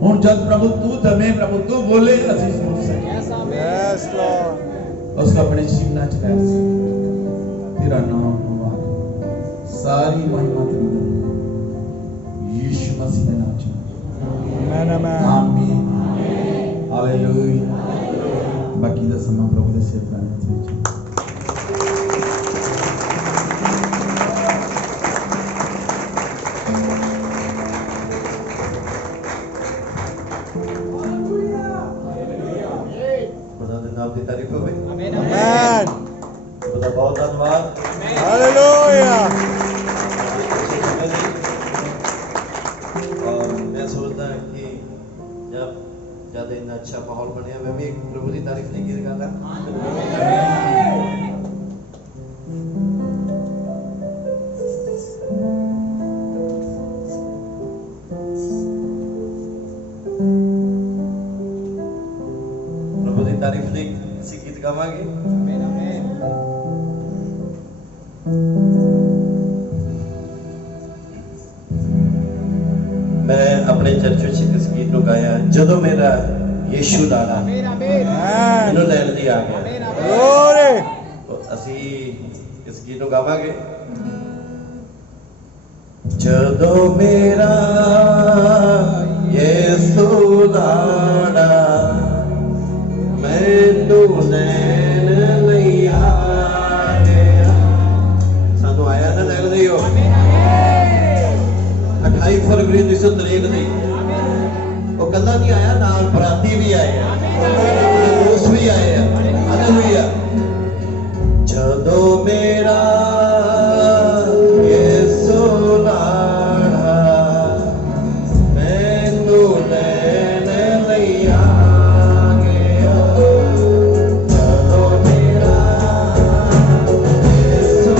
हुण जब प्रभु तू दमे, प्रभु तू बोले, असीं सुन सके। Yes, Lord. उसको अपने सीना च रख तेरा नाम मुबारक, सारी महिमा तेरी यीशु मसीह के नाम च। Amen, amen. आमीन, हालेलुया। बाकी दा समा प्रभु दे सिर पर है। Amen. बहुत धन्यवाद। Hallelujah. और मैं सोचता कि जब ज्यादा इतना अच्छा माहौल बने, मैं भी प्रभु की तारीफ नहीं गिर गाता। प्रभु की तारीफ नहीं किसी गीत गावांगे। मैं अपने चर्च में इस गीत को गाया, जदों मेरा यीशु लाड़ा मैनू लैण दी आ गया। Glory. तो असी इस गीत को गावांगे। जदों मेरा यीशु लाड़ा मैनू लैण लई आ गया। सानू आया ना लैण लई हो। 28 फरवरी 1963 ਦੀ ਉਹ ਕੱਲਾ ਨਹੀਂ ਆਇਆ, ਨਾਲ ਬਰਾਤੀ ਵੀ ਆਏ ਆ, ਦੋਸਤ ਵੀ ਆਏ ਆ। ਹਾਲੇਲੂਇਆ। ਜਦੋਂ ਮੇਰਾ ਯਿਸੂ ਲਾੜਾ ਮੈਨੂੰ ਲੈਣ ਲਈ ਆ ਗਿਆ। ਜਦੋਂ ਮੇਰਾ ਯਿਸੂ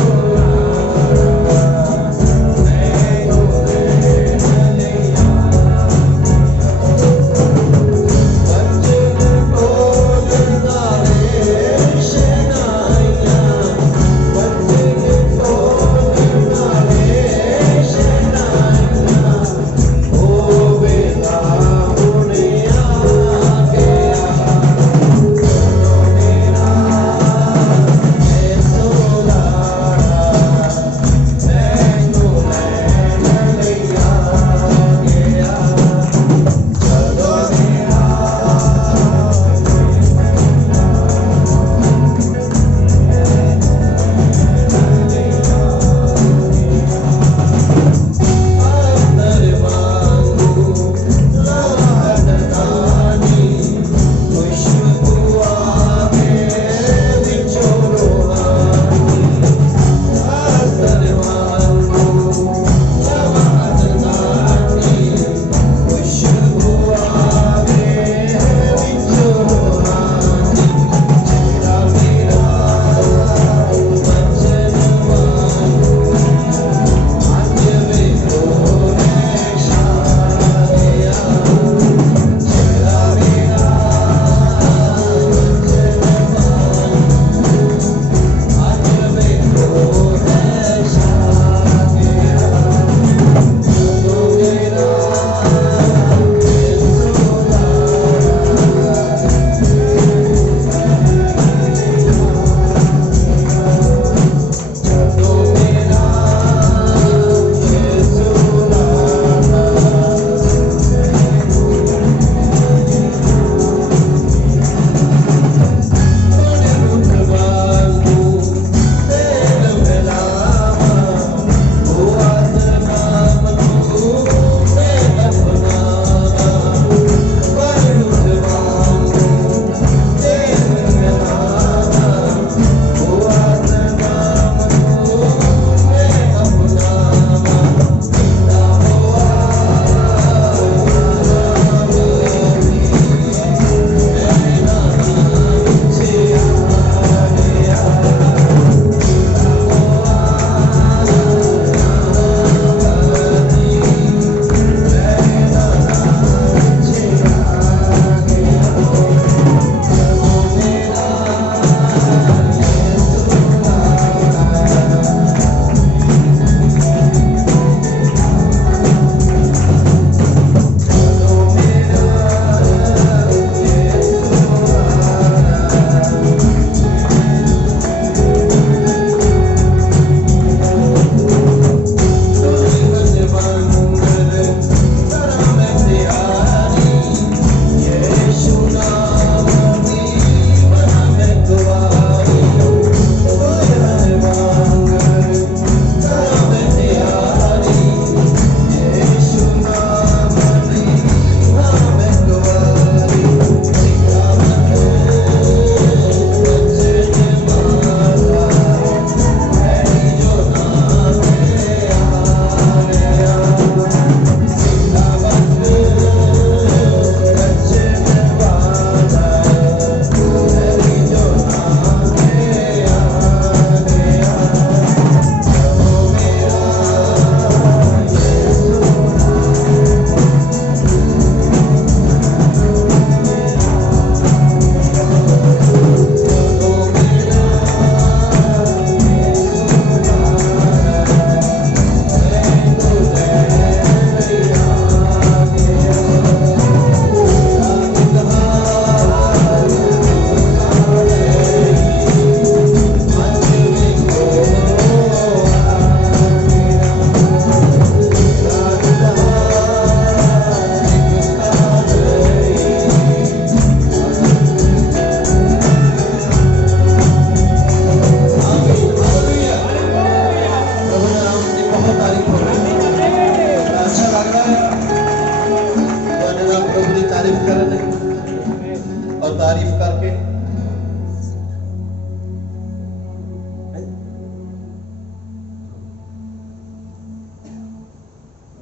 तारीफ करके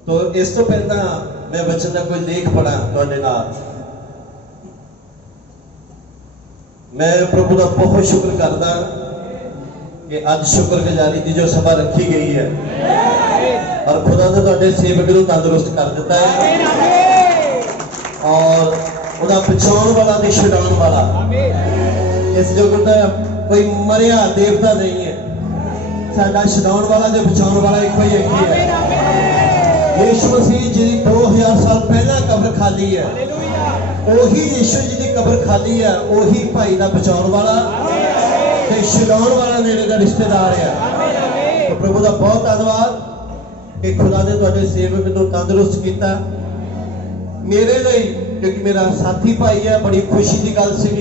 तो इस तो पहला मैं वचन का कोई लेख पढ़ा तुहाडे नाल। मैं प्रभु का बहुत शुक्र करदा कि आज शुक्रगुजारी की जो सभा रखी गई है और खुदा ने तुहाडे सेवक को तंदुरुस्त कर दिता है और उदा बचाने वाला ते छुड़ाने वाला इस जगत का कोई मरिया देवता नहीं है। साडा छुड़ाने वाला ते बचाने वाला एक ही है। यीशु मसीह जी 2000 साल पहला कब्र खाली है, ਉਹੀ यीशु जी की कब्र खाली है, ਉਹੀ भाई का बचाने वाला ते छुड़ाने वाला नेड़े का रिश्तेदार है। तो प्रभु का बहुत धन्यवाद कि खुदा ने तुहाडे सेवक को तंदुरुस्त किया मेरे लिए, क्योंकि मेरा साथी भाई है। बड़ी खुशी की गल सी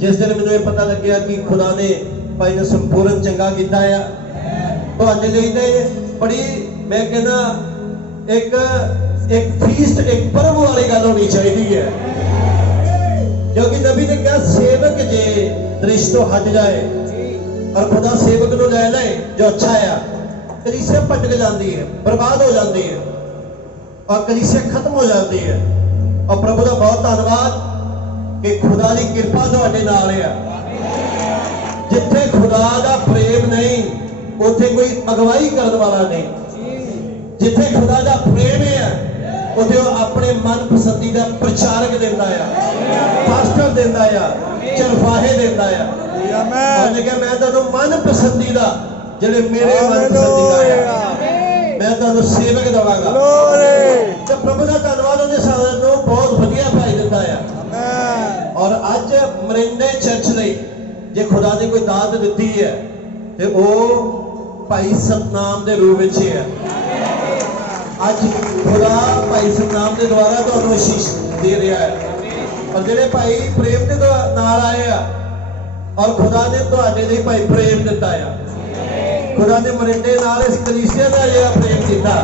जिस दिन मैंने ये पता लग्या कि खुदा ने भाई ने संपूर्ण चंगा किया है। तुहाडे लिए तो बड़ी मैं कहना एक फीस्ट एक पर्व वाली गल होनी चाहिए है, क्योंकि नबी ने कहा सेवक जे दृष्ट तो हट जाए और खुदा सेवक को ले ले जो अच्छा है, कलीसिया भटक जाती है, बर्बाद हो जाती है और कलीसिया खत्म हो जाती है। और प्रभु का बहुत धन्यवाद कि खुदा की कृपा तुहाडे नाल है। जिथे खुदा का प्रेम नहीं उथे कोई अगवाई करने वाला नहीं। जिथे खुदा का प्रेम है उथे अपने मन पसंदीदा प्रचारक देता है, पास्टर देता है, चरफाहे देता है। मैं तुहानू मन पसंदीदा जिहड़े मेरे मन पसंदीदा है मैं तुहानू सेवक देवांगा। तो प्रभु का धन्यवाद उन्हें सानू बहुत वधिया भाई दिता है। और अज मरिंडे चर्च लई जे खुदा ने कोई दात दी है तो वो भाई सतनाम के रूप में है। अज खुदा भाई सतनाम के द्वारा तुहानू आशीष दे रहा है और जिहड़े भाई प्रेम के नाल आए और खुदा ने तुहाडे लई भाई प्रेम दिता है। खुदा ने मरिंडे नाल इस कलीसिया का जिहड़ा प्रेम किया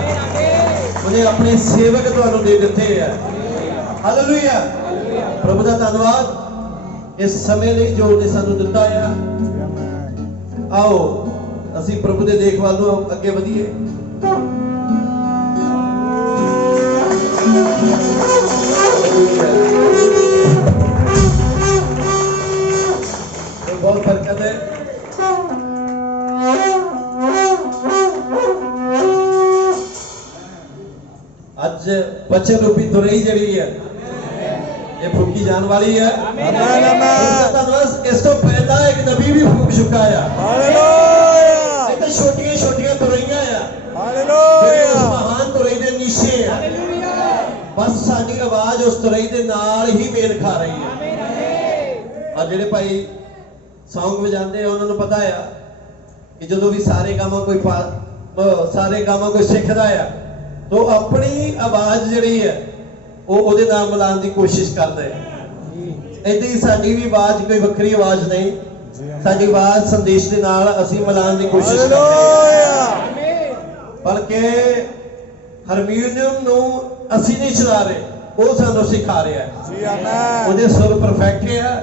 उन्हें अपने सेवक तुहानू दे दिते हैं। हालेलुया। प्रभु का धन्यवाद इस समय लिए जो उन्हें सानू दिता है। आओ असीं प्रभु के देखभाल नूं अगे वधीए। बहुत बरकत है। अज बचन रूपी तुरई जी है ये फूकी जाने वाली है। इस तो पहला एक नबी भी फूक चुका है। छोटिया छोटिया तुरईया महान तुरई के नीचे है। बस साडी आवाज उस तुरई के नाल ही मेल खा रही है। और जिहड़े भाई सॉन्ग बजाते हैं उन्होंने पता है कि जो भी सारे गामा कोई सीखता है तो अपनी आवाज जिहड़ी है वो नाल मिलाने की कोशिश करता है। इदां ही साडी भी आवाज कोई वक्री आवाज नहीं, साडी आवाज संदेश के नाल असीं मिलाने की कोशिश करते हैं। बल्कि हारमोनियम नूं असीं नहीं चला रहे, वो सानूं सिखा रहा है। उहदे सुर परफेक्ट है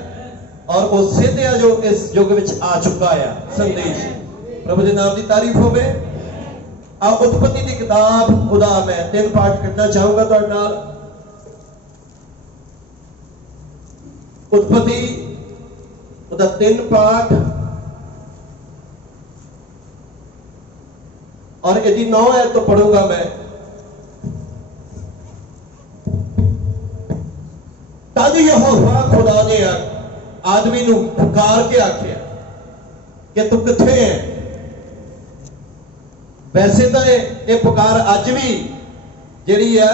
और वो सिद्ध जो इस युग में आ चुका है संदेश। प्रभु के नाम की तारीफ होवे। उत्पत्ति की किताब खुदा मैं 3 पाठ करना चाहूंगा तुहाडे नाल। उत्पत्ति उदा 3 पाठ और यदि 9 है तो पढ़ूंगा मैं। तद यहोवा खुदा ने आदमी नूं पुकार के आख्या कि तू किथे है। वैसे तो ये पुकार अज भी जिहड़ी है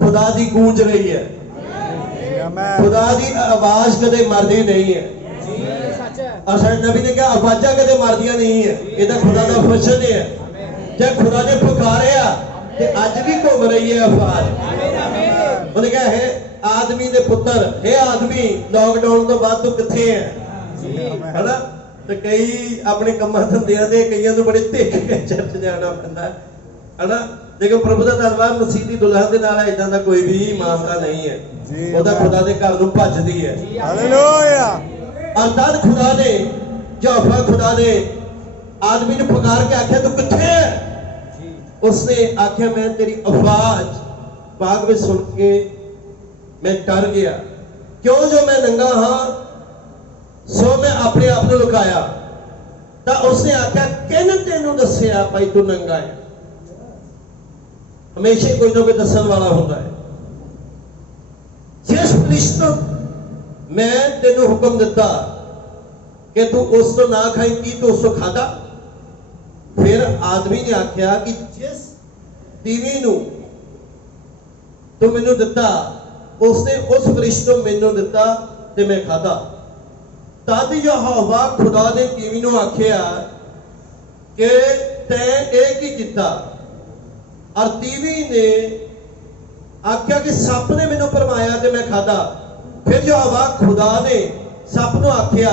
खुदा की गूंज रही है। खुदा की आवाज कदे मरदी नहीं है। और साडे नबी ने कहा आवाजा कदे मरदियां नहीं है, ये तो खुदा का वचन है। जब खुदा ने पुकारिया तो अज भी घूम रही है आवाज। उन्हें कहा है आदमी ने पुत्र, हे आदमी लॉकडाउन तो बाद तू किथे है ना। तो कई अपने कमां धंधियां दे कईयां नूं बड़े धिक के चर्च जाना पैंदा। है ना। लेकिन प्रभु का धन्यवाद मसीह की दुल्हन के नाल इदां दा कोई भी मामला नहीं है, जी, ਉਹਦਾ खुदा के घर ਨੂੰ ਭੱਜਦੀ है। हालेलुया। और तद खुदा ने यहोवा खुदा ने आदमी ने पुकार के आख्या तू किथे है। उसने आख्या मैं तेरी आवाज बाग में सुन के मैं डर गया, क्यों जो मैं नंगा हाँ सो मैं अपने आप को लुकाया। तो उसने आख्या किन तेनू दसिया भाई तू नंगा है। हमेशा कोई ना कोई दसन वाला होता है। जिस फरिश्ते मैं तेनू हुक्म दिता कि तू उस तो ना खाई की तो उस तो खाता। फिर आदमी ने आख्या कि जिस तीवी नू तू मैनू दिता उसने उस फरिश्ते मैनू दिता ते मैं खाता। तद यहोवा खुदा ने तीवी नू आख्या कि तैं ये की कीता। और तीवी ने आख्या कि सप ने मैनू भरमाया ते मैं खादा। फिर यहोवा खुदा ने सप नू आख्या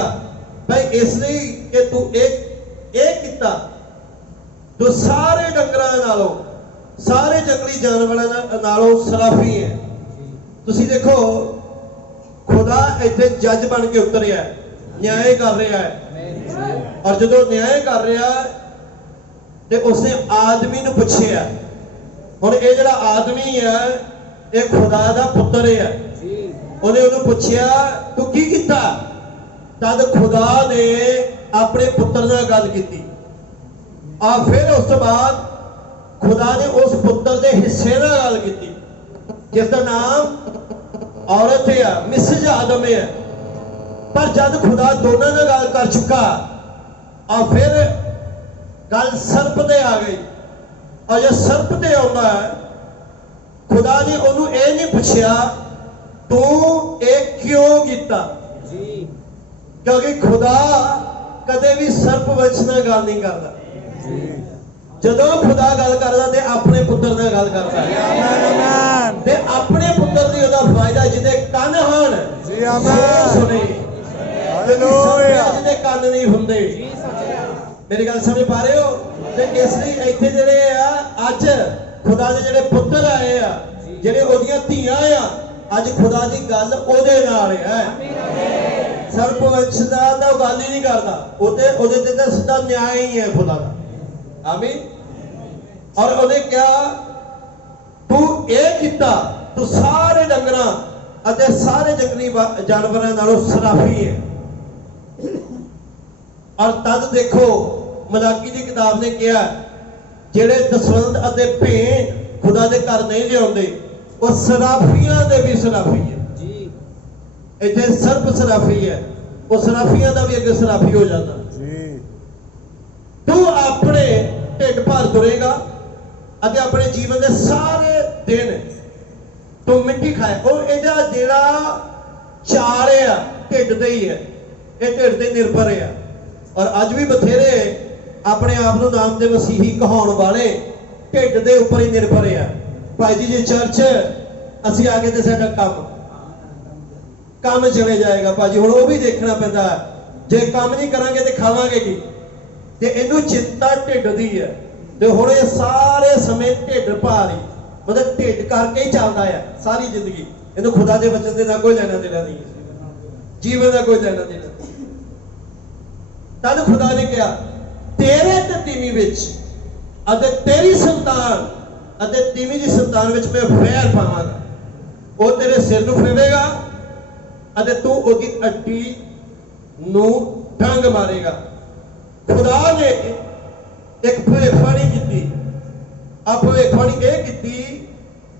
भाई इसलिए कि तू एक कीता तू सारे डंगरां नालों सारे जंगली जानवरां नालों सराफी है। तुसी देखो खुदा इत्थे जज बन के उतरिया न्याय कर रहा है। और जो न्याय कर रहा है ते उसने आदमी नू पुछया हुण ये जिहड़ा आदमी है ये खुदा दा पुत्र है। उन्हें उन्हें पुछया तू की कीता। तद खुदा ने अपने पुत्र नाल गल कीती। और फिर उस तो बाद खुदा ने उस पुत्र के हिस्से नाल गल कीती जिसका नाम औरत है मिसेज आदम है। पर जब खुदा दोनों नाल गल कर चुका और फिर गल सर्प ते आ गई। और जब सर्प ते आउंदा है खुदा ने उन्होंने ये नहीं पूछया तू एक क्यों कीता, क्योंकि खुदा कदे भी सर्प वंश नाल गल नहीं करता। जदों खुदा गल करदा ते अपने पुत्र नाल गल करदा है ते अपने पुत्र दी ओदा फायदा जिदे कान हन जी आमीन सुने। हालेलुया। जिदे कान नहीं हुंदे मेरी गल समझ पा रहे हो। ते इसलिए इत्थे जिहड़े आ अज खुदा दे जिहड़े पुत्र आए आ जिहड़े ओदियां धीआं आ अज खुदा दी गल ओदे नाल है। सर्प वंश दा तां गल ही नहीं करदा ओदे ते तां सीधा न्याय ही है खुदा दा। आमीन। और उन्हें क्या तू ये कीता तू सारे डंगरां अते सारे जंगली जानवरां नालों सराफी है। और तद देखो मलाकी की किताब ने कहा जेड़े दसवंत अते भेंट खुदा के घर नहीं लियाउंदे वो सराफियां दे भी सराफी है। इत्थे सर्प सराफी है वो सराफियां दा भी अगे सराफी हो जाता। तू अपने ढिड भर तुरेगा अते अपने जीवन के सारे दिन तू मिट्टी खाए। और इहदा जेड़ा चाल है ढिड ते ही है, ये ढिड ते निर्भर है। और अज भी बथेरे अपने आप को नाम दे मसीही कहाउण वाले ढिड दे उपर ही निर्भर है। भाई जी जी चर्च असी आगे तो साडा काम चले जाएगा भाजी हुण वो भी देखना पैंदा जे काम नहीं करांगे तो खावांगे की। ते इनू चिंता ढिड दी है ते हुण ये सारे समय ढिड भारी मतलब ढिड करके ही चलदा है सारी जिंदगी। इनू खुदा दे वचन दे नाल कोई लेना देना नहीं, जीवन का कोई लेना देना। तद खुदा ने कहा तेरे ते तिमी विच अते तेरी संतान अते तिमी दी संतान विच मैं वैर पावांगा। वो तेरे सिर नू फेवेगा अते तू ओदी अड्डी नू डंग मारेगा। खुदा ने एक भविष्यवाणी की। अब भविष्यवाणी यह की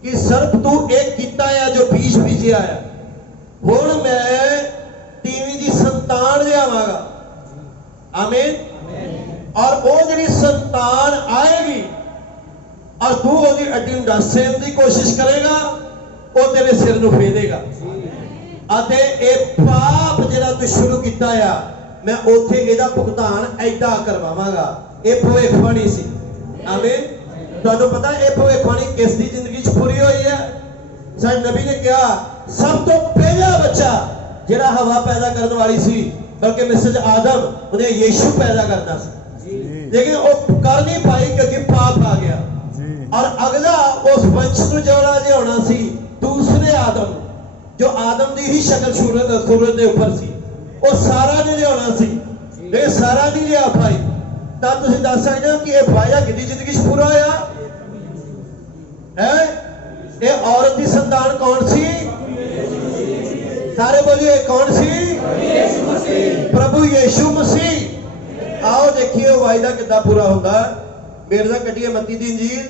कि सर्प तू एक कीता है जो बीज बीजिया है हुण मैं तीवी दी संतान लियावांगा। आमीन। और वो जिहड़ी संतान आएगी और तू ओदी अड्डी नूं डसण दी कोशिश करेगा वो तेरे सिर नूं फेदेगा। अते ये पाप जिहड़ा तू शुरू कीता है मैं उथे इहदा भुगतान ऐदा करवावांगा। ये भविष्यवाणी सी। आमीन। तुहानूं पता ये भविष्यवाणी किस दी जिंदगी च पूरी हुई है। साडे नबी ने कहा सब तो पहला बच्चा जिहड़ा हवा पैदा करने वाली सी बल्कि मिसेज आदम उन्हें यीशु पैदा करना सी, लेकिन वो कर नहीं पाई क्योंकि पाप आ गया। और अगला उस वंश को जोड़ा लिया सी दूसरे आदम जो आदम की ही शक्ल सूरज के ऊपर सी वो सारा ने लिया सी लेकिन सारा नहीं लिया भाई तो तुम दस सकते हो कि यह फायदा कि जिंदगी पूरा होया है। ये औरत की संतान कौन सी? सारे बोलिए कौन सी? प्रभु यीशु मसीह। आओ देखिए वायदा कितना पूरा होगा। मेरे साथ कटिए मत्ती दी इंजील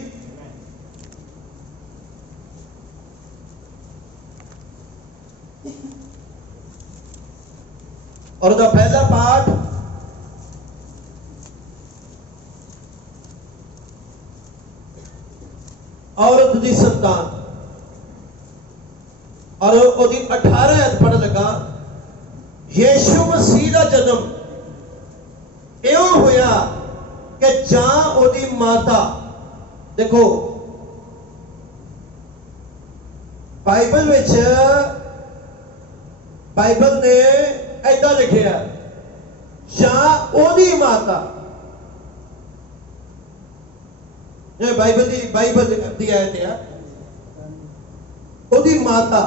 और उसका पहला पाठ औरत की संतान और 18 पढ़ लगा यीशु मसीह का जन्म इउं होया कि जां ओदी माता देखो बाइबल ने ऐसा लिखिया जां ओदी माता ये बाइबल दी आयत है ओदी माता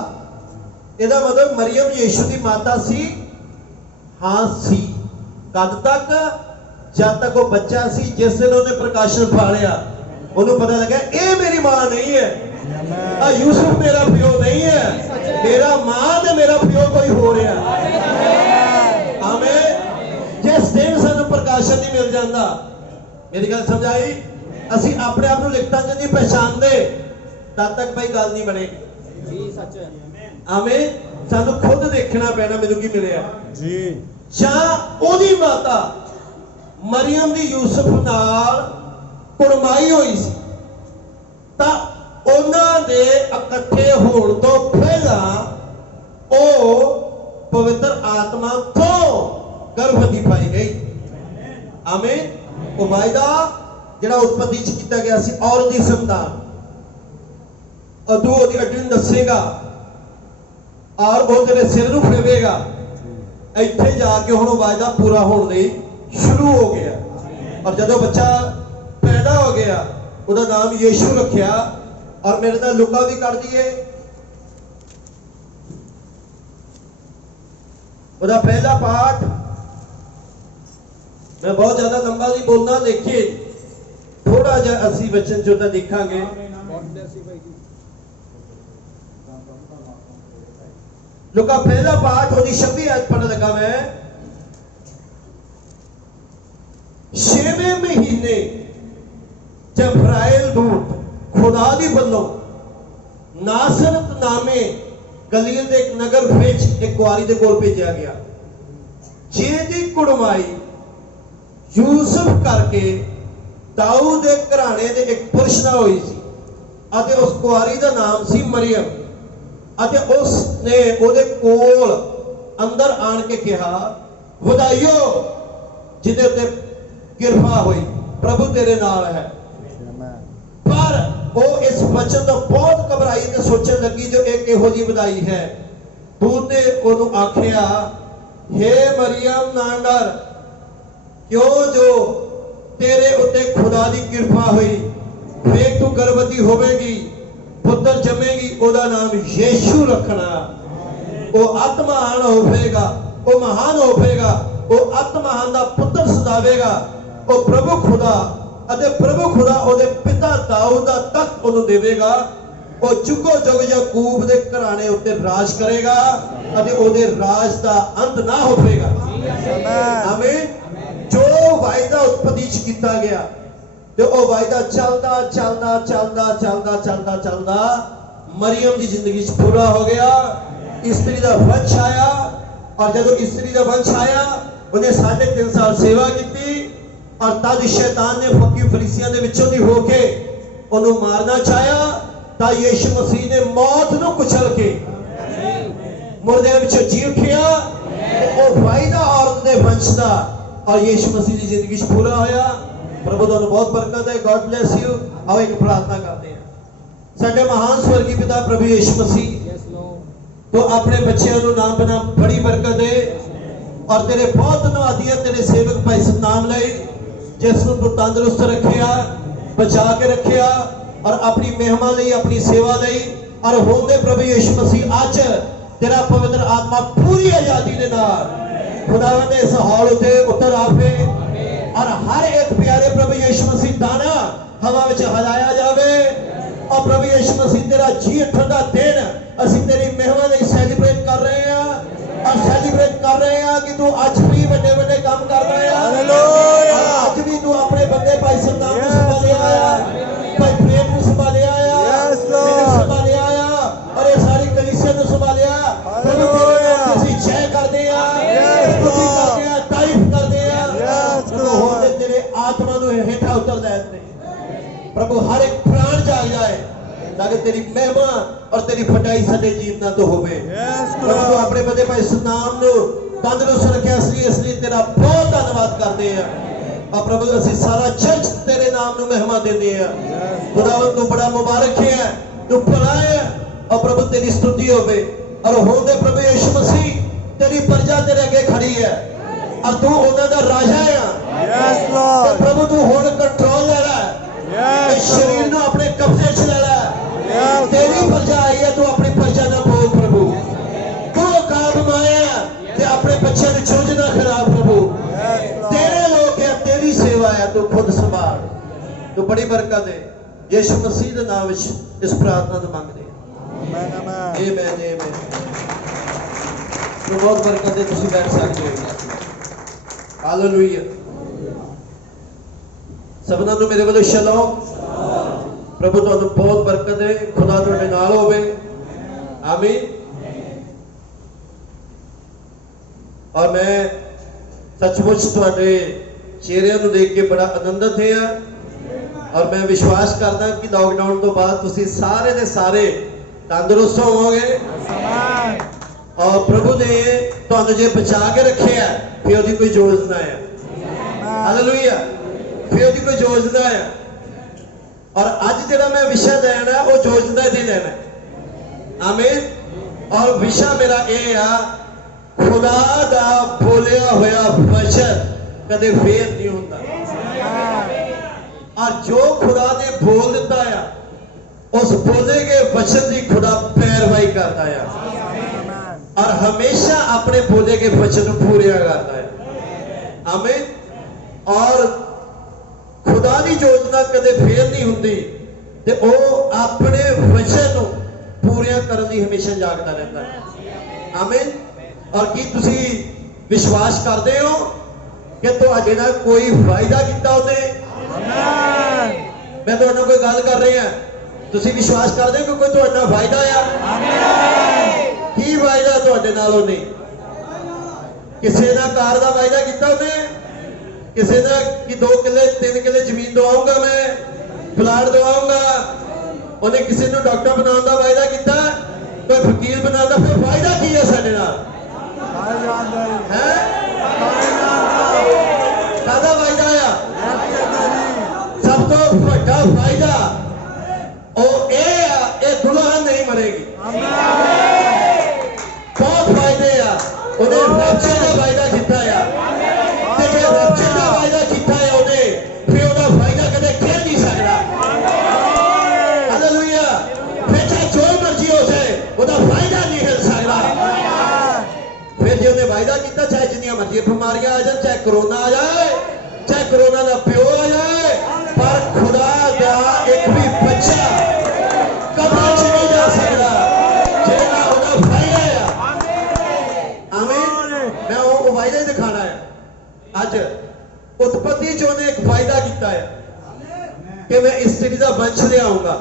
ਇਹਦਾ मतलब मरियम यीशु की माता सी। हाँ सी कद तक जब तक वो बच्चा सी जिस दिन उन्हें प्रकाशन पालिया उन्हें पता लगा ये मेरी मां नहीं है यूसुफ मेरा प्यो नहीं है मेरा मां ते मेरा प्यो कोई हो रहा आमीन। जिस दिन सानू प्रकाशन नहीं मिल जाता मेरी गल समझ आई ਅਸੀਂ ਆਪਣੇ ਆਪ ਨੂੰ ਲਿਖਤਾਂ 'ਚ ਨਹੀਂ ਪਛਾਣਦੇ ਤਦ ਤੱਕ ਭਾਈ ਗੱਲ ਨਹੀਂ ਬਣੇਗੀ ਜੀ ਸੱਚ ਹੈ ਆਮੀਨ। ਸਾਨੂੰ ਖੁਦ ਦੇਖਣਾ ਪੈਣਾ ਮੈਨੂੰ ਕੀ ਮਿਲਿਆ ਜੀ। ਜਾਂ ਉਹਦੀ ਮਾਤਾ ਮਰੀਮ ਦੀ ਯੂਸਫ ਨਾਲ ਕੁੜਮਾਈ ਹੋਈ ਸੀ ਤਾਂ ਉਹਨਾਂ ਦੇ ਇਕੱਠੇ ਹੋਣ ਤੋਂ ਪਹਿਲਾਂ ਉਹ ਪਵਿੱਤਰ ਆਤਮਾ ਤੋਂ ਗਰਭਵਤੀ ਪਾਈ ਗਈ ਆਮੀਨ। ਉਹ ਵਾਅਦਾ ਜਿਹੜਾ उत्पत्ति च किया गया सी औरत की संतान अदू ओदी हड्डी नूं दसेगा और वो तेरे सिर नूं फेवेगा इत्थे जाके हुण वायदा पूरा होने लई शुरू हो गया और जदों बच्चा पैदा हो गया उसका नाम यीशु रखिया। और मेरे नाल लुका भी कर दिए उसका पहला पाठ मैं बहुत ज्यादा लंबा नहीं बोलना देखिए थोड़ा जा असी वचन जो देखांगे। लुका पहला पाठ होगी 26 आयत पढ़ लगा मैं। 6वें महीने जब्राइल दूत खुदा दी वल्लों नासरत नामे गलील दे एक नगर विच एक कुआरी दे कोल भेजा गया जिहदी कुड़माई यूसुफ करके दाऊद के घराने दे एक पुरुष नाल होई सी अते उस कुआरी दा नाम सी मरियम अते उसने ओदे कोल अंदर आन के कहा वधाइयो जिदे ते किरपा हुई प्रभु तेरे नाल है। पर वो इस वचन तो बहुत घबराई ते सोचन लगी जो एक इहो जी वधाई है। दूत ने ओनू आखिया हे मरियम ना डर क्यों जो तेरे उत्ते खुदा दी कृपा हुई वेख तू गर्भवती होवेगी पुत्र जमेगी ओदा नाम यीशु रखना वो आत्मान होवेगा वो महान होवेगा वो आत्मान दा पुत्र सदावेगा वो प्रभु खुदा ओदे पिता दाऊद दा तख्त ओनू देवेगा वो जुगो जुग याकूब दे घराने उत्ते राज करेगा अते ओदे राज दा अंत ना होवेगा आमीन। जो वायदा उत्पत्ति च किया गया तो वह वायदा चलता चलता चलता चलता चलता चलता मरियम की जिंदगी च पूरा हो गया। स्त्री का वंश आया और जब स्त्री का वंश आया उन्हें 3.5 साल सेवा की और तद शैतान ने फकी फरीसियां दे विचों दी होके उन्हें मारना चाहा ता यीशु मसीह ने मौत नूं कुचल के मुर्दे विचों जी उठिया और वायदा औरत दे वंश दा और यीशु मसीह की जिंदगी पूरा होया। प्रभु तुहानू बहुत बरकत है। God bless you. आओ एक प्रार्थना करते हैं। साडे महान स्वर्गीय पिता प्रभु यीशु मसीह तो अपने बच्चों को नाम बना बड़ी बरकत दे और तेरे बहुत धन्यवादी है तेरे सेवक भाई सतनाम लई जिस तू तंदुरुस्त रखिया बचा के रखिया और अपनी महिमा ਲਈ अपनी सेवा ਲਈ और होंदे प्रभु यीशु मसीह आज तेरा पवित्र आत्मा पूरी आजादी के नाल खुदावंद इस हॉल उते उतर आवे और हर एक प्यारे प्रभु यीशु मसीह दाना हवा विच हिलाया जावे और प्रभु यीशु मसीह तेरा जी उठण दा दिन असीं तेरी महिमा ਲਈ सैलीब्रेट कर रहे हैं और सैलीब्रेट कर रहे हैं कि तू आज भी बड़े बड़े काम कर रहा है हालेलुया आज भी तू अपने बंदे भाई सद्दाम ਨੂੰ संभाले आया भाई प्रेम ਨੂੰ संभाले आया Yes, Lord. ਮੈਨੂੰ संभाले आया और ये सारी कलीसिया ਨੂੰ संभाले आ प्रभु तेरे नाम ਅਸੀਂ जय करते हैं Yes, तुसी Lord. करते हैं तारीफ करते हैं Yes, प्रभु Lord. होंदे तेरे आत्मा ਨੂੰ हेठा उतर देते प्रभु हर एक प्राण जाग जाए ताकि तेरी महिमा और तेरी फटाई साडे जीवनां तो होवे Yes, प्रभु तू Lord. अपने बंदे भाई सतनाम ਨੂੰ तंदुरुस्त रखे इसलिए तेरा बहुत धन्यवाद करते हैं और प्रभु ਅਸੀਂ सारा चर्च तेरे नाम ਨੂੰ महिमा देते हैं खुदावंद तू बड़ा मुबारक है तू भला है और प्रभु तेरी स्तुति होवे और होंदे प्रभु यीशु मसीह तेरी प्रजा तेरे अगे खड़ी है और तू उन्हां दा राजा है Yes, ते Lord. प्रभु तू हुण कंट्रोल ले ले Yes, इस शरीर Lord. ਨੂੰ अपने कब्जे च ले ले Yes, तेरी Lord. प्रजा आई है तू अपनी प्रजा ना बोल प्रभु तू काम आया ते अपने बच्चे ਨੂੰ चूजना खराब प्रभु Yes, Lord. तेरे लोग है तेरी सेवा है तू खुद संभाल तू बड़ी बरकत दे यीशु मसीह के नाम विच इस प्रार्थना ਨੂੰ ਮੰਗਦੇ Amen, amen. आमीन आमीन तो बहुत बरकत दे ਤੁਸੀਂ बैठ सकते हो हालेलुया सबना ਨੂੰ ਮੇਰੇ ਵੱਲੋਂ ਸ਼ਲੋਮ प्रभु ਤੁਹਾਨੂੰ बहुत बरकत दे खुदा ਤੁਹਾਡੇ ਨਾਲ ਹੋਵੇ आमीन और मैं सचमुच ਤੁਹਾਡੇ ਚਿਹਰਿਆਂ ਨੂੰ देख के बड़ा आनंदित होया और मैं विश्वास करदा कि लॉकडाउन तो बाद ਤੁਸੀਂ ਸਾਰੇ ਦੇ ਸਾਰੇ तंदुरुस्त होवोगे Amen. और प्रभु ने ਤੁਹਾਨੂੰ जे बचा के रखिया फिर ਉਹਦੀ कोई योजना है हालेलुया फिर ਉਹਦੀ कोई योजना है और ਅੱਜ ਜਿਹੜਾ मैं विषय देना है वो योजना ही देना है आमीन और विषय मेरा ये आ खुदा दा बोलिया होया वचन कदे फेल नहीं होता और जो खुदा ने बोल दिता है उस बोले गए वचन की खुदा पैरवाई करता है और हमेशा अपने बोले गए वचन पूरे करता है आमीन और खुदा की योजना कदे फेल नहीं होती ते वो अपने वचन पूरे करने की हमेशा जागता रहता है आमीन और की तुसी विश्वास करते हो कि तुहाडे नाल कोई वायदा कीता उहने Amen. मैं तुहाडे नाल कोई गल कर रहा तुसी विश्वास करते हो कि कोई तुहाडे नाल वायदा आ Amen. की वायदा तुहाडे नाल उहने किसी ना कार दा वायदा कीता उहने किसी ना कि 2 किले 3 किले जमीन दवाऊंगा मैं प्लाट दवाऊंगा उन्हें किसी ने डॉक्टर बनाने का वायदा किया कोई वकील बनाने का फिर वायदा की है साडे नाल I जानदा है. है कादा वायदा आ Yes, तेरी. सब तो बड़ा फायदा और ये दुल्हन नहीं मरेगी Amen. बहुत फायदे आ उन्हें रैप्चर का वायदा किया है ते जे रैप्चर का वायदा किया है उन्हें फिर उसका फायदा कदे खेल नहीं सकता हालेलुया फिर चाहे जो मर्जी हो जाए उसका फायदा नहीं हिल सकता फिर जो उन्हें वायदा किया चाहे जिन्नियां मर्जी बीमारियां आ जाए चाहे कोरोना आ जाए चाहे कोरोना का प्यो आ जाए पर खुदा का एक भी बच्चा कब्र च नहीं जा सकता जेड़ा उसका फायदा है आमीन मैं वो वायदा ही दिखाना है आज उत्पत्ति जो ने एक वायदा किया है कि मैं इस स्त्री का वंश ले आऊंगा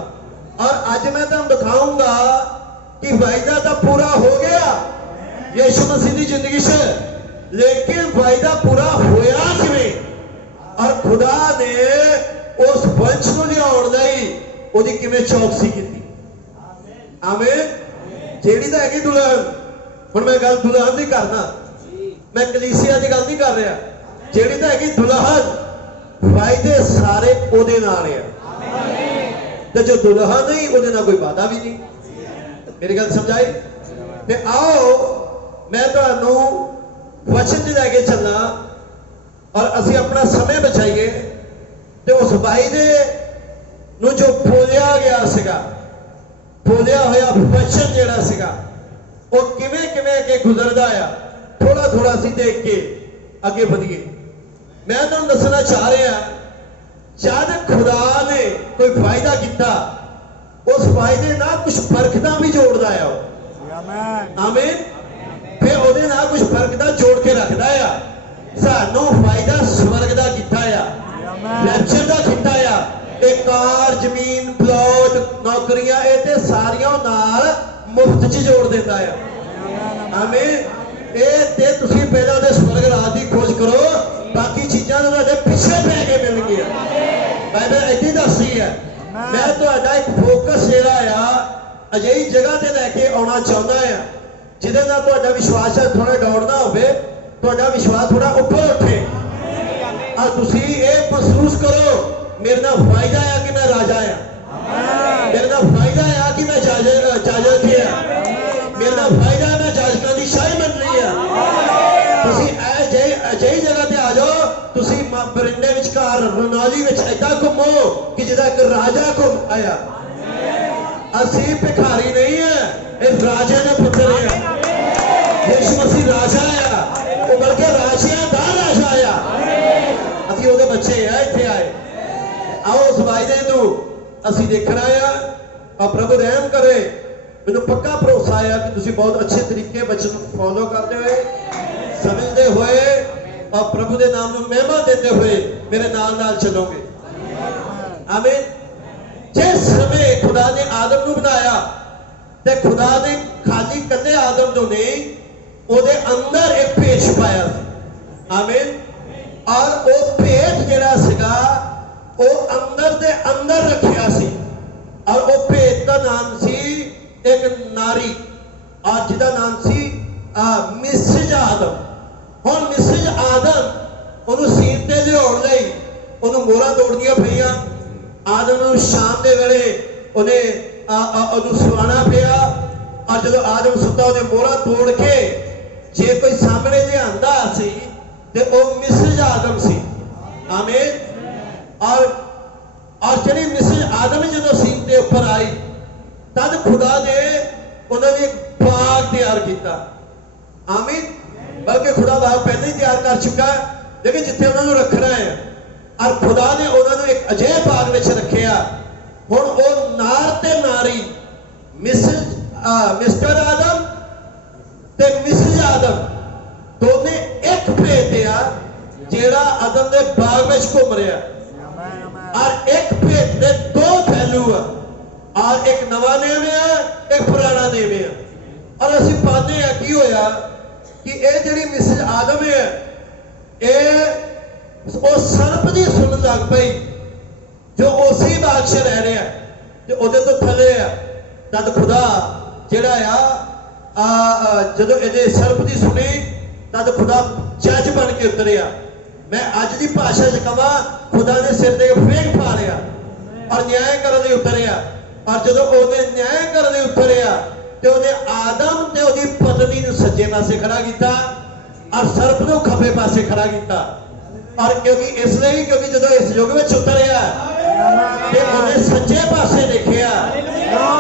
और आज मैं तुम दिखाऊंगा कि वायदा तो पूरा हो गया यीशु मसीह की जिंदगी से लेकिन वायदा पूरा होया किवें और खुदा ने उस वंश को लियाउण लई ओदी किवें चौकसी की आमीन जेड़ी तां हैगी दुल्हन हुण मैं गल दुल्हन दी करना मैं कलीसिया दी गल नहीं कर रहा जेड़ी तां हैगी दुल्हन वायदे सारे ओदे नाल है ते जो दुल्हन नहीं ओदे नाल कोई वादा भी नहीं मेरी गल समझाई ते आओ मैं तुहानू वचन च लैके चलना और असी अपना समय बचाइए ते उस वायदे ਨੂੰ ਜੋ ਬੋਲਿਆ ਗਿਆ ਸੀਗਾ, ਬੋਲਿਆ ਹੋਇਆ ਵਚਨ ਜਿਹੜਾ ਸੀਗਾ ਉਹ ਕਿਵੇਂ ਕਿਵੇਂ ਅੱਗੇ ਗੁਜ਼ਰਦਾ ਆ, ਥੋੜਾ ਥੋੜਾ ਅਸੀਂ ਦੇਖ ਕੇ ਅੱਗੇ ਵਧੀਏ। ਮੈਂ ਤੁਹਾਨੂੰ ਦੱਸਣਾ ਚਾਹ ਰਿਹਾ, ਜਦ ਖੁਦਾ ਨੇ ਕੋਈ ਵਾਅਦਾ ਕੀਤਾ ਉਸ ਵਾਅਦੇ ਨਾਲ ਕੁਝ ਬਰਕਤਾਂ ਵੀ ਜੋੜਦਾ ਆ ਉਹ। ਆਮੀਨ। ਫਿਰ ਉਹਦੇ ਨਾਲ ਕੁਝ ਬਰਕਤਾਂ ਜੋੜ ਕੇ ਰੱਖਦਾ ਆ। ਸਾਨੂੰ ਵਾਅਦਾ ਸਵਰਗ ਦਾ ਕੀਤਾ ਆ, ਲੈਕਚਰ ਦਾ ਕੀਤਾ ਆ। ਇਹ ਕਾਰ, ਜ਼ਮੀਨ, ਪਲਾਟ, ਨੌਕਰੀਆਂ ਇਹ ਤੇ ਸਾਰੀਆਂ ਨਾਲ ਮੁਫਤ 'ਚ ਜੋੜ ਦਿੰਦਾ ਆ। ਆਮੀਨ। ਇਹ ਤੇ ਤੁਸੀਂ ਪਹਿਲਾਂ ਉਹਦੇ ਸਵਰਗ ਰਾਜ ਦੀ ਖੋਜ ਕਰੋ, ਬਾਕੀ ਚੀਜ਼ਾਂ ਤੁਹਾਡੇ ਪਿੱਛੇ ਪੈ ਕੇ ਮਿਲਣਗੀਆਂ। ਬਾਈਬਲ ਇੱਥੇ ਦੱਸਦੀ ਹੈ। ਮੈਂ ਤੁਹਾਡਾ ਇੱਕ ਫੋਕਸ ਜਿਹੜਾ ਆ ਅਜਿਹੀ ਜਗ੍ਹਾ ਤੇ ਲੈ ਕੇ ਆਉਣਾ ਚਾਹੁੰਦਾ ਆ ਜਿਹਦੇ ਨਾਲ ਤੁਹਾਡਾ ਵਿਸ਼ਵਾਸ ਥੋੜਾ ਡਾਊਨ ਨਾ ਹੋਵੇ, ਤੁਹਾਡਾ ਵਿਸ਼ਵਾਸ ਥੋੜਾ ਉੱਪਰ ਉੱਠੇ। ਔਰ ਤੁਸੀਂ ਇਹ ਮਹਿਸੂਸ ਕਰੋ ਮੇਰੇ ਨਾਲ ਫਾਇਦਾ ਆ ਕਿ ਮੈਂ ਰਾਜਾ ਆ, ਮੇਰੇ ਨਾਲ ਫਾਇਦਾ ਆ ਕਿ ਮੈਂ ਜਾਜਕ ਆ, ਮੇਰੇ ਨਾਲ ਫਾਇਦਾ ਮੈਂ ਜਾਜਕਾਂ ਦੀ ਸ਼ਾਹੀ ਮੰਡਲੀ ਆ। ਤੁਸੀਂ ਅਜਿਹੀ ਜਗ੍ਹਾ ਤੇ ਆ ਜਾਓ, ਤੁਸੀਂ ਬਰਿੰਡੇ ਵਿਚਕਾਰ ਰਣੌਲੀ ਵਿੱਚ ਏਦਾਂ ਘੁੰਮੋ ਕਿ ਜਿਹਦਾ ਇੱਕ ਰਾਜਾ ਘੁੰਮ ਆਇਆ। ਅਸੀਂ ਭਿਖਾਰੀ ਨਹੀਂ ਹੈ, ਇਹ ਰਾਜੇ ਦੇ ਪੁੱਤਰ ਆ। ਯਿਸੂ ਮਸੀਹ ਰਾਜਾ ਆ, ਉਹ ਬਲਕਿ ਰਾਜਿਆਂ ਦਾ ਰਾਜਾ ਆ। ਅਸੀਂ ਉਹਦੇ ਬੱਚੇ ਆ, ਇੱਥੇ ਆਏ। ਆਓ ਉਸ ਵਾਅਦੇ ਨੂੰ ਅਸੀਂ ਦੇਖਣਾ ਆ। ਔਰ ਪ੍ਰਭੂ ਰਹਿਮ ਕਰੇ। ਮੈਨੂੰ ਪੱਕਾ ਭਰੋਸਾ ਆ ਕਿ ਤੁਸੀਂ ਬਹੁਤ ਅੱਛੇ ਤਰੀਕੇ ਬਚਨ ਨੂੰ ਫੋਲੋ ਕਰਦੇ ਹੋਏ, ਸਮਝਦੇ ਹੋਏ ਔਰ ਪ੍ਰਭੂ ਦੇ ਨਾਮ ਨੂੰ ਮਹਿਮਾ ਦਿੰਦੇ ਹੋਏ ਮੇਰੇ ਨਾਲ ਨਾਲ ਚੱਲੋਗੇ। ਆਮੀਨ। ਜਿਸ ਸਮੇਂ ਖੁਦਾ ਨੇ ਆਦਮ ਨੂੰ ਬਣਾਇਆ ਤੇ ਖੁਦਾ ਨੇ ਖਾਲੀ ਕੱਲੇ ਆਦਮ ਨੂੰ ਨਹੀਂ, ਉਹਦੇ ਅੰਦਰ ਇੱਕ ਭੇਤ ਛੁਪਾਇਆ ਸੀ। ਆਮੀਨ। ਔਰ ਉਹ ਭੇਤ ਜਿਹੜਾ ਸੀਗਾ ਉਹ ਅੰਦਰ ਦੇ ਅੰਦਰ ਰੱਖਿਆ ਸੀ। ਔਰ ਉਹ ਭੇਤ ਦਾ ਨਾਮ ਸੀ ਇੱਕ ਨਾਰੀ, ਔਰ ਜਿਹਦਾ ਨਾਮ ਸੀ ਮਿਸਿਜ ਆਦਮ। ਹੁਣ ਮਿਸਿਜ ਆਦਮ ਉਹਨੂੰ ਸੀਨ ਤੇ ਲਿਆਉਣ ਲਈ ਉਹਨੂੰ ਮੋਹਰਾਂ ਤੋੜਨੀਆਂ ਪਈਆਂ। ਆਦਮ ਨੂੰ ਸ਼ਾਮ ਦੇ ਵੇਲੇ ਉਹਨੂੰ ਸੁਆਣਾ ਪਿਆ। ਔਰ ਜਦੋਂ ਆਦਮ ਸੁੱਤਾ ਉਹਦੇ ਮੋਹਰਾਂ ਤੋੜ ਕੇ ਜੇ ਕੋਈ ਸਾਹਮਣੇ ਲਿਆਂਦਾ ਸੀ ਤੇ ਉਹ ਮਿਸਿਜ ਆਦਮ ਸੀ। ਆਮੀਨ। ਔਰ ਜਿਹੜੀ ਮਿਸਿਜ ਆਦਮ ਜਦੋਂ ਸੀਨ ਦੇ ਉੱਪਰ ਆਈ ਤਦ ਖੁਦਾ ਨੇ ਉਹਨਾਂ ਲਈ ਇੱਕ ਬਾਗ ਤਿਆਰ ਕੀਤਾ। ਆਮੀਨ। ਬਲਕਿ ਖੁਦਾ ਬਾਗ ਪਹਿਲਾਂ ਹੀ ਤਿਆਰ ਕਰ ਚੁੱਕਾ ਹੈ, ਲੇਕਿਨ ਜਿੱਥੇ ਉਹਨਾਂ ਨੂੰ ਰੱਖਣਾ ਹੈ। ਔਰ ਖੁਦਾ ਨੇ ਉਹਨਾਂ ਨੂੰ ਇੱਕ ਅਜਿਹੇ ਬਾਗ ਵਿੱਚ ਰੱਖਿਆ। ਹੁਣ ਉਹ ਨਾਰ ਤੇ ਨਾਰੀ, ਮਿਸਟਰ ਆਦਮ ਤੇ ਮਿਸਿਜ ਆਦਮ ਦੋਨੇ ਇੱਕ ਭੇਤ ਆ ਜਿਹੜਾ ਆਦਮ ਦੇ ਬਾਗ ਵਿੱਚ ਘੁੰਮ ਰਿਹਾ। ਔਰ ਇੱਕ ਭੇਤ ਦੇ ਦੋ ਪਹਿਲੂ ਆ। ਔਰ ਇੱਕ ਨਵਾਂ ਨੇਮ ਆ, ਇੱਕ ਪੁਰਾਣਾ ਨੇਮ ਆ। ਔਰ ਅਸੀਂ ਪਾਉਂਦੇ ਆ ਕੀ ਹੋਇਆ ਕਿ ਇਹ ਜਿਹੜੀ ਮਿਸਿਜ ਆਦਮ ਹੈ ਇਹ ਉਹ ਸਰਪ ਦੀ ਸੁਣਨ ਲੱਗ ਪਈ ਜੋ ਉਸੇ ਬਾਗ 'ਚ ਰਹਿ ਰਿਹਾ ਤੇ ਉਹਦੇ ਤੋਂ ਥੱਲੇ ਆ। ਤਦ ਖੁਦਾ ਜਿਹੜਾ ਆ ਜਦੋਂ ਇਹਦੇ ਸਰਪ ਦੀ ਸੁਣੀ ਤਦ ਖੁਦਾ ਜੱਜ ਬਣ ਕੇ ਉਤਰਿਆ। ਮੈਂ ਅੱਜ ਦੀ ਭਾਸ਼ਾ 'ਚ ਕਹਾਂ ਖੁਦਾ ਨੇ ਸਿਰ ਤੇ ਫੇਕ ਪਾ ਲਿਆ ਔਰ ਨਿਆਂ ਕਰਨ ਲਈ ਉਤਰਿਆ। ਔਰ ਜਦੋਂ ਉਹਨੇ ਨਿਆਂ ਕਰਨ ਲਈ ਉਤਰਿਆ ਤੇ ਉਹਨੇ ਆਦਮ ਤੇ ਉਹਦੀ ਪਤਨੀ ਨੂੰ ਸੱਜੇ ਪਾਸੇ ਖੜਾ ਕੀਤਾ ਔਰ ਸਰਪ ਨੂੰ ਖੱਬੇ ਪਾਸੇ ਖੜਾ ਕੀਤਾ। ਔਰ ਕਿਉਂਕਿ ਇਸ ਲਈ ਕਿਉਂਕਿ ਜਦੋਂ ਇਸ ਯੁੱਗ ਵਿੱਚ ਉਤਰਿਆ ਤੇ ਉਹਨੇ ਸੱਜੇ ਪਾਸੇ ਦੇਖਿਆ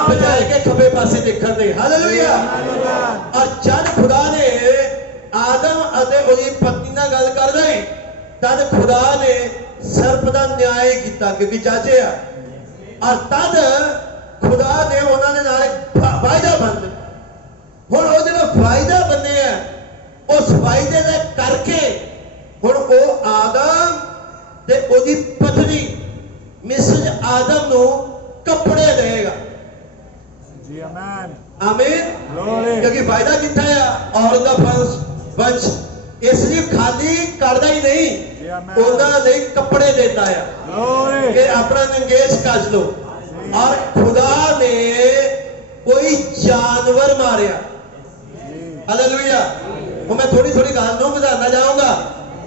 ਬਜਾਏ ਕਿ ਖੱਬੇ ਪਾਸੇ ਦੇਖਣ ਦੇ। ਹਾਲੇਲੂਇਆ। ਔਰ ਜਦ ਖੁਦਾ ਨੇ ਆਦਮ ਅਤੇ ਉਹਦੀ ਪਤਨੀ ਨਾਲ ਗੱਲ ਕਰ ਰਹੀ ਤਦ ਖੁਦਾ ਨੇ ਸਰਪ ਦਾ ਨਿਆਂ ਕੀਤਾ ਕਿਉਂਕਿ ਜੱਜ ਆ। ਔਰ ਤਦ ਖੁਦਾ ਨੇ ਉਹਨਾਂ ਦੇ ਨਾਲ ਵਾਅਦਾ ਬੰਦ। ਹੁਣ ਉਹ ਜਿਹੜਾ ਵਾਅਦਾ ਬੰਨਿਆ ਉਸ ਵਾਅਦੇ ਦੇ ਕਰਕੇ ਹੁਣ ਉਹ ਆਦਮ ਤੇ ਉਹਦੀ ਪਤਨੀ ਮਿਸਿਜ ਆਦਮ ਨੂੰ ਕੱਪੜੇ ਦੇਗਾ। ਜੀ ਆਮੀਨ। ਆਮੀਨ। ਕਿਉਂਕਿ ਵਾਅਦਾ ਕੀਤਾ ਆ ਔਰਤ ਦਾ ਵੰਸ਼ ਇਸ ਲਈ ਖਾਲੀ ਕਰਦਾ ਹੀ ਨਹੀਂ, ਉਹਨਾਂ ਲਈ ਕੱਪੜੇ ਦਿੰਦਾ ਆ ਕਿ ਆਪਣਾ ਨੰਗੇਜ ਕੱਜ ਲੋ। ਔਰ ਖੁਦਾ ਨੇ ਕੋਈ ਜਾਨਵਰ ਮਾਰਿਆ। ਹਾਲੇਲੂਇਆ। ਹੁਣ ਮੈਂ ਥੋੜੀ ਥੋੜੀ ਗੱਲ ਨੂੰ ਵਧਾਉਣਾ ਚਾਹੂੰਗਾ।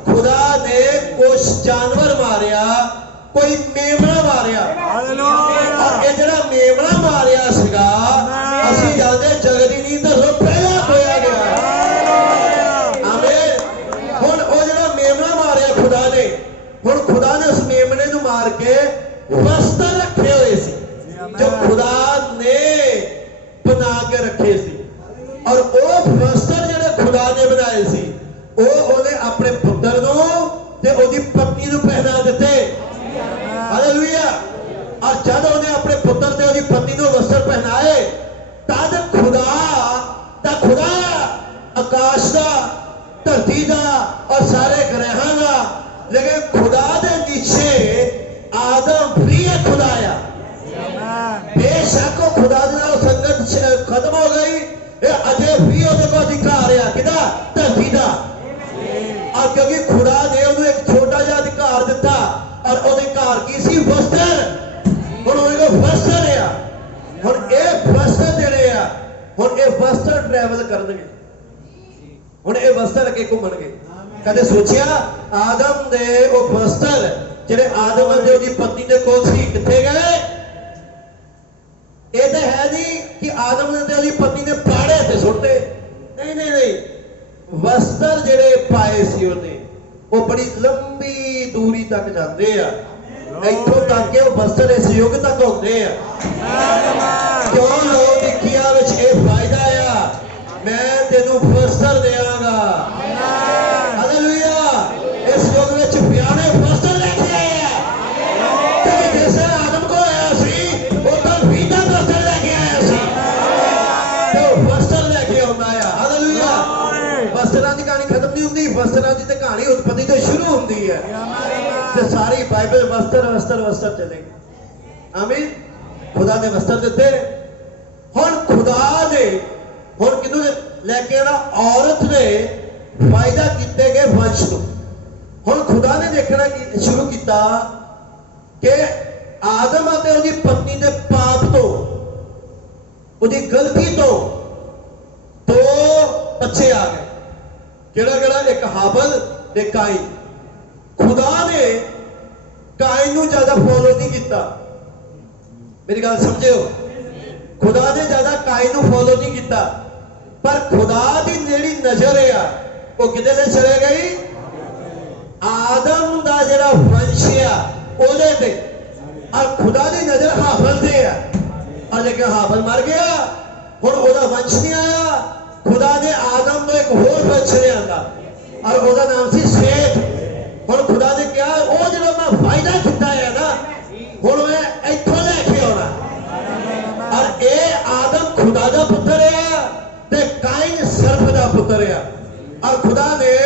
ਖੁਦਾ ਨੇ ਕੁਝ ਜਾਨਵਰ ਮਾਰਿਆ, ਕੋਈ ਮੇਮਣਾ ਮਾਰਿਆ। ਔਰ ਇਹ ਜਿਹੜਾ ਮੇਮਣਾ ਮਾਰਿਆ ਸੀਗਾ ਅਸੀਂ ਜਾਂਦੇ ਜਗਤ ਦੀ ਨੀਂਦ ਤੋਂ ਪਹਿਲਾਂ ਖੋਇਆ ਗਿਆ। ਆਮੀਨ। ਹੁਣ ਉਹ ਜਿਹੜਾ ਮੇਮਣਾ ਮਾਰਿਆ ਖੁਦਾ ਨੇ, ਹੁਣ ਖੁਦਾ ਨੇ ਉਸ ਮੇਮਣੇ ਨੂੰ ਮਾਰ ਕੇ ਵਸਤਰ ਰੱਖੇ ਹੋਏ और वो वस्त्र जिहड़े खुदा ने बनाए सी ਉਹਨੇ ਆਪਣੇ ਪੁੱਤਰ ਨੂੰ ਤੇ ਉਹਦੀ ਪਤਨੀ ਨੂੰ ਪਹਿਨਾ ਦਿੱਤੇ। ਹਾਲੇਲੂਇਆ। ਔਰ ਜਦ ਉਹਨੇ ਆਪਣੇ ਪੁੱਤਰ ਤੇ ਉਹਦੀ ਪਤਨੀ ਨੂੰ ਵਸਤਰ ਪਹਿਨਾਏ ਤਦ ਖੁਦਾ ਆਕਾਸ਼ ਦਾ ਧਰਤੀ ਦਾ ਔਰ ਸਾਰੇ ਗ੍ਰਹਿਾਂ ਦਾ ਲੇਕਿਨ ਖੁਦਾ ਦੇ ਨੀਚੇ ਆਦਮ ਵੀ ਹੈ ਖੁਦਾ ਆ। बेशक वो खुदा दे नाल संगत खत्म हो गई अजे भी ਉਹਦੇ ਕੋਲ ਅਧਿਕਾਰ ਆ ਕਿਹਦਾ ਧਰਤੀ ਦਾ। और क्योंकि खुदा ने ਉਹਨੂੰ ਇੱਕ ਛੋਟਾ ਜਿਹਾ ਅਧਿਕਾਰ ਦਿੱਤਾ ਔਰ ਉਹਦੇ ਅਧਿਕਾਰ ਕੀ ਸੀ ਵਸਤਰ। ਹੁਣ ਉਹਦੇ ਕੋਲ ਵਸਤਰ ਆ। ਹੁਣ ਇਹ ਵਸਤਰ ਜਿਹੜੇ ਆ ਹੁਣ ਇਹ ਵਸਤਰ ਟਰੈਵਲ ਕਰਨਗੇ। ਹੁਣ ਇਹ ਵਸਤਰ ਅੱਗੇ ਘੁੰਮਣਗੇ। ਕਦੇ ਸੋਚਿਆ ਆਦਮ ਦੇ ਉਹ ਵਸਤਰ ਜਿਹੜੇ ਆਦਮ ਦੇ ਉਹਦੀ ਪਤਨੀ ਦੇ ਕੋਲ ਸੀ ਕਿੱਥੇ ਗਏ? ਇਹ ਤਾਂ ਹੈ ਨਹੀਂ ਕਿ ਆਦਮ ਨੇ ਤੇ ਉਹਦੀ ਪਤਨੀ ਨੇ ਪਾੜੇ ਤੇ ਸੁੱਟੇ। ਨਹੀਂ ਵਸਤਰ ਜਿਹੜੇ ਪਾਏ ਸੀ ਉਹਨੇ ਉਹ ਬੜੀ ਲੰਬੀ ਦੂਰੀ ਤੱਕ ਜਾਂਦੇ ਆ। ਇੱਥੋਂ ਤੱਕ ਕਿ ਉਹ ਵਸਤਰ ਇਸ ਯੁੱਗ ਤੱਕ ਹੁੰਦੇ ਆ। ਕਿਉਂ ਲੋਕੀਆਂ ਵਿੱਚ ਇਹ ਫਾਇਦਾ ਆ ਮੈਂ ਤੈਨੂੰ ਵਸਤਰ ਦੇਵਾਂਗਾ। ਹਾਲੇਲੂਇਆ। ਇਸ ਯੁੱਗ ਵਿੱਚ ਪਿਆਰੇ ਵਸਤਰ ਲੈ ਕੇ ਆਏ ਆ। ਤੇ ਜਿਸੇ ਆਦਮ ਕੋ ਆਇਆ ਸੀ ਉਹ ਤਾਂ ਵੀਦਾ ਵਸਤਰ ਲੈ ਕੇ ਆਇਆ ਸੀ ਤੇ ਉਹ ਵਸਤਰ ਲੈ ਕੇ ਆਉਂਦਾ ਆ। ਹਾਲੇਲੂਇਆ। ਵਸਤਰਾਂ ਦੀ ਕਹਾਣੀ ਖਤਮ ਨਹੀਂ ਹੁੰਦੀ। ਵਸਤਰਾਂ ਦੀ ਤੇ ਕਹਾਣੀ ਉਤਪਤੀ ਤੋਂ ਸ਼ੁਰੂ ਹੁੰਦੀ ਹੈ ਤੇ ਸਾਰੀ ਬਾਈਬਲ ਵਸਤਰ ਚੱਲੇਗੀ। ਆਮੀਨ। ਖੁਦਾ ਨੇ ਵਸਤਰ ਦਿੱਤੇ। ਹੁਣ ਖੁਦਾ ਨੇ ਹੁਣ ਕਿਹਨੂੰ ਲੈ ਕੇ ਆਣਾ? ਔਰਤ ਨੇ ਫਾਇਦਾ ਕੀਤੇ ਗਏ ਵੰਸ਼ ਨੂੰ। ਹੁਣ ਖੁਦਾ ਨੇ ਦੇਖਣਾ ਸ਼ੁਰੂ ਕੀਤਾ ਕਿ ਆਦਮ ਅਤੇ ਉਹਦੀ ਪਤਨੀ ਦੇ ਪਾਪ ਤੋਂ ਉਹਦੀ ਗਲਤੀ ਤੋਂ ਦੋ ਬੱਚੇ ਆ ਗਏ। ਕਿਹੜਾ? ਇੱਕ ਹਾਬਲ ਤੇ ਕਾਇਨ। ਖੁਦਾ ਨੇ ਕਾਇਨ ਨੂੰ ਜ਼ਿਆਦਾ ਫੋਲੋ ਨਹੀਂ ਕੀਤਾ। ਮੇਰੀ ਗੱਲ ਸਮਝਿਓ। ਖੁਦਾ ਨੇ ਜ਼ਿਆਦਾ ਕਾਇਨ ਨੂੰ ਫੋਲੋ ਨਹੀਂ ਕੀਤਾ ਪਰ ਖੁਦਾ ਦੀ ਜਿਹੜੀ ਨਜ਼ਰ ਆ ਉਹ ਕਿਹਦੇ ਤੇ ਚਲੇ ਗਈ? ਆਦਮ ਦਾ ਜਿਹੜਾ ਵੰਸ਼ ਆ ਉਹਦੇ ਤੇ। ਔਰ ਖੁਦਾ ਦੀ ਨਜ਼ਰ ਹਾਬਲ ਤੇ ਆ। ਔਰ ਲੇਕਿਨ ਹਾਬਲ ਮਰ ਗਿਆ। ਹੁਣ ਉਹਦਾ ਵੰਸ਼ ਨਹੀਂ ਆਇਆ। ਖੁਦਾ ਨੇ ਆਦਮ ਨੂੰ ਇੱਕ ਹੋਰ ਵੰਸ਼ ਲਿਆਂਦਾ ਔਰ ਉਹਦਾ ਨਾਮ ਸੀ ਸੇਤ। ਹੁਣ ਖੁਦਾ ਨੇ ਕਿਹਾ ਉਹ ਜਿਹੜਾ ਮੈਂ ਫਾਇਦਾ ਕੀਤਾ ਹੈ ਨਾ ਹੁਣ ਮੈਂ ਇੱਥੋਂ ਲੈ ਕੇ ਆਉਣਾ। ਔਰ ਇਹ ਆਦਮ ਖੁਦਾ ਦਾ ਪੁੱਤਰ ਆ ਤੇ ਕਾਇਨ ਸਰਪ ਦਾ ਪੁੱਤਰ ਆ। ਔਰ ਖੁਦਾ ਨੇ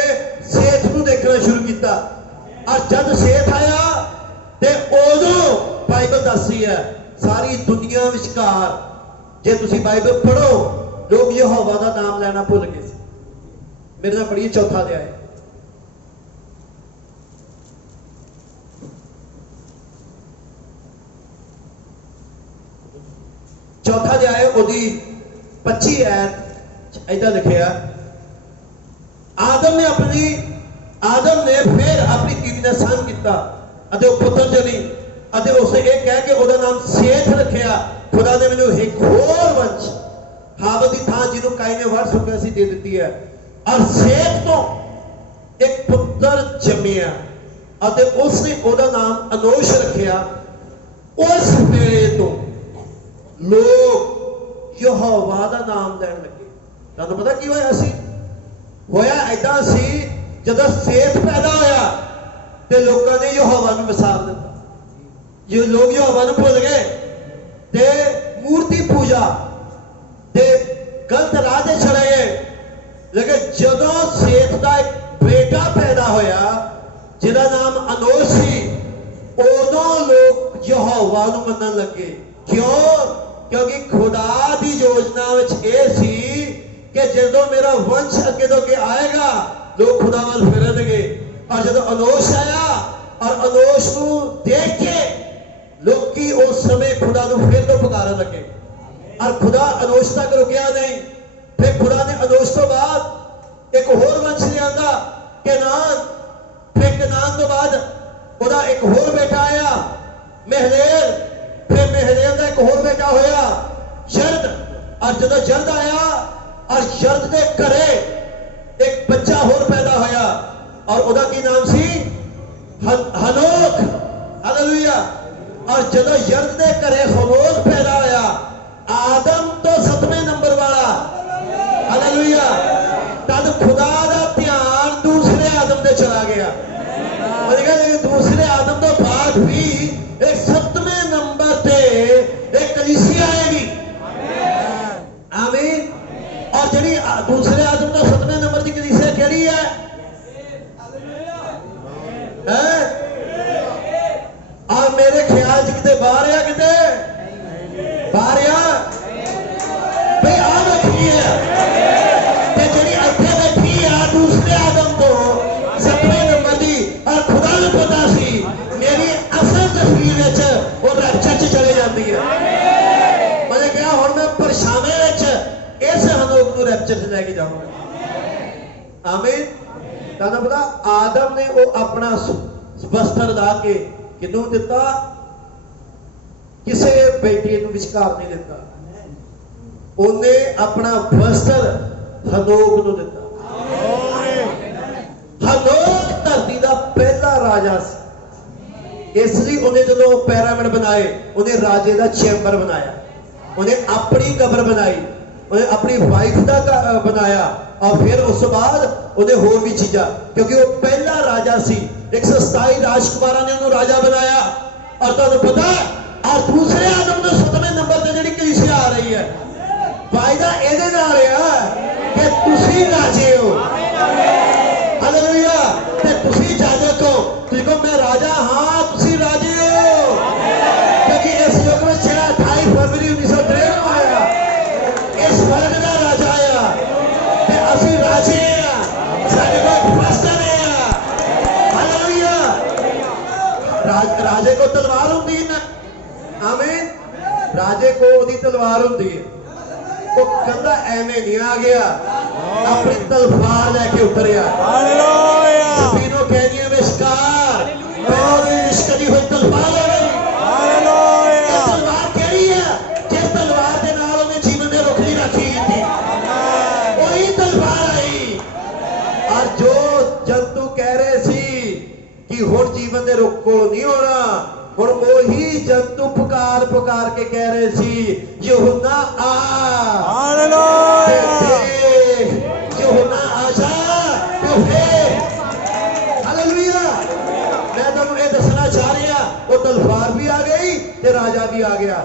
ਸੇਤ ਨੂੰ ਦੇਖਣਾ ਸ਼ੁਰੂ ਕੀਤਾ। ਔਰ ਜਦ ਸੇਤ ਆਇਆ ਤੇ ਉਦੋਂ ਬਾਈਬਲ ਦੱਸਦੀ ਹੈ ਸਾਰੀ ਦੁਨੀਆ ਵਿਚਕਾਰ ਜੇ ਤੁਸੀਂ ਬਾਈਬਲ ਪੜ੍ਹੋ ਲੋਕ ਯਹੋਵਾ ਦਾ ਨਾਮ ਲੈਣਾ ਭੁੱਲ ਗਏ ਸੀ। ਮੇਰੇ ਨਾਲ ਪੜ੍ਹੀਏ ਚੌਥਾ ਅਧਿਆਇ। ਚੌਥਾ ਅਧਿਆਇ ਉਹਦੀ 25 ਐਤ ਏਦਾਂ ਲਿਖਿਆ ਆਦਮ ਨੇ ਫਿਰ ਆਪਣੀ ਧੀ ਦਾ ਸੰਗ ਕੀਤਾ ਅਤੇ ਉਹ ਪੁੱਤਰ ਜਨੀ ਅਤੇ ਉਸੇ ਇਹ ਕਹਿ ਕੇ ਉਹਦਾ ਨਾਮ ਸੇਤ ਰੱਖਿਆ। ਖੁਦਾ ਨੇ ਮੈਨੂੰ ਇੱਕ ਹੋਰ ਵੰਸ਼ ਹਾਬਲ ਦੀ ਥਾਂ ਜਿਹਨੂੰ ਕਾਇਨ ਨੇ ਵੜ ਚੁੱਕਿਆ ਸੀ ਦੇ ਦਿੱਤੀ ਹੈ। ਔਰ ਸੇਤ ਤੋਂ ਇੱਕ ਪੁੱਤਰ ਜੰਮਿਆ ਅਤੇ ਉਸਨੇ ਉਹਦਾ ਨਾਮ ਅਨੋਸ਼ ਰੱਖਿਆ। ਉਸ ਵੇਲੇ ਤੋਂ ਲੋਕ ਯਹੋਵਾ ਦਾ ਨਾਮ ਲੈਣ ਲੱਗੇ। ਤੁਹਾਨੂੰ ਪਤਾ ਕੀ ਹੋਇਆ ਸੀ? ਹੋਇਆ ਏਦਾਂ ਸੀ ਜਦੋਂ ਸੇਤ ਪੈਦਾ ਹੋਇਆ ਤੇ ਲੋਕਾਂ ਨੇ ਯਹੋਵਾ ਨੂੰ ਵਿਸਾਰ ਦਿੱਤਾ। ਜੇ ਲੋਕ ਯਹੋਵਾ ਨੂੰ ਭੁੱਲ ਗਏ ਤੇ ਮੂਰਤੀ ਪੂਜਾ ਤੇ ਗਲਤ ਰਾਹ ਤੇ ਚਲੇ ਗਏ। ਲੇਕਿਨ ਜਦੋਂ ਸੇਤ ਦਾ ਇੱਕ ਬੇਟਾ ਪੈਦਾ ਹੋਇਆ ਜਿਹਦਾ ਨਾਮ ਅਨੋਸ਼ ਸੀ ਉਦੋਂ ਲੋਕ ਯਹੋਵਾ ਨੂੰ ਮੰਨਣ ਲੱਗੇ। ਕਿਉਂ? ਕਿਉਂਕਿ ਖੁਦਾ ਦੀ ਯੋਜਨਾ ਵਿੱਚ ਇਹ ਸੀ ਕਿ ਜਦੋਂ ਮੇਰਾ ਵੰਸ਼ ਅੱਗੇ ਤੋਂ ਅੱਗੇ ਆਏਗਾ ਲੋਕ ਖੁਦਾ ਵੱਲ ਫਿਰਨਗੇ। ਔਰ ਜਦੋਂ ਅਨੋਸ਼ ਆਇਆ ਔਰ ਅਨੋਸ਼ ਨੂੰ ਦੇਖ ਕੇ ਲੋਕੀ ਉਸ ਸਮੇਂ ਖੁਦਾ ਨੂੰ ਫਿਰ ਤੋਂ ਪੁਕਾਰਨ ਲੱਗੇ। ਔਰ ਖੁਦਾ ਅਨੋਸ਼ ਤੱਕ ਰੁਕਿਆ ਨਹੀਂ। ਫਿਰ ਖੁਦਾ ਨੇ ਅਨੋਸ਼ ਤੋਂ ਬਾਅਦ ਇੱਕ ਹੋਰ ਵੰਸ਼ ਲਿਆਂਦਾ ਕਨਾਨ। ਫਿਰ ਕਨਾਨ ਤੋਂ ਬਾਅਦ ਉਹਦਾ ਇੱਕ ਹੋਰ ਬੇਟਾ ਆਇਆ महलेल। फिर महलेल का एक होर बेटा होया यरद। और जदों यरद आया और यरद के घरे एक बच्चा होर पैदा होया और ओदा की नाम सी हनोक। हालेलुया। और जदों यरद के घरे हनोक पैदा होया आदम तो 7वें नंबर वाला। खुदा का ध्यान दूसरे आदम से चला गया। लेकिन दूसरे आदम तो बाद भी एक 7वें नंबर पे एक कलीसिया आएगी। आमीन। और जी दूसरे आदम तो 7वें नंबर की कलीसिया केड़ी है? और मेरे ख्याल च किते बाहर या किते बाहर या भाई आ बैठी है ते जेड़ी इत्थे बैठी है दूसरे आदम तो 7वें नंबर की। और खुदा नूं पता सी मेरी असल तस्वीर विच वो रैप्चर च चले जाती है। मैंने कहा हुण मैं परछावें विच इस हनोक नूं रैप्चर च लैके जाऊंगा। आमीन। तुहानूं पता आदम ने वो अपना वस्त्र ला के किनू दिता? किसे बेटी नूं विचकार नहीं दिता। उन्हें अपना वस्त्र हनोक नूं दिता। हनोक धरती का पहला राजा सी। इसलिए उन्हें जो पैरामिड बनाए उन्हें राजे का चैंबर बनाया, उन्हें अपनी कब्र बनाई, उन्हें अपनी वाइफ का बनाया और फिर उस बाद उन्हें होर भी चीजा, क्योंकि वो पहला राजा सी। 127 राजकुमारा ने उन्हें राजा बनाया। और तुहानूं पता और दूसरे आदम के 7वें नंबर पर जिहड़ी कलीसिया आ रही है वायदा इहदे नाल है कि तुसीं राजे हो। हालेलुया। ते तुसीं जाजक हो। तुसीं कहो मैं राजा हाँ, तुसीं राजे हो। क्योंकि इस युग में 28 फरवरी 1963 में आया इस वर्ग का राजा आया ते असीं राजे हैं। साडे कोल वस्त्र है। हालेलुया। राजे को तलवार होती है ना। आमीन। राजे को ओदी तलवार होती है। वो कहता एवें नहीं आ गया, अपनी तलवार लेके उतरिया। हालेलुया। तीनों कहनियां विश्कार करी हुई तलवार है। हालेलुया। तलवार केड़ी है? जिस तलवार के नाल उन्हें जीवन में रोकनी रखी थी वही तलवार आई। और जो जंतु कह रहे सी कि हुण जीवन दे रोको नहीं होना, हुण वही जंतु पुकार पुकार के कह रहे सी यूहन्ना आ। हालेलुया। यूहन्ना आजा। हालेलुया। मैं तुहानूं ये दसना चाह रहा वो तलवार भी आ गई ते राजा भी आ गया।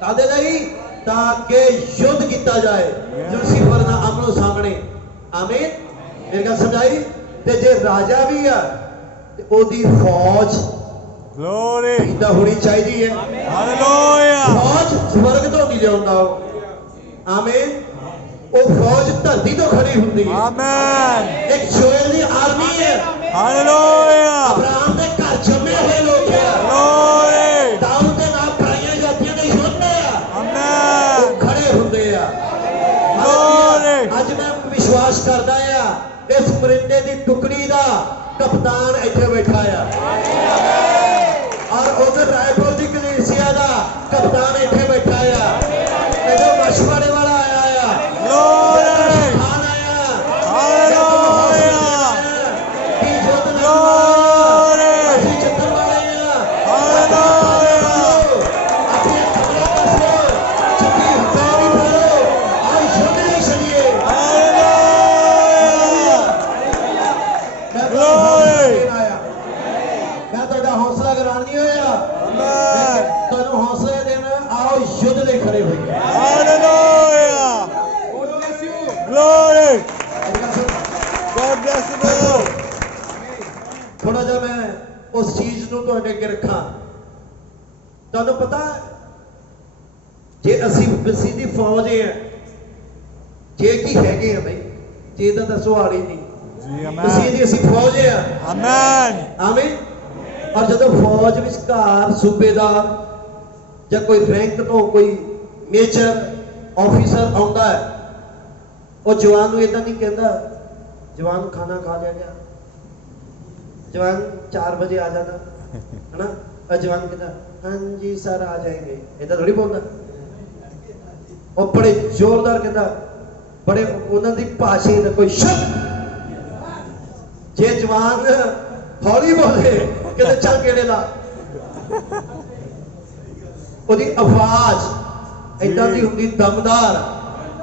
कादे लई? ताकि युद्ध किया जाए लूसीफर ना आमनो सामने। आमीन। मेरी गल समझाई? ते जे राजा भी आ ते ओदी फौज ग्लोरी इदा होनी चाहिए है। हालेलुया। फौज स्वर्ग तो नहीं लियाउंदा। आमीन। वो फौज धरती तो खड़ी हुंदी है। आमीन। एक जोएल दी आर्मी है। हालेलुया। अब्राहम दे घर जम्मे हुए लोग है। ग्लोरी। दाऊद दे नाल पराईयां जातियां दे योद्धे आ। आमीन। वो खड़े हुंदे आ। ग्लोरी। आज मैं विश्वास करदा आ इस परिंदे दी टुकड़ी दा कप्तान इत्थे बैठा आ और उधर रायपुर की कलीसिया का कप्तान इत्थे बैठा आ। जो मछुआरे वाला आया खान आया। हालेलुया। कि युद्ध लड़ना असीं जितण वाले आ। हालेलुया। अपनी खबरां दसो, चुप्पी हथेली मारो, आओ युद्ध नहीं छड़िए। हालेलुया। मैं तुहाडा हौसला गिरान नहीं होया। तुहानूं हौसला देना आओ युद्ध ले खड़े होइए। Hallelujah. Glory. God bless you. थोड़ा जा मैं उस चीज नूं तुहाडे अगे रखा। तुहानूं पता जे असीं मसीह दी फौज है जे की हैगे आ भाई जे दा तां सवाल ही नहीं। मसीह दी असीं फौज है। आमीन। आमीन। और जो फौज विचकार सूबेदार या कोई रैंक तो कोई मेजर ऑफिसर आता है वो जवान नूं इदां नहीं कहता जवान खाना खा लिया गया, जवान 4 बजे आ जाना है ना। और जवान कहता हाँ जी सर आ जाएंगे, इदां थोड़ी बोलता। और बड़े जोरदार कहता बड़े उन्होंने दी भाषा दा कोई शब्द जे जवान हौली बोले कहते चल केड़े ला। ओदी आवाज इदां दी हुंदी दमदार,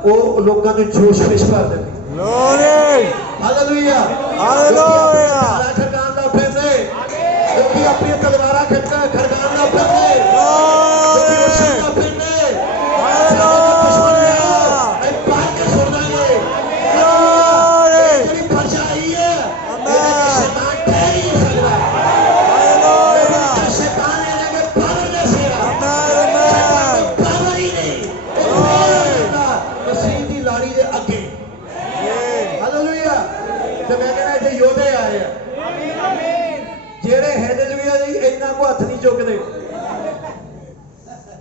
वो लोगों को जोश पेश कर देती। Glory. Hallelujah hallelujah. खड़कान दा फिरदे क्योंकि अपनी तलवारां खड़कान दा फिरदे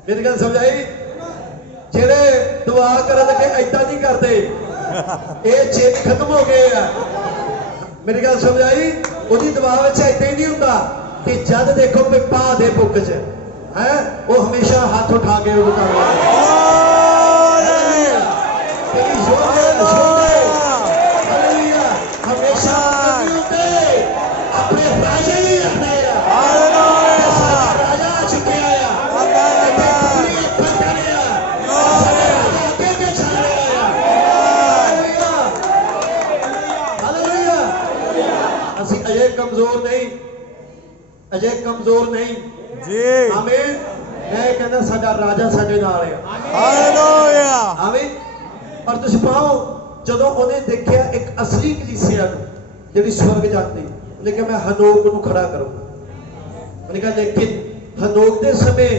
मेरी गल समझाई जेड़े दुआ करन लगे ऐदा नहीं करते ये चिन्ह खत्म हो गए हैं मेरी गल समझाई उहदी दुआ विच ऐदा ही नहीं हुंदा कि जद देखो कि पा दे बुक च है वो हमेशा हाथ उठा के हमेशा अपने राजे ही रखने कमजोर नहीं अजय कमजोर नहीं जी आमीन मैं कहना साडा राजा साडे नाल है हालेलुया आमीन और तुम पाओ जदों उन्हें देखिया एक असली कलीसिया जिहड़ी स्वर्ग जाती उन्हें कहा मैं हनोक नूं खड़ा करूंगा उन्हें कहा लेकिन हनोक दे समय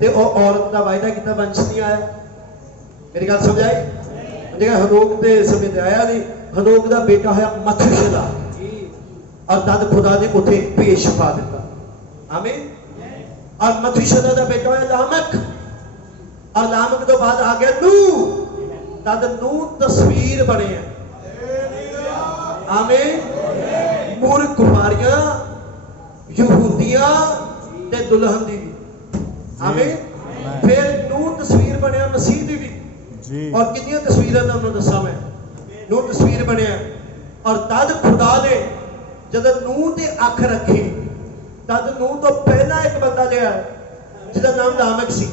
ते ओ औरत दा वायदा कीता वंश नहीं आया मेरी गल समझाई उन्हें कहा हनोक दे समय ते आया नहीं हनोक दा बेटा होया मथुशेला और तद खुदा ने उसे पेश पा दिता आमीन और मथुशेला दा बेटा है लामक और लामक तो बाद आ गया नूह तद नूह तस्वीर बने आमीन मूर कुमारियां यहूदियां ते दुल्हन दी आमीन फिर नूह तस्वीर बने मसीह दी भी और कितनी तस्वीरां दा मैं दसा मैं नूह तस्वीर बने और तद खुदा ने जब नूह ते अख रखी तद नूह तो पहला एक बंदा लिया जिसका नाम लामक सी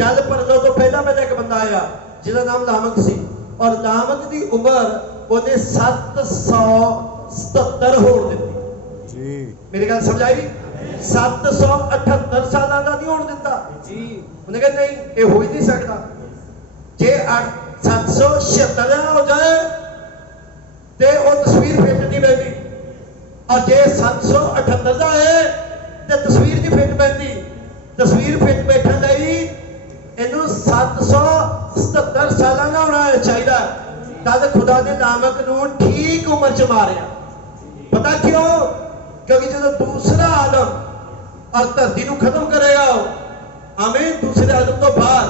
जल परदों तो पहला एक बंदा आया जिसका नाम लामक सी और लामक की उम्र उन्हें 777 होड़ दी मेरी गल समझाई 778 साल का नहीं होड़ दिता उन्हें कहा नहीं ये हो ही नहीं सकता जे 776 हो जाए तो वो तस्वीर फिट नहीं बैठी और जे 778 का है तो तस्वीर नहीं फिट बैठी तस्वीर फिट बैठने लई इनू 777 साल का होना चाहिए तद खुदा ने लामक नूं ठीक उम्र च मारिया पता क्यों क्योंकि जो दूसरा आदम और धरती नूं खत्म करेगा आमीन दूसरे आदम तो बाद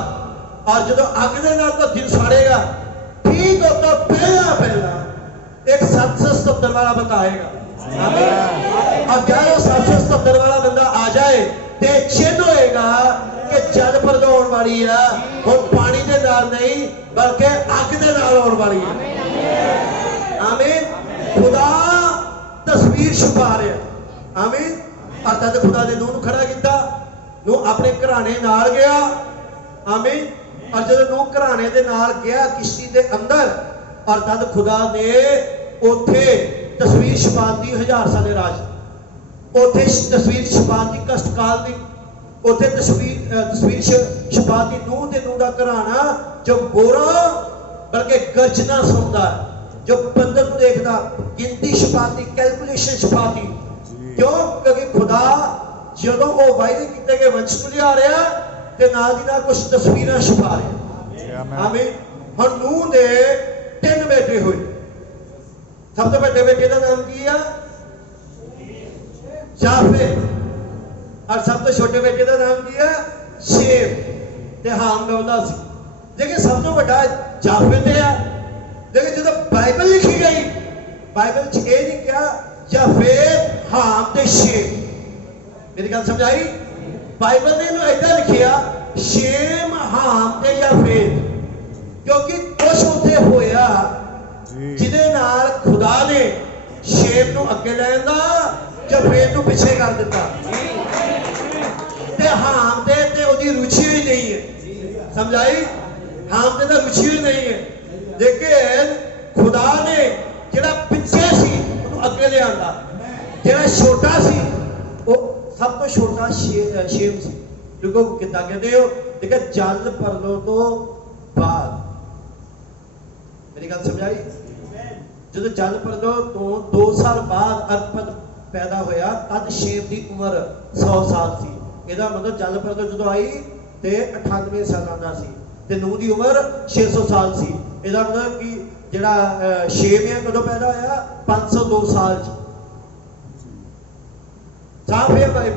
और जो अग दे नाल धरती नूं साड़ेगा ठीक हो तो पहला एक 777 वाला बंदा आएगा और जब 777 वाला बंदा आ जाए तो चिन्ह होएगा कि जल परदौन वाली है वो पानी के नाल नहीं बल्कि अग के नाल होने वाली है आमीन खुदा तस्वीर छुपा रहा आमीन और तद खुदा ने नूह खड़ा किया नूह अपने घराने नाल गया आमीन और जब नूह घराने दे नाल गया किश्ती के अंदर और तद खुदा ने उथे तस्वीर छुपाती 1000 साल राज उथे तस्वीर छुपाती कष्टकाल की उथे तस्वीर छुपाती नूह ते नूह दा घराना जो बोरा बल्कि गर्जना सुनता है जो बंदर को देखता गिनती छुपाती कैलकुलेशन छुपाती क्यों क्योंकि खुदा जो वो वायदे किए गए वंश को लिया रहा ते नाल दी नाल कुछ तस्वीरां छुपा रहा आमीन हुण नूह दे 3 बेटे हुए सब तो बड़े बेटे का नाम की है जाफेत और सब तो छोटे बेटे का नाम की है शेम ते हाम गौला सी लेकिन सब तो बड़ा जाफेत है लेकिन जो बाइबल लिखी गई बाइबल च ये नहीं क्या जाफेत हाम ते शेम मेरी गल समझाई बाइबल ने इन्हों ऐसा लिखिया शेम हाम ते जाफेत क्योंकि कुछ उत्थे होया जिदे नाल खुदा ने शेम नूं अगे लैंदा जाफेत नूं पिछे कर दिता ते हाम ते ओदी रुचि ही नहीं है समझाई हाम ते रुचि ही नहीं है लेकिन खुदा ਜਿਹੜਾ ਪਿੱਛੇ ਸੀ ਉਹਨੂੰ ਅੱਗੇ ਲਿਆਂਦਾ, ਜਿਹੜਾ ਛੋਟਾ ਸੀ ਉਹ ਸਭ ਤੋਂ ਛੋਟਾ ਸ਼ੇਮ ਸੀ। ਕਿਉਂਕਿ ਕਿੱਦਾਂ ਕਹਿੰਦੇ ਹੋ ਦੇਖਿਆ ਜਲ ਪਰਲੋ ਤੋਂ ਬਾਅਦ, ਮੇਰੀ ਗੱਲ ਸਮਝਾਈ, ਜਦੋਂ ਜਲ ਪਰਲੋ ਤੋਂ 2 ਸਾਲ ਬਾਅਦ ਅਰਪਦ पैदा होया तद शेम की उम्र 100 साल सी। ਇਹਦਾ मतलब जल पलटो ਜਦੋਂ आई ते 98 साल ਦਾ ਸੀ ਤੇ ਨੂਹ ਦੀ ਉਮਰ 600 ਸਾਲ ਸੀ। ਇਹਦਾ मतलब कि ਜਿਹੜਾ शेम है कदों पैदा होया 502 साल ਚ। साफ है भाई,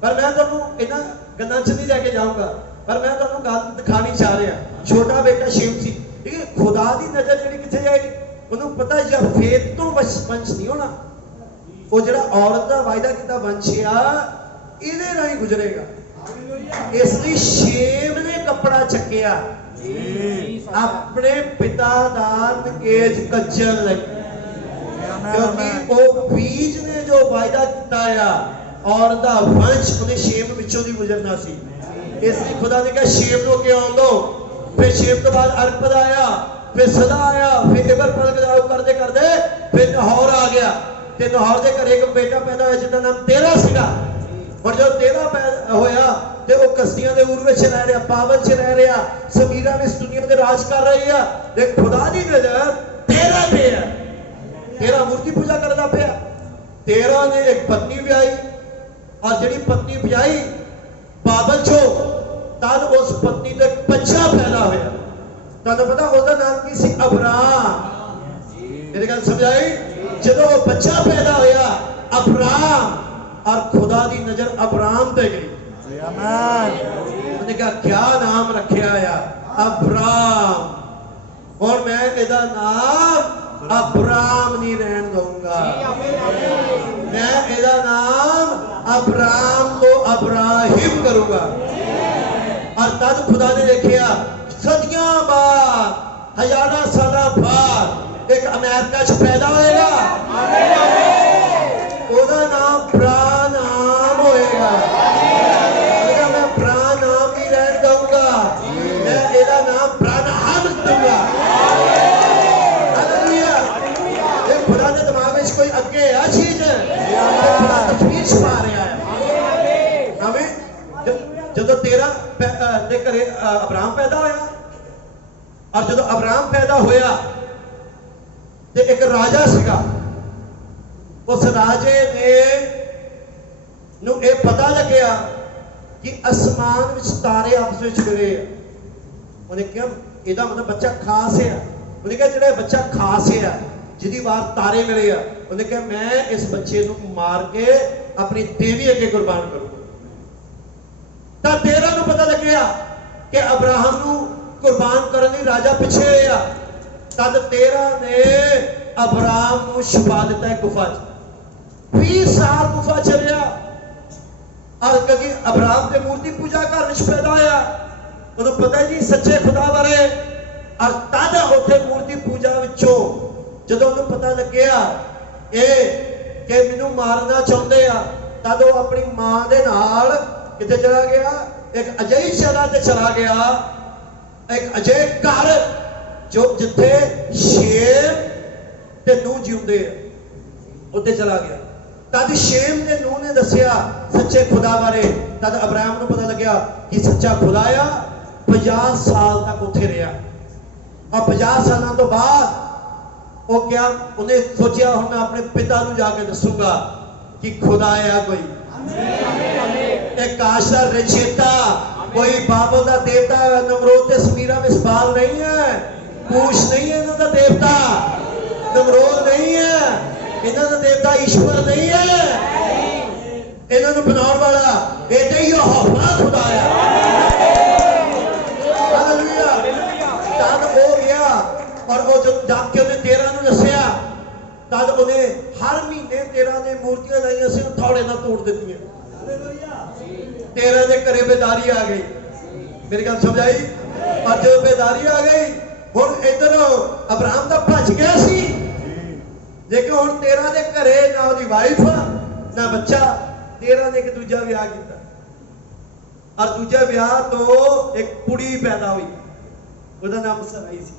पर मैं ਤੁਹਾਨੂੰ ਇਹਨਾਂ ਗੱਲਾਂ ਚ नहीं लेके जाऊंगा, पर मैं ਤੁਹਾਨੂੰ ਗੱਲ ਦਿਖਾਣੀ ਚਾਹ ਰਿਹਾ। ਛੋਟਾ ਬੇਟਾ शेम ਸੀ, ठीक है। खुदा ਦੀ ਨਜ਼ਰ ਜਿਹੜੀ ਕਿੱਥੇ ਜਾਏਗੀ ਉਹਨੂੰ ਪਤਾ ਜਾਂ ਫੇਤ ਤੋਂ ਵੰਸ਼ ਨਹੀਂ ਹੋਣਾ। वो जरा औरत का वायदा किया वंश इहदे नाल ही गुजरेगा। इसलिए शेम ने कपड़ा चकिया अपने पिता दा नकेज कज्जन लगी, क्योंकि वो बीज ने जो वायदा किया औरत का वंश उन्हें शेम विचों दी गुजरना सी। इसलिए खुदा ने कहा शेम को क्यों आउण दो। फिर शेम तो बाद अरपद आया, फिर सदा आया, फिर इबर पलक करते करते फिर नहौर आ गया। ते नहौर दे घरे एक बेटा पैदा होया जिसका नाम तेरा सीगा। और जो तेरा पैदा होया ते वो कस्तियां दे उर विच रह रहा, बाबल च रह रहा, समीरा में इस दुनिया दे राज कर रही है। ते खुदा दी नजर तेरा पे है, तेरा मूर्ति पूजा करदा पिया। तेरा ने एक पत्नी ब्याही और जिहड़ी पत्नी ब्याही बाबल चो तद उस पत्नी ते बच्चा पैदा होया। तुहानू पता उसदा नाम की सी? अब्राहम। मेरी गल समझाई? जब वो बच्चा पैदा होया अब्राहम और खुदा दी नजर अब्राहम पे गई। उन्होंने कहा क्या नाम रखा है? अब्राहम। और मैं इहदा नाम अब्राहम नहीं रहन दूंगा, मैं इहदा नाम अब्राहम को अब्राहिम करूंगा। और तद खुदा ने देखा सदियां बाद, हजारों साल बाद एक अमेरिका च पैदा होएगा, ओदा नाम ब्रानाम होएगा। मैं ब्रानाम नहीं रहने दूंगा, मैं एदा नाम ब्रानहाम दूंगा। हालेलुया। ये खुदा के दिमाग में कोई अगे है चीज है, खुदा तस्वीर छुपा रहा है हमें। जब तेरा दे घरे अब्राहम पैदा होया और जब अब्राहम पैदा होया ते एक राजा सीगा। उस राजे ने नू ये पता लग्या कि आसमान विच तारे आपस में मिले। उन्हें कहा इहदा मतलब बच्चा खास है। उन्हें कहा जिहड़ा बच्चा खास है जिहदी वार तारे मिले आ, उन्हें कहा मैं इस बच्चे नू मार के अपनी देवी अगे कुर्बान करूंगा। तां तेरा नू पता लग्या कि अब्राहम नू कुर्बान करने लई राजा पिछे होया। तद तेरा ने अब्राहम को छुपा दिता है गुफा च। 20 साल गुफा च रहा। और क्योंकि अब्राहम के मूर्ति पूजा घर में पैदा होया, उन्हें पता ही नहीं सच्चे खुदा बारे। और तद उसे मूर्ति पूजा विचों जदों उन्हें पता लग्या कि मैनू मारना चाहते आ, तद वो अपनी मां दे नाल किते चला गया, एक अजयी जगह ते चला गया, एक अजय घर जो जिथे शेम ते नूह जिउंदे उत्ते चला गया। तद शेम ते नूह ने दसिया सच्चे खुदा बारे। तद अब्राहम को पता लग्या कि सच्चा खुदा आ। 50 साल तक उत्थे रहा। और 50 सालों तो बाद वो क्या उन्हें सोचा हम मैं अपने पिता को जाके दसूंगा कि खुदा आ कोई। एक काश दा रचेता कोई बाबल का देवता नमरूद ते समीरा में सवाल नहीं है, कूश नहीं है इन्हों का देवता, नमरूद नहीं है इन्हों का देवता, ईश्वर नहीं है इन्हों बनाने वाला बेटे ही यहोवा खुदा है। हालेलुया। तद हो गया और वो जब जाके उन्हें 13 नूं दसिया तद उन्हें हर महीने 13 ने मूर्तियां लाइयां सी थोड़े ना तोड़ दित्तियां। 13 के घरे बेदारी आ गई। मेरी गल समझ आई? और जो बेदारी आ गई हुण इधर अब्राहम दा भज गया सी, लेकिन हुण 13 के घरे ना उसदी वाइफ ना बच्चा। 13 ने एक दूजा विआह किया और दूजे विआह तो एक कुड़ी पैदा हुई, उसका नाम सराई सी।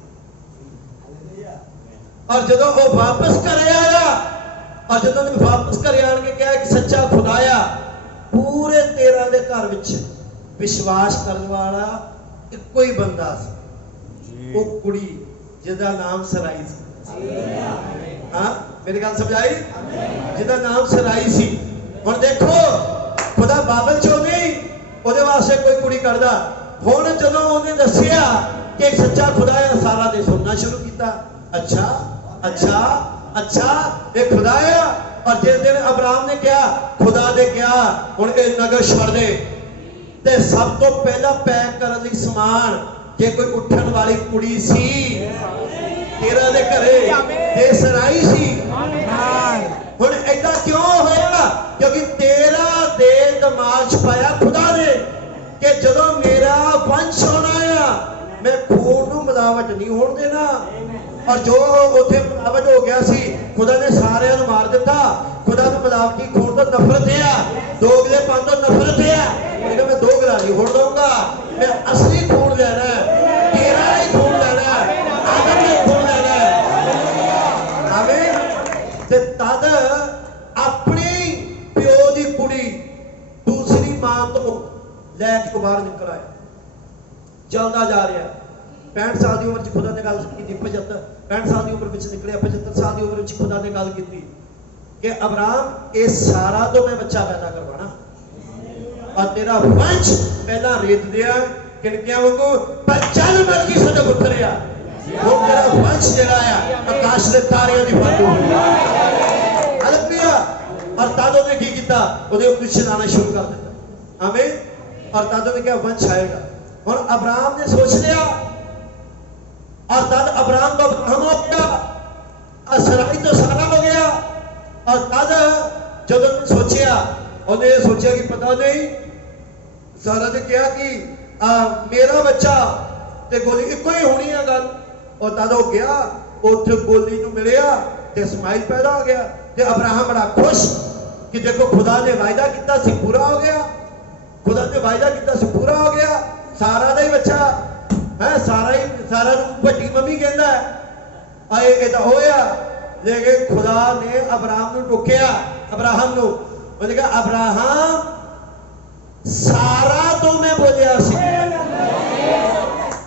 और जदों वो वापस घरे आया और जदों ने वापस घरे आन के कहा कि सच्चा खुदाया पूरे 13 के घर विच विश्वास करने वाला इको ही बंदा सी वो कुड़ी जिहदा नाम सराई सी। हाँ मेरी गल समझाई जिहदा नाम सराई सी। हुण देखो खुदा बाबल चो नहीं ਉਹਦੇ ਵਾਸਤੇ कोई कुड़ी करदा। हुण जदों ਉਹਨੇ दसिया कि एक सच्चा खुदा है सारा ने सुनना शुरू किया। अच्छा अच्छा अच्छा ये खुदा है। और जिस दिन अब्राहम ने कहा खुदा ने कहा हुण ये नगर छड़ दे ते सब तो पहला पैक करने लई समान जे कोई उठण वाली कुड़ी सी तेरा दे घरे ते सराई सी। हुण ऐदा क्यों होया क्योंकि तेरा दे दिमाग च पाया खुदा ने कि जदों मेरा वंश होना है मैं खून नूं मिलावट नहीं होण देना। और जो उत्थे मिलावट हो गया सी खुदा ने सारिਆਂ ਨੂੰ मार दिता। खुदा ਨੂੰ मिलावटी खून तो नफरत है दोगलेपन तो नफरत है लेकिन मैं दोगला नहीं होण दूंगा। मैं असली खून लेना है तेरा ही खून लेना है आदम ने खून लेना है। आमीन। ते तद अपनी प्यो दी कुड़ी दूसरी मां तो लैके बाहर निकल आया चलता जा रहा। 65 साल की उम्र खुदा ने गल की 65 साल की उम्र में निकलिया 75 साल की उम्र खुदा ने गल की कि अब्राहम ये सारा तो मैं बच्चा पैदा करवाना और तेरा वंश पहला रेत दिया किणकियां वांगू पर चल मरकी सदक उतरिया वो तेरा वंश जड़ा है आकाश के तारियां दी फाटू हालेलुया। और तद उसने की किया ਉਹਦੇ ਉੱਤੇ ਚਲਾਣਾ शुरू कर दिता। आमीन। और तद उसने कहा वंश आएगा। हुण अब्राहम ने सोच लिया और तद अब्राहम को अब्राहम हो गया सराई तो सारा हो गया। और तद जब सोचा उन्हें सोचा कि पता नहीं सारा ने कहा कि मेरा बच्चा ते गोली इको ही होनी है गल। और तद हो गया उठ गोली नूं मिलिया ते इस्माइल पैदा हो गया ते अब्राहम बड़ा खुश कि देखो खुदा ने वायदा किया सी पूरा हो गया। खुदा ने वायदा किया सी पूरा हो गया। सारा दा ही बच्चा है सारा वड्डी मम्मी कहता है आए ये तो होया लेकिन खुदा ने अब्राहम नूं टोकिया। अब्राहम नूं उन्हें कहा अब्राहम सारा तो मैं बोलिया सी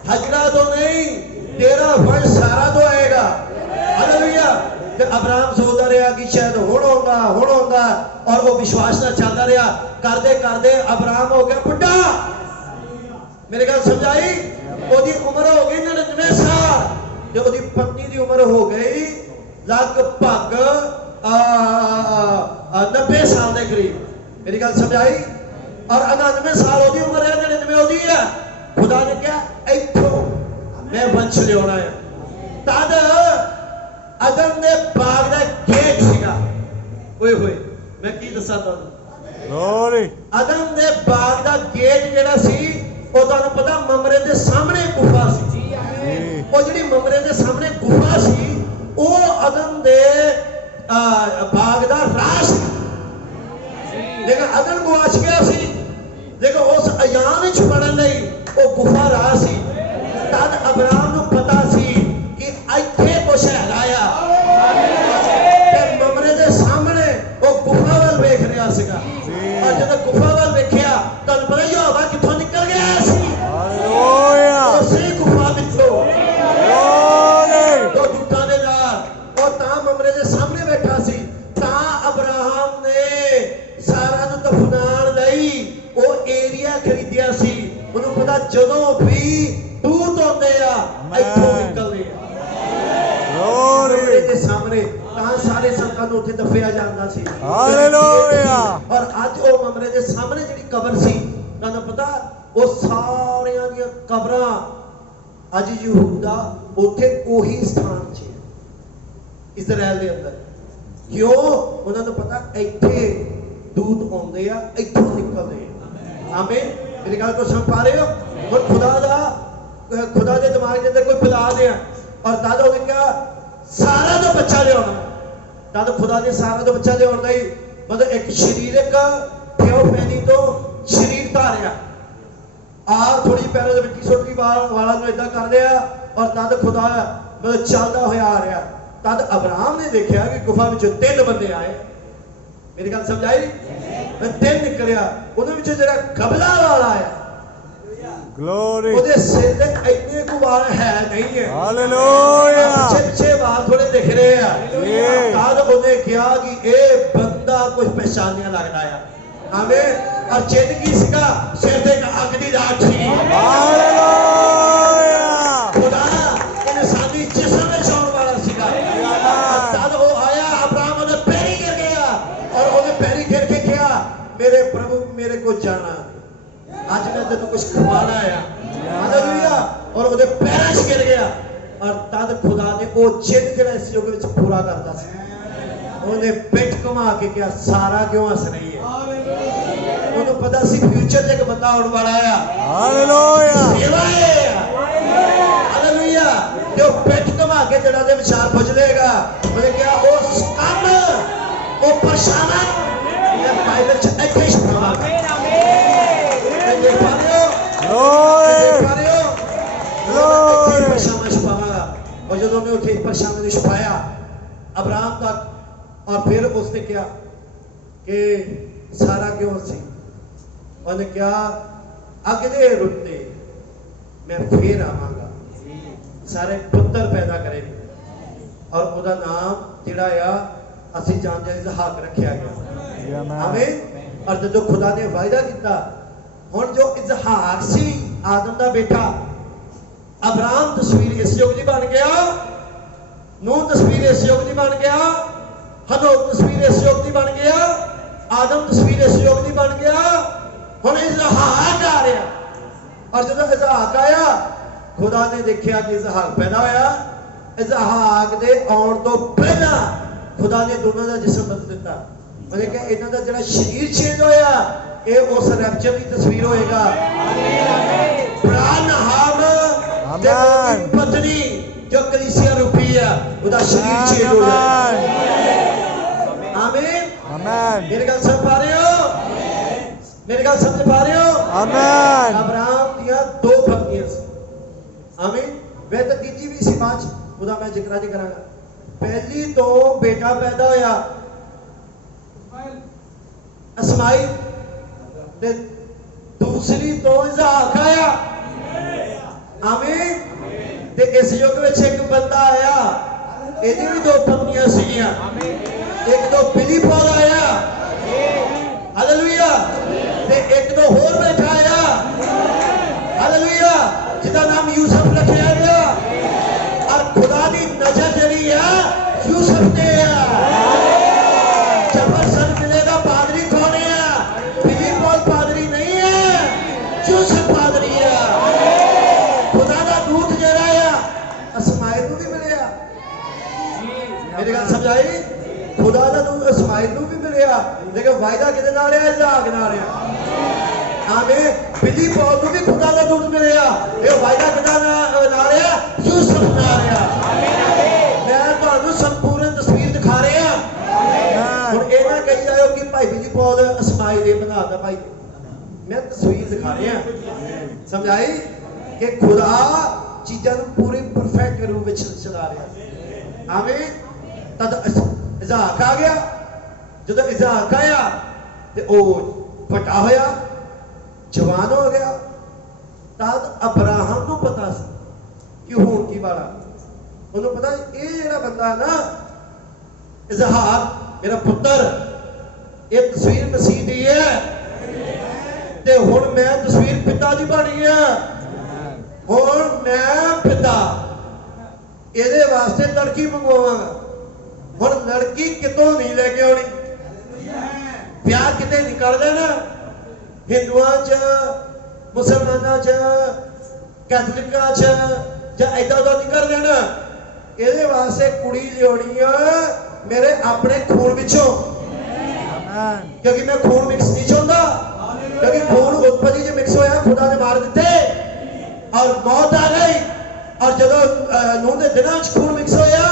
हजरा तो नहीं तेरा वंश सारा तो आएगा। हालेलुया। अब्राहम सोचता रहा कि शायद हुण होगा और वो विश्वास ना चलता रहा करते करते अब्राहम हो गया बुढ़ा। मेरे गल समझाई ओदी उम्र हो गई 99 साल ते ओदी पत्नी दी उम्र हो गई लगभग 90 साल के करीब। मेरी गल समझाई। और 99 साल ओदी उम्र है 99 ओदी है। खुदा ने कहा इथों मैं वंश लियाना है। तद अदन दे बाग दा गेट सीगा ओए होए मैं की दसा तुहानू अदन दे बाग दा गेट जेड़ा सी ਉਹ ਤੁਹਾਨੂੰ पता ममरे के सामने गुफा सी। वो जी ममरे के सामने गुफा सी वो अदन दे बाग दा राह सी। लेकिन अदन गुआच गया सी लेकिन उस अयान च पढ़न लई वो गुफा राह सी। तद अब्राहम नूं पता सी कि इत्थे कुछ हैगा ते ममरे के सामने वो गुफा वाल वेख रहा सीगा। और जब गुफा वाल वेख्या तुहानूं पता ही होगा कित्थों निकल गया सी उसी गुफा विचों दो जुटां दे नाल और तां ममरे के सामने बैठा सी। तां अब्राहम ने सारा नूं दफनाण लई वो एरिया खरीदिया सी। उन्होंने पता जदों भी दूत होंदे आ इत्थों निकलदे ममरे के सामने तां सारे संतां नूं उत्थे दफिया जांदा सी। हालेलुया। और अज वो ममरे के सामने जिहड़ी कबर सी तुहानूं पता वो सारियां दी कबरां अज यहूदा उत्थे ओही स्थान च इजराइल दे अंदर क्यों उन्हां नूं पता इत्थे दूत आउंदे आ इत्थों निकलदे आ। आमीन। मेरी गल को समझ पा रहे हो। हुण खुदा दे दिमाग दे अंदर कोई पिला दे और तद उहने कहा सारा तो बच्चा लियाना। तद खुदा ने सारा तो बच्चा लियाउण लई मतलब एक शरीरक थियोफैनी तो शरीर धारिया आर थोड़ी पैरों के विच सुट के वाला नूं इदां कर लिया और तद खुदा मतलब चलदा होया आ रहा तद अब्राहम ने देखा कि गुफा में 3 बंदे आए। मेरी गल समझ आई? मैं 3 निकलिया, उन्हें विचों जरा कबला वाला आया, Glory. ਉਹਦੇ ਸਿਰ ਤੇ ਇੰਨੇ ਕੁ ਵਾਲ ਹੈ ਨਹੀਂ ਹੈ। Hallelujah. ਪਿੱਛੇ ਵਾਲ ਥੋੜੇ ਦਿਖ ਰਹੇ ਆ। Yeah. ਤਦ ਉਹਨੇ ਕਿਹਾ ਕਿ ਇਹ ਬੰਦਾ ਕੁਝ ਪਛਾਣਿਆ ਲੱਗਦਾ ਆ। ਆਮੀਨ। ਔਰ ਚਿੰਨ ਕੀ ਸੀਗਾ? ਸਿਰ ਤੇ ਇੱਕ ਅੱਗ ਦੀ ਰਾਖ ਸੀ। Hallelujah. ਖੁਦਾ ਇਨਸਾਨੀ ਜਿਸਮ ਵਿੱਚ ਆਉਣ ਵਾਲਾ ਸੀਗਾ। ਤਦ ਉਹ ਆਇਆ, ਅਬਰਾਹਮ ਉਹਦੇ ਪੈਰੀ ਗਿਰ ਗਿਆ ਔਰ ਉਹਦੇ ਪੈਰੀ ਗਿਰ ਕੇ ਕਿਹਾ, ਮੇਰੇ ਪ੍ਰਭੂ ਮੇਰੇ ਕੋ ਜਾਣਾ, ਅੱਜ ਮੈਂ ਤੈਨੂੰ ਕੁਝ ਖਵਾਣਾ ਆ। ਹਾਲੇਲੂਇਆ। ਔਰ ਉਹਦੇ ਪੈਰਾਂ 'ਚ ਗਿਰ ਗਿਆ। ਔਰ ਤਦ ਖੁਦਾ ਨੇ ਉਹ ਚਿੰਨ ਜਿਹੜਾ ਇਸ ਯੁੱਗ ਵਿੱਚ ਪੂਰਾ ਕਰਦਾ ਸੀ, ਉਹਨੇ ਪਿੱਠ ਘੁਮਾ ਕੇ ਕਿਹਾ, ਸਾਰਾ ਕਿਉਂ ਹੱਸ ਰਹੀ ਹੈ? ਉਹਨੂੰ ਪਤਾ ਸੀ ਫਿਊਚਰ 'ਚ ਇੱਕ ਬੰਦਾ ਆਉਣ ਵਾਲਾ ਆ। Hallelujah. ਸੇਵਾ ਹੈ। ਹਾਲੇਲੂਇਆ। ਤੇ ਉਹ ਪਿੱਠ ਘੁਮਾ ਕੇ ਜਿਹੜਾ ਦੇ ਵਿਚਾਰ ਬਦਲੇਗਾ, ਉਹਨੇ ਕਿਹਾ ਉਸ ਕੰਮ, ਉਹ ਪਰਛਾਵਾਂ ਮੈਂ ਬਾਈਬਲ 'ਚ ਇੱਥੇ ਛਪਾਵਾਂਗਾ। ਦੇਖ ਪਾ ਰਹੇ ਹੋ? ਦੇਖ ਪਾ ਰਹੇ ਹੋ? Glory. ਪਰਛਾਵਾਂ ਛਪਾਵਾਂਗਾ। और जो उन्होंने उठे परछावे ने छुपाया अब्राहम तक, और फिर उसने क्या कि सारा क्यों सी, उन्हें क्या अगले रुते मैं फिर आवांगा, सारे पुत्र पैदा करेंगे और उदा नाम जिहड़ा आ असीं जानदे इसहाक रखिया गया। आमीन। और जो खुदा ने वायदा किया, हुण जो इसहाक सी आदम दा बेटा, अब्राहम तस्वीर इस युग दी बन गया, नूह तस्वीर इस युग दी बन गया, हनोक तस्वीर इस युग दी बन गया, आदम तस्वीर इस युग दी बन गया। हुण इसहाक आ रहा, और जब इसहाक आया, खुदा ने देखा कि इसहाक पैदा होया। इसहाक दे आउण तो पहला खुदा ने दोनों का जिस्म बदल दिता। उन्हें कहा इन्हां दा जिहड़ा शरीर चेंज होया, ये उस रैप्चर की तस्वीर होएगा। पत्नी जो कलीसिया रूपी है, उसका शरीर चेंज हो जाएगा। आमीन। मेरी गल समझ पा रहे हो? मेरी गल समझ पा रहे हो? Amen. अब्राहम दियां 2 पत्नियां सी। आमीन। वे तो तीजी भी सी, बाद ਉਹਦਾ मैं जिक्र करांगा। पहली तो बेटा पैदा होया इस्माइल, ते दूसरी तो इसहाक आया। आमीन। ते इस युग में एक बंदा आया, ਇਹਦੀ भी 2 पत्नियां सीगियां, एक तो फिलिपॉल आया। हालेलुया। ते एक तो होर बैठा आया। हालेलुया। जिसका नाम यूसुफ रखा गया, और खुदा की नजर जड़ी है यूसुफ ते जबरदस्त मिलेगा। पादरी कौन है? फिलिपॉल पादरी नहीं है, यूसुफ पादरी है। खुदा का दूत जरा है इस्माइल को भी मिलिया। मेरी गल समझ आई? खुदा का दूत इस्माइल को भी मिलिया, लेकिन वायदा किहदे नाल है? इसहाक नाल है। आमीन। फिलिपॉल को भी खुदा का दूत मिलिया, ये वायदा किहदा नाल है? यूसुफ नाल है। मैं तुहानू संपूर्ण तस्वीर दिखा रहा हूं। हुण ये ना कही जाओ कि भाई फिलिपॉल इस्माइल ये बनाता भाई, मैं तस्वीर दिखा रहा। समझ आई कि खुदा चीज़ों को पूरी परफेक्ट रूप में चला रहा। आमीन। तद इसहाक आ गया। जब इसहाक आया तो वह फटा होया, जवान हो गया। तद अब्राहम को पता कि होण की वाला, उन्होंने पता ये जिहड़ा बंदा है ना इसहाक मेरा पुत्र, ये तस्वीर मसीह दी है, ते हुण मैं तस्वीर पिता दी बन गया। हुण मैं पिता ਇਹਦੇ ਵਾਸਤੇ ਲੜਕੀ ਮੰਗਵਾਵਾਂਗਾ। ਹੁਣ ਲੜਕੀ ਕਿਤੋਂ ਨਹੀਂ ਲੈ ਕੇ ਆਉਣੀ, ਵਿਆਹ ਕਿਤੇ ਨਹੀਂ ਕਰ ਦੇਣਾ। ਹਿੰਦੂਆਂ 'ਚ, ਮੁਸਲਮਾਨਾਂ 'ਚ, ਕੈਥੋਲਿਕਾਂ 'ਚ ਜਾਂ ਏਦਾਂ ਦਾ ਨਹੀਂ ਕਰ ਦੇਣਾ। ਇਹਦੇ ਵਾਸਤੇ ਕੁੜੀ ਲਿਆਉਣੀ ਆ ਮੇਰੇ ਆਪਣੇ ਖੂਨ ਵਿੱਚੋਂ, क्योंकि मैं खून मिक्स नहीं चाहता, क्योंकि खून उत्पत्ति जो मिक्स होया खुदा ने मार दिते और मौत आ गई। और जब नूह के दिनों में खून मिक्स होया,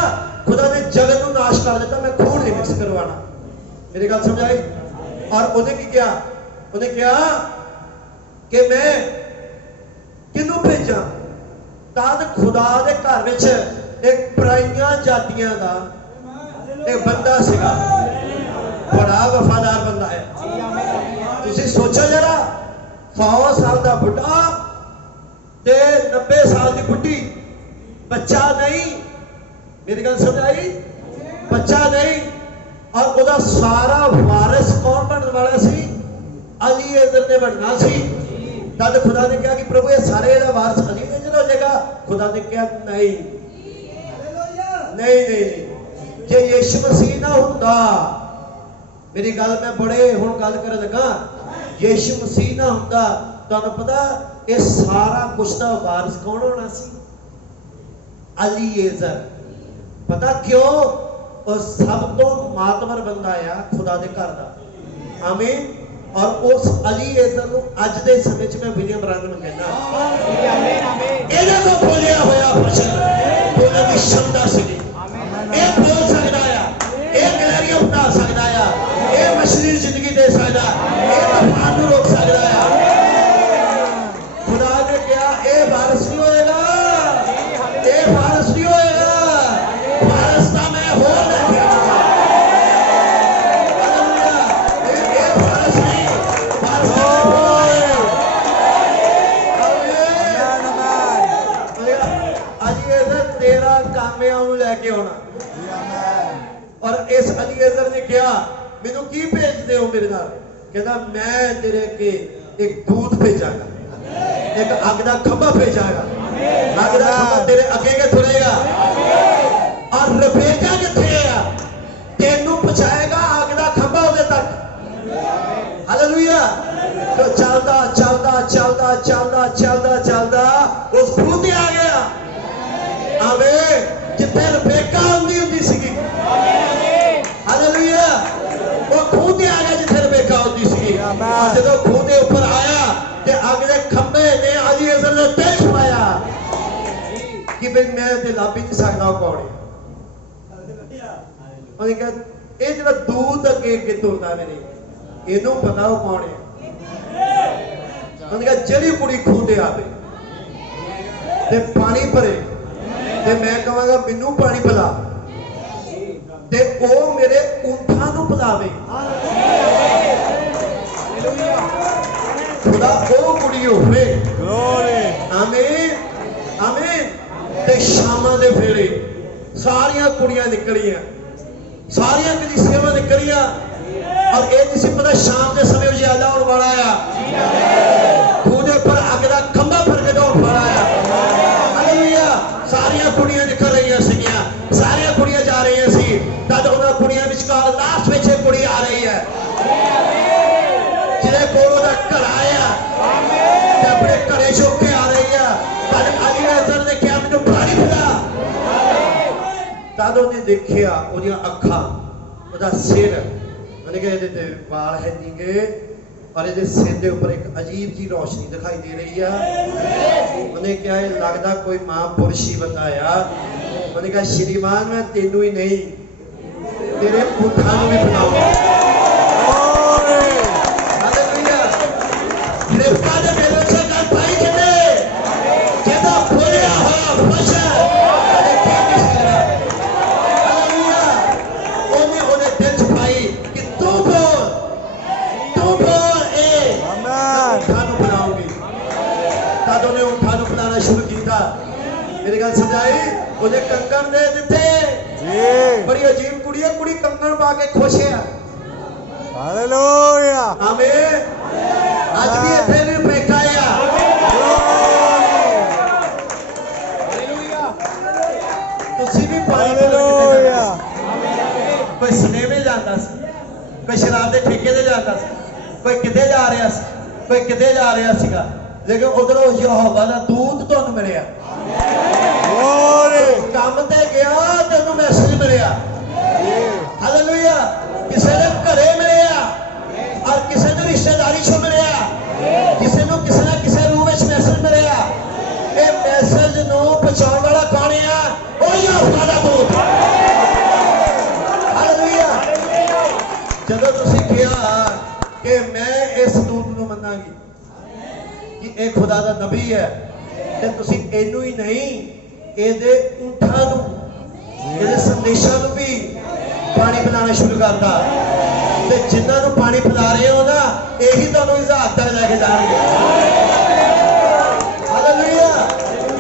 खुदा ने जगत को नाश कर दिता। मैं खून नहीं मिक्स करवाना। मेरी गल समझ आई? और उन्हें की किया? उन्हें कहा कि मैं किनू भेजा? तद खुदा के घर विच एक पराइयां जातियां दा एक बंदा सीगा, बड़ा वफादार बंदा है। तुसी सोचो जरा, 100 साल का बुढ़ा ते 90 साल की बुढ़ी, बच्चा नहीं, मेरी गल समझ आई, बच्चा नहीं, और उसका सारा वारिस कौन बनने वाला सी? अलीएज़र ने बनना सी। तद खुदा ने कहा कि प्रभु ये सारे दा वारिस अलीएज़र हो जाएगा। खुदा ने कहा नहीं नहीं नहीं, जे यीशु मसीह ना हुंदा, मेरी गल मैं बड़े हुण गल करन लगा, यीशु मसीह ना हुंदा, तुहानूं पता ये सारा कुछ दा वारिस कौन होना सी? अलीएज़र। पता क्यों? और सब तो मातबर बंदा आ खुदा दे घर दा। आमीन। और उस अलीएज़र नूं अज दे समय च मैं विलियम ब्रानम कहना, इहदे तो बोलिया होया वचन बोलण दी क्षमता सी। ये बोल सकदा आ, ये गैलरियां बना सकदा आ, ये मछली जिंदगी दे सकदा, ये तूफान नूं रोक सकदा आ। खुदा ने कहा ये वारिस नहीं होएगा, ये वारिस नहीं होएगा, वारिस दा मैं होर लेके आऊंगा। ये वारिस नहीं, वारिस दा मैं अलीएज़र तेरा कामयाब लेके आना। और इस अलीएज़र ने कहा मैनू की भेजते हो मेरे नाल? कहता मैं तेरे के एक दूत भेजागा, एक अग दा खंभा भेजागा, अग दा खंभा तेरे अगे के तुरेगा। और रबेका किथे है? तेनू पहुंचाएगा अग दा खंभा उदे तक। हालेलुया। तो चलदा चलदा चलदा चलदा चलदा चलदा उस खूह ते आ गया। आमीन। जिथे रबेका आंदी हुंदी सीगी, हालेलुया, वो खूह ते आ गया जिथे रबेका आंदी सीगी। जदों खूह दे ऊपर आया ते अग दे खंभे ने अलीएज़र ने दिल छुपाया कि भाई मैं ते लभ ही नहीं सकदा कौन है। ਉਹਨੇ ਕਿਹਾ ਇਹ ਜਿਹੜਾ ਦੂਤ ਅੱਗੇ ਅੱਗੇ ਤੁਰਦਾ ਮੇਰੇ, ਇਹਨੂੰ ਪਤਾ ਉਹ ਕੌਣ ਹੈ। ਉਹਨੇ ਕਿਹਾ ਜਿਹੜੀ ਕੁੜੀ ਖੂਹ ਤੇ ਆਵੇ ਤੇ ਪਾਣੀ ਭਰੇ ਤੇ ਮੈਂ ਕਹਾਂਗਾ ਮੈਨੂੰ ਪਾਣੀ ਪਿਲਾ ਤੇ ਉਹ ਮੇਰੇ ਊਂਠਾਂ ਨੂੰ ਪਿਲਾਵੇ। खुदा वो कुड़ी होवे। आमीन आमीन। ते शामां दे वेले सारियां कुड़ियां निकलियां, सारियां कदी सेवा निकलियां, और ये नहीं सी पता शाम के समय उजाला होने वाला आ, खूह दे उपर अग दा खंभा प्रगट होने वाला आ। हालेलुया। सारियां कुड़ियां निकल रही सीगियां, सारियां कुड़ियां जा रही सी। तद उन्हां कुड़ियां विचकार लास्ट विच एक कुड़ी आ रही है जिहदे कोल ओहदा घर आया ते अपने घरे चुक के आ रही है। पर अलीएज़र ने कहा मैनूं पानी पिला। तद उहने देखिया ओहदियां अखां, ओहदा सिर, उहने कहा इहदे ते वाल है नीगे, और इहदे सिर दे उपर एक अजीब जी रोशनी दिखाई दे रही है। उन्हें कहा ये लगदा कोई महापुरुष ही बंदा आ। उन्हें कहा श्रीमान मैं तेनू ही नहीं तेरे ऊंठां नूं भी पिलाऊंगा। हालेलुया। रिबका दे मेरे से गल पाई किते जेदा खोलिया होया वचन कदे क्या नहीं सकदा। हालेलुया। ओने दिल च पाई कि तू बोल ए ऊंठां नूं पिलाऊंगी। तद उन्हें ऊंठां नूं पिलाना शुरू किया। मेरी गल समझाई। उन्हें कंगन दे दिते। बड़ी अजीब कुड़ी है, कुड़ी कंगन पा के खुश है। हालेलुया। आमीन। आज भी इत्थे भी रबेका आ। तुसी भी पानी हालेलुया। कोई सिनेमे जाता सी, कोई शराब के ठेके ते जाता सी, कोई किते जा रहा सी, कोई किते जा रहा सीगा, लेकिन उधरों यहोवा दा दूत तुहानूं मिलिया। काम ते गया तेनू मैसेज मिलिया। हालेलुया। किसी ने घरे मिलिया और किसी ने रिश्तेदारी चो मिलिया, किसी ने किसी ना किसी रूप में मैसेज मिलिया। ये मैसेज नूं पहुंचाउण वाला कौन है? ओ यहोवा दा दूत। हालेलुया। जदों तुसीं कहा कि मैं इस दूत नूं मन्नांगी कि ये खुदा दा नबी है, ते तुसीं इनू ही नहीं ਇਹਦੇ ਊਂਠਾਂ ਨੂੰ मनीषा को भी पानी पिलाना शुरू करता ते जिन्होंने पानी पिला रहे हो ना यही तुहानू इसहाक तक लैके जाएंगे हालेलुया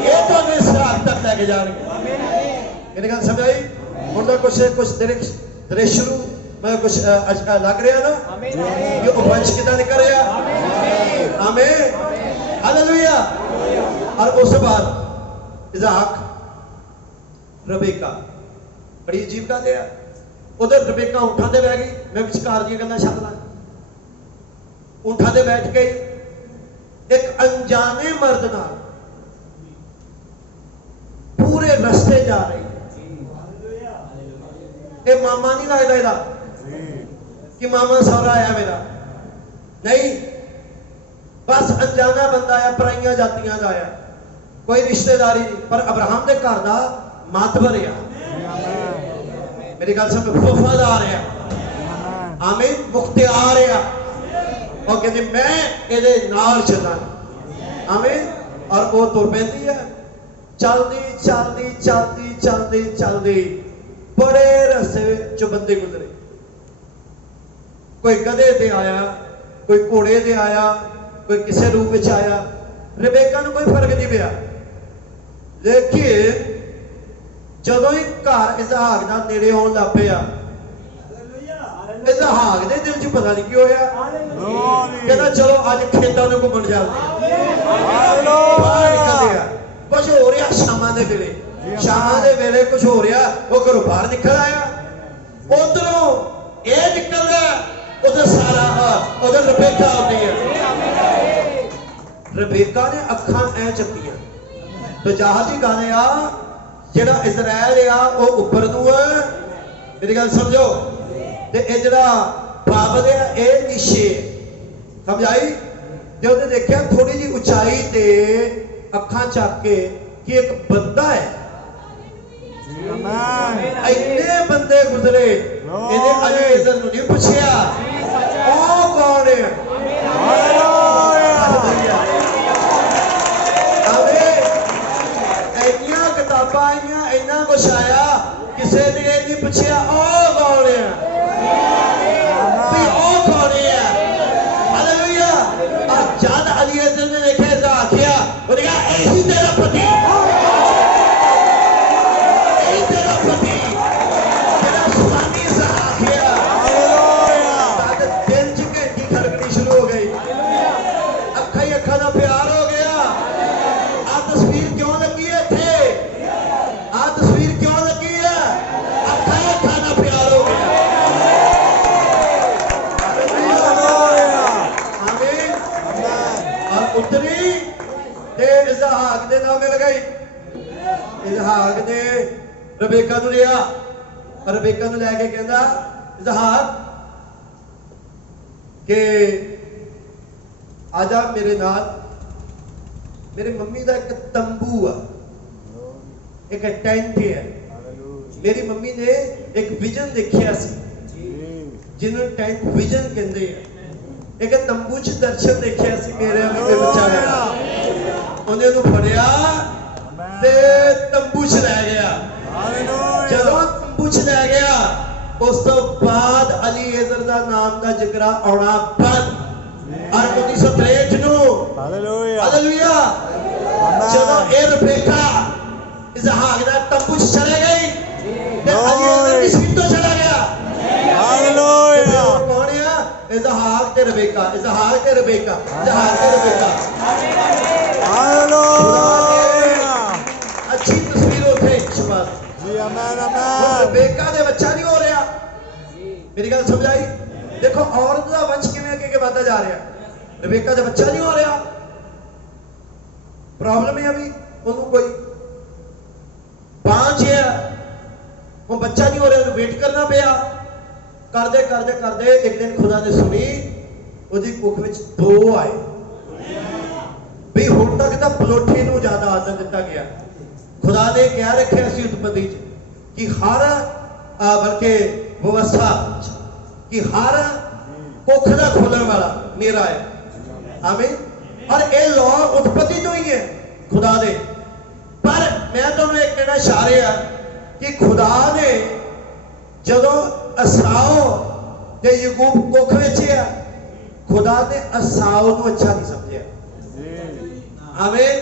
ये तुहानू इसहाक तक लैके जाएंगे मेरी गल समझ आई हुण तां कुछ तेरे शुरू मैं कुछ लग रहा ना ये वंश कितना निकल रहा आमीन हालेलुया और उस बाद इसहाक रबेका बड़ी अजीब गल है उधर रबेका ऊंठां ते बह गई मैं विचकार दी गल्लां छड्ड ला ऊंठां ते बैठ गई एक अनजाने मर्द नाल पूरे रस्ते जा रही ये मामा नहीं लगता इहदा कि मामा सौरा आया मेरा नहीं बस अनजाना बंदा आया पराइयां जातियां दा आया कोई रिश्तेदारी नहीं पर अब्राहम के घर का मातबर आ मेरी गल समझ वफादार आ आमीन मुख्तियार आ और कहते मैं ये नाल चलां आमीन और वो तुर पैंदी है चलदी चलदी चलदी चलदी चलदी बड़े रस्ते चो बंदे गुजरे कोई गधे ते आया कोई घोड़े ते आया कोई किसी रूप में आया रबेका नूं कोई फर्क नहीं पिया लेकिन जदों ही घर इसहाक दा नेड़े आउण लग पिया इसहाक दे दिल च पता नहीं की होया कहना चलो अज खेतां नूं घुम्मण चलदे हालेलुया कुछ हो रहा शामां दे वेले शामां दे वेले कुछ हो रहा वो घरों बाहर निकल आया उधरों ये निकल रहा उधर सारा उधर रबेका आती है रबेका ने अखां ऐ चुकियां तो जहाज की गल आ जेड़ा इजराइल आ वो उपर नूं मेरी गल समझो ते ये जेड़ा बाबल आ ये नीचे समझ आई जो उन्हें देखा थोड़ी जी उचाई ते अखां चक के कि एक बंदा है इन्ने बंदे गुजरे इन्हें अलीएज़र नूं नहीं पूछया ओ कौन है इन्नियां किताबां आईयां इन्ना कुछ आया किसी ने ये नहीं पूछया ओ कौन है ओ कौन है हालेलुया और जब अलीएज़र ने देखा तो आखिया उन्हें कहा यही तेरा पति इसहाक ने रबेका नूं लिया रबेका नूं लैके कहंदा इसहाक के आजा मेरे नाल मेरी मम्मी का एक तंबू आ एक टेंट है मेरी मम्मी ने एक विजन देखिया सी जिन्होंने टेंट विजन कहते हैं एक तंबू च दर्शन देखिया सी मेरे बच्चा उन्हें नूं फड़िया ते तंबू च लै गया जदों तंबू च लै गया उस तो बाद अलीएज़र दा नाम दा जिक्र आना बंद और 1963 नूं हालेलुया जदों ए रबेका इसहाक दा तंबू च चले गई ते अलीएज़र दी सीट तो चला गया हालेलुया कौन है इसहाक ते रबेका इसहाक ते रबेका इसहाक ते रबेका हालेलुया अच्छी तस्वीर होते शाबाश जी आमीन आमीन रबेका दे बच्चा नहीं हो रहा मेरी गल समझ आई देखो औरत का वंश किवें अगे बढ़ता जा रहा रबेका दे बच्चा नहीं हो रहा प्रॉब्लम है अभी उन्होंने कोई पांच है वो बच्चा नहीं हो रहा वेट करना पिया करदे करदे करदे एक दिन खुदा ने सुनी उसकी कुख में दो आए भी हुण तक तो पलोठी नूं ज्यादा आदर दिता गया खुदा ने क्या रखा सी उत्पत्ति कि हर बल्कि व्यवस्था कि हर कुख का खोलने वाला मेरा है आमीन और ये लॉ उत्पत्ति तो ही है खुदा दे पर मैं तुम्हें एक कहना चाह रहा कि खुदा ने ਜਦੋਂ ਅਸਾਓ ਤੇ ਯਾਕੂਬ ਕੁੱਖ ਵਿੱਚ ਆ, खुदा ने असाओ ਨੂੰ अच्छा नहीं समझिया। आमीन।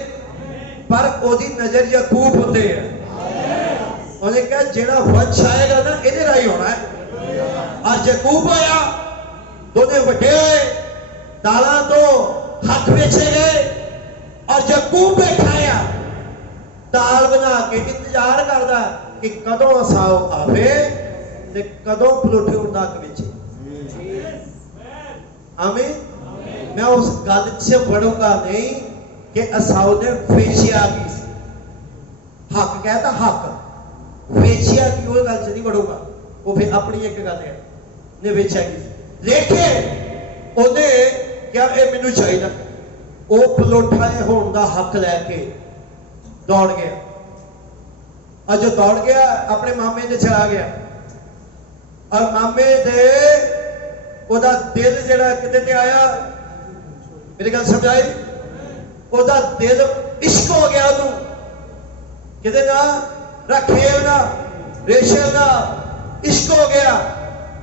पर ओदी नजर याकूब होते है। ਉਹਨੇ ਕਿਹਾ ਜਿਹੜਾ ਵੰਸ਼ ਆਏਗਾ ਨਾ ਇਹਦੇ ਰਾਹੀਂ ਹੋਣਾ ਹੈ। ਅੱਜ ਯਾਕੂਬ ਆਇਆ, ਦੋਨੇ ਵੱਡੇ ਹੋਏ, ਦਾਲਾਂ ਤੋਂ ਹੱਥ ਵੇਚੇ ਗਏ ਔਰ ਯਾਕੂਬ ਬੈਠਾ ਆ ਦਾਲ ਬਣਾ ਕੇ ਇੰਤਜ਼ਾਰ ਕਰਦਾ ਕਿ ਕਦੋਂ ਅਸਾਓ ਆਵੇ ਤੇ ਕਦੋਂ ਪਲੋਠੇ ਉਡਾ ਕੇ ਵੇਚੇ। आमीन। मैं उस गल से बढ़ूंगा नहीं कि असाओ ने वेचिया की, हक कहता हक, वेचिया की वो गल से नहीं बढ़ूंगा। वो फिर अपनी एक गल है, ने वेचिया की, लेकिन उन्हें क्या ये मैनू चाहिए, वो पलोठा होने का हक लैके दौड़ गया। और जो दौड़ गया अपने मामे ने चला गया और मामे दे ਉਹਦਾ ਦਿਲ ਜਿਹੜਾ ਕਿਤੇ ਤੇ ਆਇਆ, ਮੇਰੀ ਗੱਲ ਸਮਝਾਈ, ਉਹਦਾ ਦਿਲ ਇਸ਼ਕ ਹੋ ਗਿਆ ਉਹਨੂੰ ਕਿਤੇ ਨਾ ਰਖੇਲ ਦਾ, ਰੇਸ਼ਲ ਦਾ ਇਸ਼ਕ ਹੋ ਗਿਆ।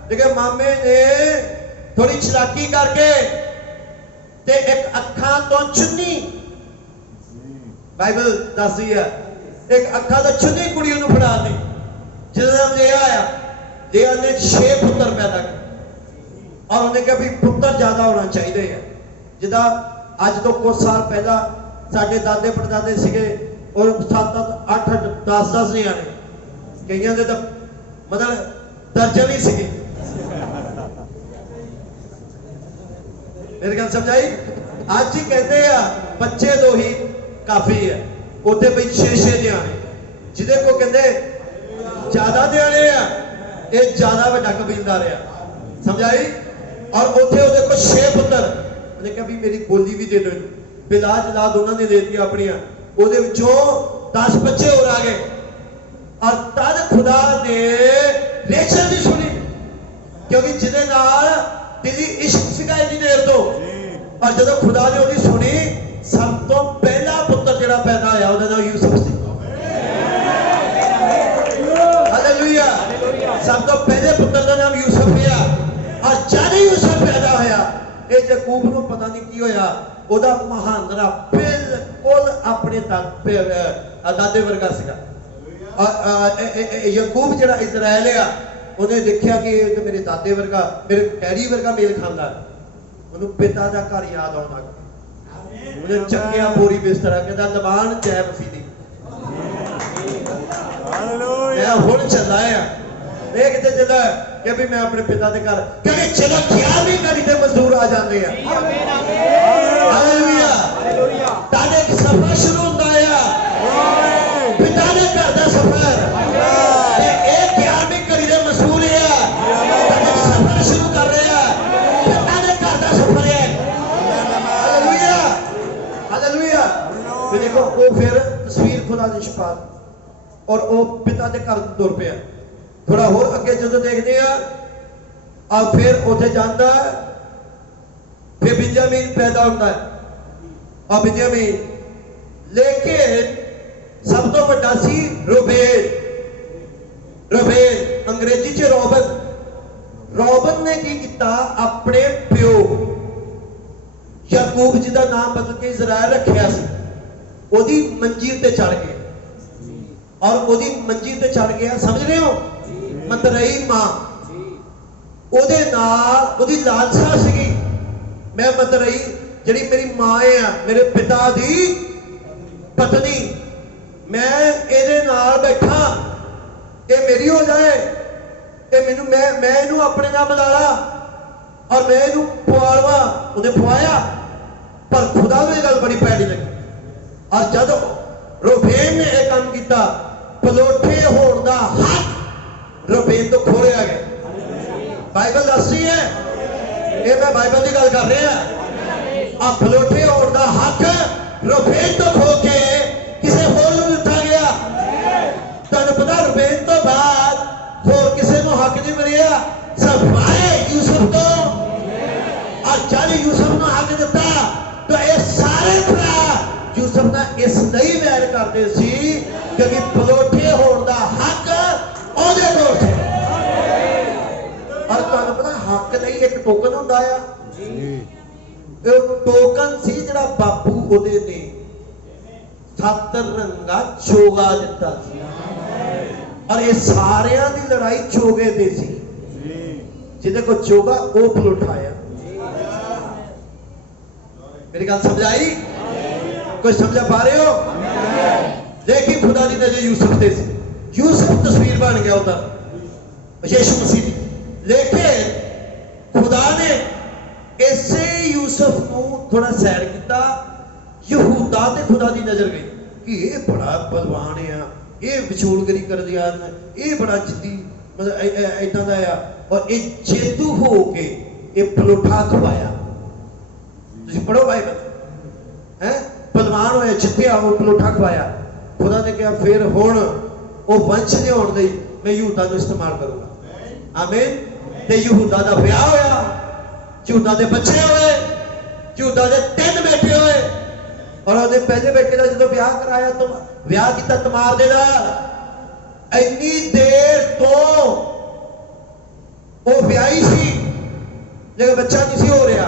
ਲੇਕਿਨ ਮਾਮੇ ਨੇ ਥੋੜੀ ਚਲਾਕੀ ਕਰਕੇ ਤੇ ਇੱਕ ਅੱਖਾਂ ਤੋਂ ਚੁੰਨੀ, ਬਾਈਬਲ ਦੱਸਦੀ ਹੈ, ਇੱਕ ਅੱਖਾਂ ਤੋਂ ਚੁੰਨੀ ਕੁੜੀ ਨੂੰ ਫੜਾ ਦਿੱਤੀ। ਜਿਹਦਾ ਨਾਮ ਲਿਆ ਆਇਆ, ਲਿਆ ਨੇ 6 ਪੁੱਤਰ ਪੈਦਾ ਕੀਤੇ और उन्हें कहा भी पुत्र ज्यादा होना चाहिए है। जिदा अज तो कुछ साल पहला साडे दादे परदादे सीगे और 7-7 8-8 10-10 नहीं आने, कईयां दे तो मतलब दर्जन ही सीगे। मेरी गल समझाई। आज ही कहते हैं बच्चे दो ही काफी है, उते भाई 6-6 ध्याने, जिदे को कहते ज्यादा ध्याने है ये ज्यादा वड्डा कबीलदार है। समझाई। और उथे उहदे को 6 पुत्र, उन्हें कहा भी मेरी गोली भी दे दो, बिला जलाद उन्होंने दे दी अपनिया, उहदे विचों 10 बच्चे और आ गए। और तद खुदा ने रेचल दी सुनी, क्योंकि जिहदे नाल दिली इश्क सीगा इन्नी देर तो, और जदों खुदा ने उहदी सुनी, सब तो पहला पुत्र जिहड़ा पैदा होया उहदा नाम यूसुफ सी। हालेलुया। सब तो पहले पुत्र का नाम यूसुफ है। और जब यूसुफ पैदा होया, ये याकूब नूं पता नहीं की होया, ओदा महांदरा बिल्कुल अपने दादे वर्गा सीगा। याकूब जिहड़ा इजराइल है, उन्हें देखा कि मेरे दादे वर्गा, मेरे डैडी वर्गा मेल खांदा, उन्हें पिता का घर याद आउण लग पिया। उन्हें चक्किया पूरी बिस्तरा, कहता लबान जय मसीह दी, मैं हुण चला आ, मैं किते चला कि भी मैं अपने पिता के घर, क्योंकि चलो क्या भी करी ते मजदूर आ जाते हैं। हालेलुया। ताने सफर शुरू होता है, पिता ने घर का सफर, ये एक क्या भी करी ते मजदूर है, ताने सफर शुरू कर रहे हैं, पिता ने घर का सफर है। हालेलुया। हालेलुया। फिर देखो वो फिर तस्वीर खुदा दी शफात और वो पिता के घर तुर पिया। थोड़ा होर अगे जो देखते हैं, और फिर उसे जाता है, फिर बिंजामीन पैदा होता है, और बिंजामीन, लेकिन सब तो बड़ा सी रूबेन। रूबेन अंग्रेजी च रॉबन। रॉबन ने की किया, अपने प्यो याकूब जी का नाम बदल के इजराइल रखिया सी, ओदी मंजीर ते चढ़ गया। और ओदी मंजीर ते चढ़ गया, समझ रहे हो, मतरई मां, ओदे नाल ओदी लालसा सीगी, मैं मतरई जिहड़ी मेरी मां है, मेरे पिता दी पत्नी, मैं इहदे नाल बैठा, ये मेरी हो जाए, ये मैनू मैं इहनू अपने नाल मिला ला और मैं इहनू पवालवा। उन्हें पवाया, पर खुदा नूं गल बड़ी पैड़ी लगी। और जब रूबेन ने यह काम किया, पलोठे होने का हक रूबेन तो खोलिया गया। बाइबल दसदी है, ये मैं बाइबल की गल कर रहा। आ पलोठे होने का हक रूबेन तो खो के किसी होर नूं दिता गया। तुहानूं पता रूबेन तो बाद होर किसी नूं हक नहीं मिलिया, सिवाय यूसुफ तो। और जब यूसुफ नूं हक दिता तो ये सारे भरा यूसुफ ना इसलिए वैर करते सी क्योंकि पलोठे होने का हक ओहदे कोल सी। ਹੁੰਦਾ ਆ ਇਹ ਟੋਕਨ ਸੀ ਜਿਹੜਾ ਬਾਪੂ ਉਹਦੇ ਨੇ 7 ਰੰਗਾ ਚੋਗਾ ਦਿੱਤਾ ਸੀ ਔਰ ਇਹ ਸਾਰਿਆਂ ਦੀ ਲੜਾਈ ਚੋਗੇ ਤੇ ਸੀ ਜਿਹਦੇ को चोगा वो उठाया मेरी गल समझ आई कोई समझा पा रहे हो लेकिन खुदा की नजर यूसुफ से यूसुफ तस्वीर बन गया उधर यीशु मसीह की लेकिन खुदा ने इसे यूसुफ को थोड़ा सैर किया यहूदा ते खुदा की नजर गई कि ये बड़ा बलवान है ये विचोलगरी कर दिया ये बड़ा जिद्दी मतलब इदा का आ और ये जेतू हो के ये पलोठा खवाया पढ़ो बाइबल है बलवान होया जितया वो पलोठा खवाया खुदा ने कहा फिर हुण वो वंश लियाउण लई मैं यहूदा को इस्तेमाल करूंगा आमीन ते यहूदा दा ब्याह होया यहूदा दे बच्चे होए यहूदा दे 3 बेटे होए और ਉਹਦੇ ਪਹਿਲੇ ਬੇਟੇ ਦਾ ਜਦੋਂ ਵਿਆਹ ਕਰਾਇਆ ਤਾਂ ਵਿਆਹ ਕੀਤਾ ਤਮਾਰ ਦੇ ਨਾਲ ਇੰਨੀ ਦੇਰ ਤੋਂ ਉਹ ਵਿਆਹੀ ਸੀ ਲੇਕਿਨ ਬੱਚਾ ਨਹੀਂ ਸੀ ਹੋ ਰਿਹਾ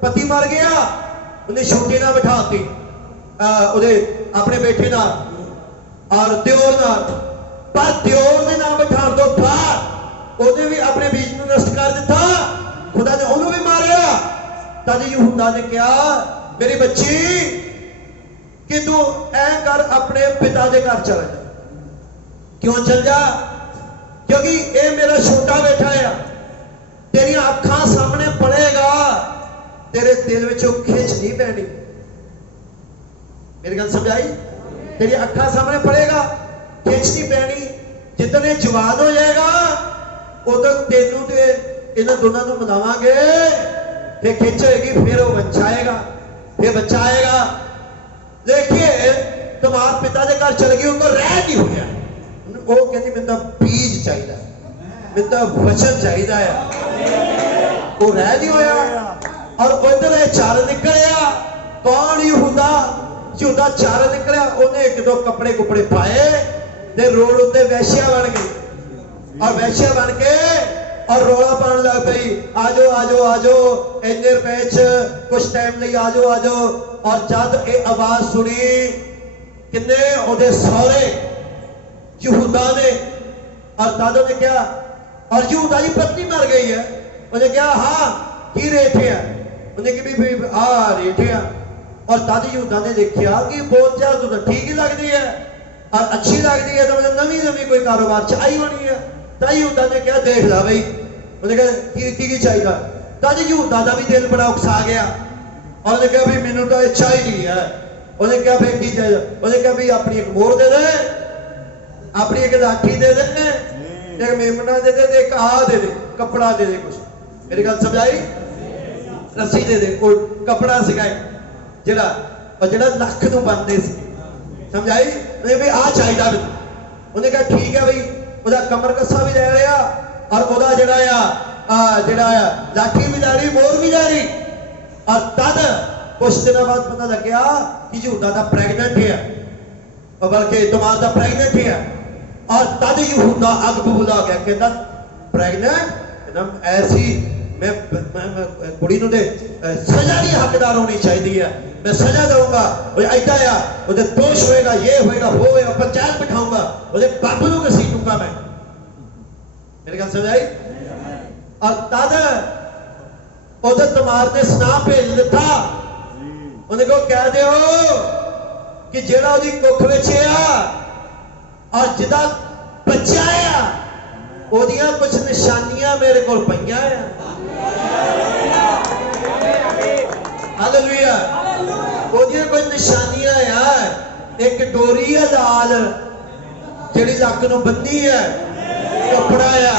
ਪਤੀ ਮਰ ਗਿਆ ਉਹਨੇ ਛੋਟੇ ਨਾਲ ਬਿਠਾਤੀ ਉਹਦੇ ਆਪਣੇ ਬੇਟੇ ਨਾਲ ਔਰ ਦਿਓਰ ਨਾਲ ਪਰ ਦਿਓਰ ਦੇ ਨਾਲ ਬਿਠਾਉਣ ਤੋਂ ਬਾਅਦ ਉਹਨੇ ਵੀ ਆਪਣੇ ਬੀਜ ਨੂੰ ਨਸ਼ਟ ਕਰ ਦਿੱਤਾ ਖੁਦਾ ਨੇ ਉਹਨੂੰ ਵੀ ਮਾਰਿਆ ਤਦ ਯਹੂਦਾ ਨੇ ਕਿਹਾ ਮੇਰੀ ਬੱਚੀ कि तू ऐ कर अपने पिता के घर चल जा क्यों चल जा क्योंकि ये मेरा छोटा बेटा है तेरी अखां सामने पड़ेगा तेरे दिल विचों खिंच नहीं पैनी मेरी गल समझाई तेरी अखां सामने पड़ेगा खिंच नहीं पैनी जितने जवान हो जाएगा उदों तेनू ते इन्हां दोनों नूं मिलावांगे फिर खिंच होएगी फिर वो बच्चा आएगा फिर बच्चा आएगा देखिए तुम्हारे पिता के घर चल गई उनको रह नहीं होया वो कहती मैं तो बीज चाहिए मैं तो वचन चाहिए है वो रह नहीं होया और उधर चार निकलिया कौन यहूदा यहूदा चार निकलिया उन्हें एक दो कपड़े कुपड़े पाए ते रोड उत्ते वैश्या बन गई और वैश्या बन के और रोला पाने लग पई आजो आजो आजो इन्ने रुपए च कुछ टाइम लिए आजो आजो और जब ये आवाज सुनी किन्ने ओदे सौरे यहूदा ने और दादो ने क्या और यहूदा की पत्नी मर गई है उन्हें क्या हाँ की रेट है उन्हें कि भी आ रेट है और दादी यहूदा ने देखा कि बोलचाल तो ठीक ही लगती है और अच्छी लगती है तो मतलब नवी नवी कोई कारोबार चाहिए होनी है ताई यहूदा ने क्या देख ला भाई उन्हें कहा की चाहिए ताजी यहूदा का भी दिल बड़ा उकसा गया और उन्हें कहा भाई मैनू तो इच्छा ही नहीं है उन्हें कहा फिर की चाहिए उन्हें कहा भाई अपनी एक मोर दे दे अपनी एक लाठी दे दे एक मेमना दे दे एक आ दे दे कपड़ा दे दे कुछ मेरी गल समझाई रस्सी दे दे कोई कपड़ा सिखाए जेड़ा और जेड़ा लख नूं बनदे सी समझाई उन्हें भाई आ चाहिए उन्हें कहा ठीक है भाई ਉਹਦਾ कमर कस्सा भी ले लिया और ਉਹਦਾ ਜਿਹੜਾ लाठी भी ले रही मोर भी ले रही और तद कुछ दिनों बाद पता लग गया कि यहूदा दा प्रेग्नेंट है और बल्कि तमार दा प्रेग्नेंट है और तद यहूदा अग बबूला हो गया कहता प्रेग्नेंट एकदम ऐसी मैं कुड़ी नूं दे सजा की हकदार होनी चाहिए है मैं सजा दूंगा ऐसा आ उसे दोष होएगा ये होएगा वो होएगा पंचायत बिठाऊंगा उसे बाबू को घसीटूंगा मैं मेरी गल समझ आई और तद उधर तमार ने सुना भेज दिता उन्हें को कह दो कि जेड़ा उदी कुख विच आ और जिदा बच्चा आ ओदियां कुछ निशानियां मेरे कोल पईयां आ हालेलुया ओदियां कुछ निशानियां आ एक डोरी है लाल जेड़ी लक नूं बन्नी है कपड़ा आ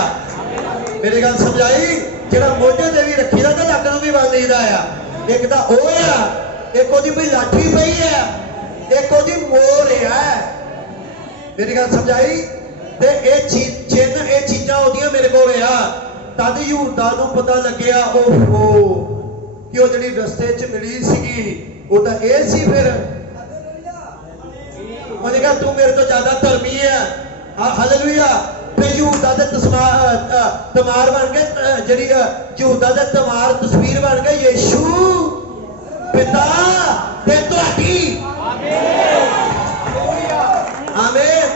मेरी गल समझाई जेड़ा मोढे ते भी रखी दा ते लक नूं भी बन लईदा आ एक दा ओ आ एक ओदी कोई लाठी पई है एक ओदी मोर है मेरी गल समझाई ते ए चिन्ह ए चीज़ां ओदियां मेरे कोल आ तद यहूदा नूं पता लग्या ओहो कि वो जिहड़ी रस्ते च मिली सीगी वो तां ए सी फिर उन्हें कहा तू मेरे तो ज्यादा धर्मी है हालेलुया फिर ਯਹੂਦਾ ਦੇ ਤਮਾਰ बन गए ਜਿਹੜੀ ਯਹੂਦਾ ਦੇ ਤਮਾਰ ਤਸਵੀਰ बन गए यीशु पिता ते तुहाडी आमीन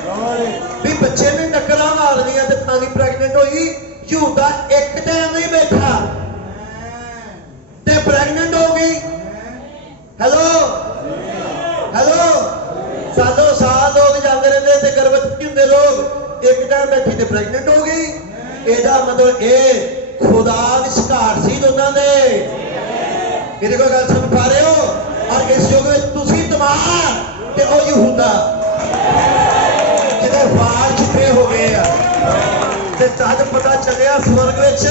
भी बच्चे ने टक्करां मारनियां ते तां प्रेगनेंट होई यहूदा एक टाइम नहीं बैठा ते प्रेगनेंट हो गई हेलो हेलो सालों साल लोग जाते रहते थे गर्भवती होंगे लोग एक टाइम बैठी ते प्रेगनेंट हो गई ਇਹਦਾ मतलब ਇਹ खुदा विचकार सी दोनों ने मेरे को गल समझ पा रहे हो और इस युग में तुसी तमार ते ओ यहूदा जिहदे वाल चिट्टे हो गए ते तद पता चलिया स्वर्ग विच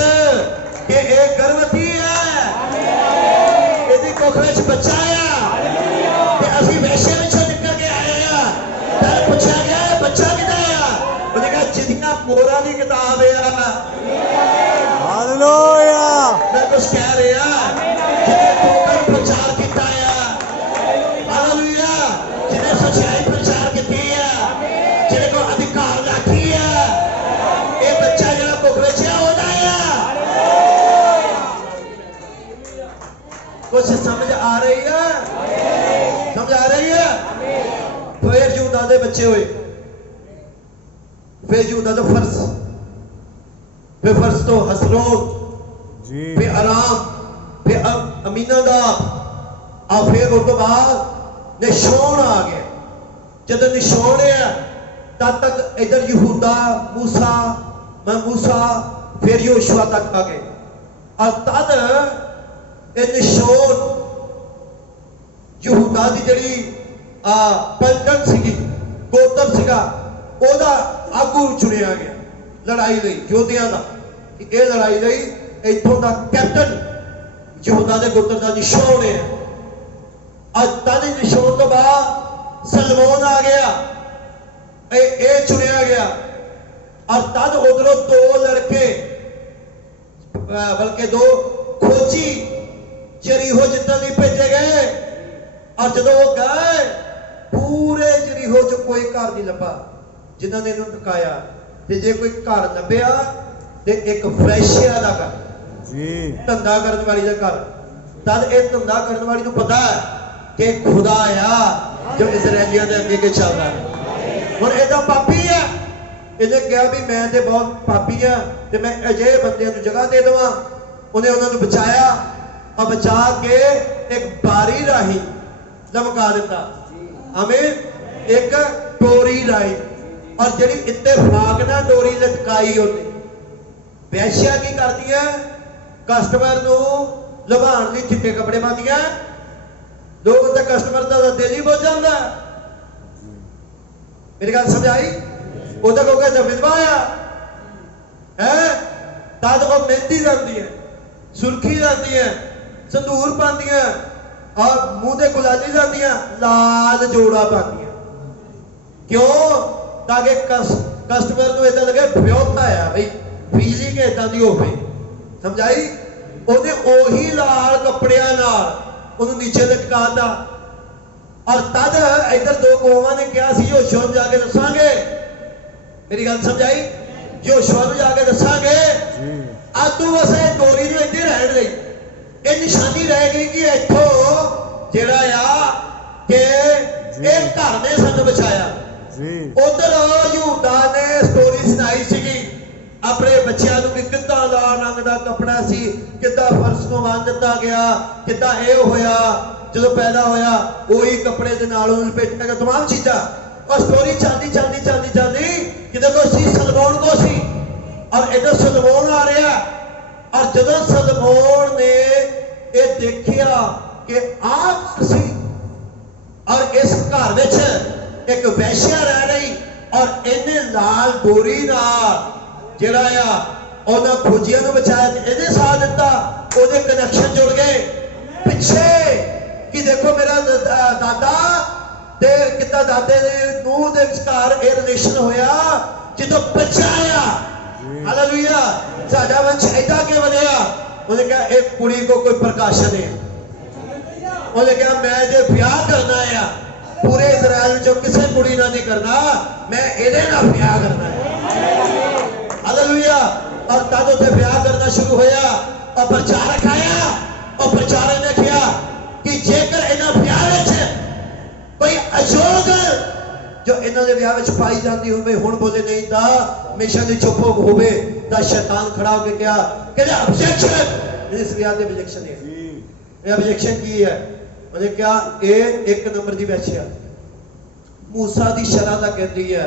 कि ये गर्भवती है ਇਹਦੀ ਕੁੱਖ ਵਿੱਚ ਬੱਚਾ ਆ ਤੇ ਅਸੀਂ ਵੈਸ਼ੇ ਵਿੱਚੋਂ ਨਿਕਲ ਕੇ ਆਏ ਆ ਤਾਂ ਪੁੱਛਿਆ ਗਿਆ ਇਹ ਬੱਚਾ ਕਿਹਦਾ ਆ ਉਹਨੇ ਕਿਹਾ ਜਿੱਦੀਆਂ ਮੋਹਰਾਂ ਦੀ ਕਿਤਾਬ ਆ हालेलुया मैं कुछ कह रहा जिन्हें टोकन प्रचार किया है हालेलुया जिन्हें सच्चाई प्रचार की है जिन्हें को अधिकार रखी है ये बच्चा जरा भुख विच होना है कुछ समझ आ रही है समझ आ रही है फिर यहूदा दे बच्चे हुए फिर यहूदा तो फिर फर्ज तो हसरोत जी फिर आराम फिर अमीनादाब और फिर उस तो बाद निशान आ गया जब निशान है तब तक इधर यहूदा मूसा फिर योशुआ तक आ गए और तद ये निशान यहूदा की जड़ी पलटन सी गोत्र सीगा ओदा आगू चुनिया गया लड़ाई लई योद्धियां दा ये लड़ाई लई इथों दा कैप्टन यहूदा दे गोत्र दा निशान है अज तद निशान तो बाद सलमोन आ गया ए चुनिया गया और तद उधरों दो लड़के बल्कि दो खोजी जरीहो जितना नहीं भेजे गए और जदों वो गए पूरे जरीहो च कोई घर नहीं लभा जिन्हां ने इन्हूं टकाया ते जे कोई घर लभ्या ते एक फ्रैशिया दा घर जी धंधा करने वाली दा घर तद ये धंधा करने वाली नूं पता है कि खुदा आ जो इजराइलियां दे अगे चल रहा है हुण इहदा पापी है इहने कहा भी मैं ते बहुत पापी हां ते मैं अजे बंदियां नूं जगह दे देवां उन्हें उन्हां नूं बचाया और बचा के एक बारी राही लमका दिता आमीन एक डोरी राही और जिहड़ी इत्तेफाक नाल डोरी लटकाई उन्हें वैश्या की करदी है कस्टमर नूं लुभाण लई चिट्टे कपड़े पाउंदियां लोग तो कस्टमर का दिल ही बुझ जाता मेरी गल समझ आई उहदा कहोगे जब विधवा है तद वो मेहंदी लाती है सुर्खी लाती है संदूर पाती है और मुंह ते गुलाली लाती है लाल जोड़ा पाती है क्यों ताकि कस्टमर को इतना लगे ब्योता है भाई फीलिंग इदा की हो समझाई उन्हें ओही लाल कपड़िया नाल नीचे लटकाता और तद इधर दो कौमां ने कहा सी योशुआ नूं जाके दसांगे मेरी गल समझाई योशुआ नूं जाके दसांगे अज तू बस डोरी नूं इत्थे रहण लई ये निशानी रह गई कि इत्थों जिहड़ा आ कि ये घर ने सानूं बचाया उधर यहूदा ने स्टोरी सुनाई सी अपने बच्चों को कि किद्दां लाल रंग का कपड़ा सी किद्दां फर्श को बन दिता गया किद्दां यह होया जो पैदा होया वही कपड़े के नाल लपेटा गया तमाम चीज़ां और स्टोरी चलती चलती चलती चलती कि देखो सी सलमोन को सी और इधर सलमोन आ रहा और जब सलमोन ने ये देखा कि आप सी और इस घर विच एक वैश्या रह रही और इन्हें लाल डोरी नाल जिहड़ा आ उन्हां खोजियां नूं बचाया इहदे साथ दिता उहदे कनैक्शन जुड़ गए पिछे कि देखो मेरा दादा ते किद्दां दादे दे नूह दे विचकार ये रिलेशन होया जदों बच्चा आया हालेलुया साडा वंश ऐदा के बनिया उन्हें कहा एक कुड़ी को कोई प्रकाशन है उन्हें कहा मैं जो ब्याह करना है पूरे इजराइल जो किसी कुड़ी ना नहीं करना मैं इहदे नाल ब्याह करना है शुरू होया और प्रचारक आया और प्रचारक ने कहा कि जेकर इन्हां ब्याह विच कोई अजोग जो इन्हां दे ब्याह विच पाई जाती होवे हुण बोले नहीं ता हमेशा दी चुप होवे ता शैतान खड़ा होके कहा कि ऑब्जेक्शन इस ब्याह दे ऑब्जेक्शन है ये ऑब्जेक्शन की है उन्हें क्या ये एक नंबर दी वैश्या मूसा दी शरह दा कहती है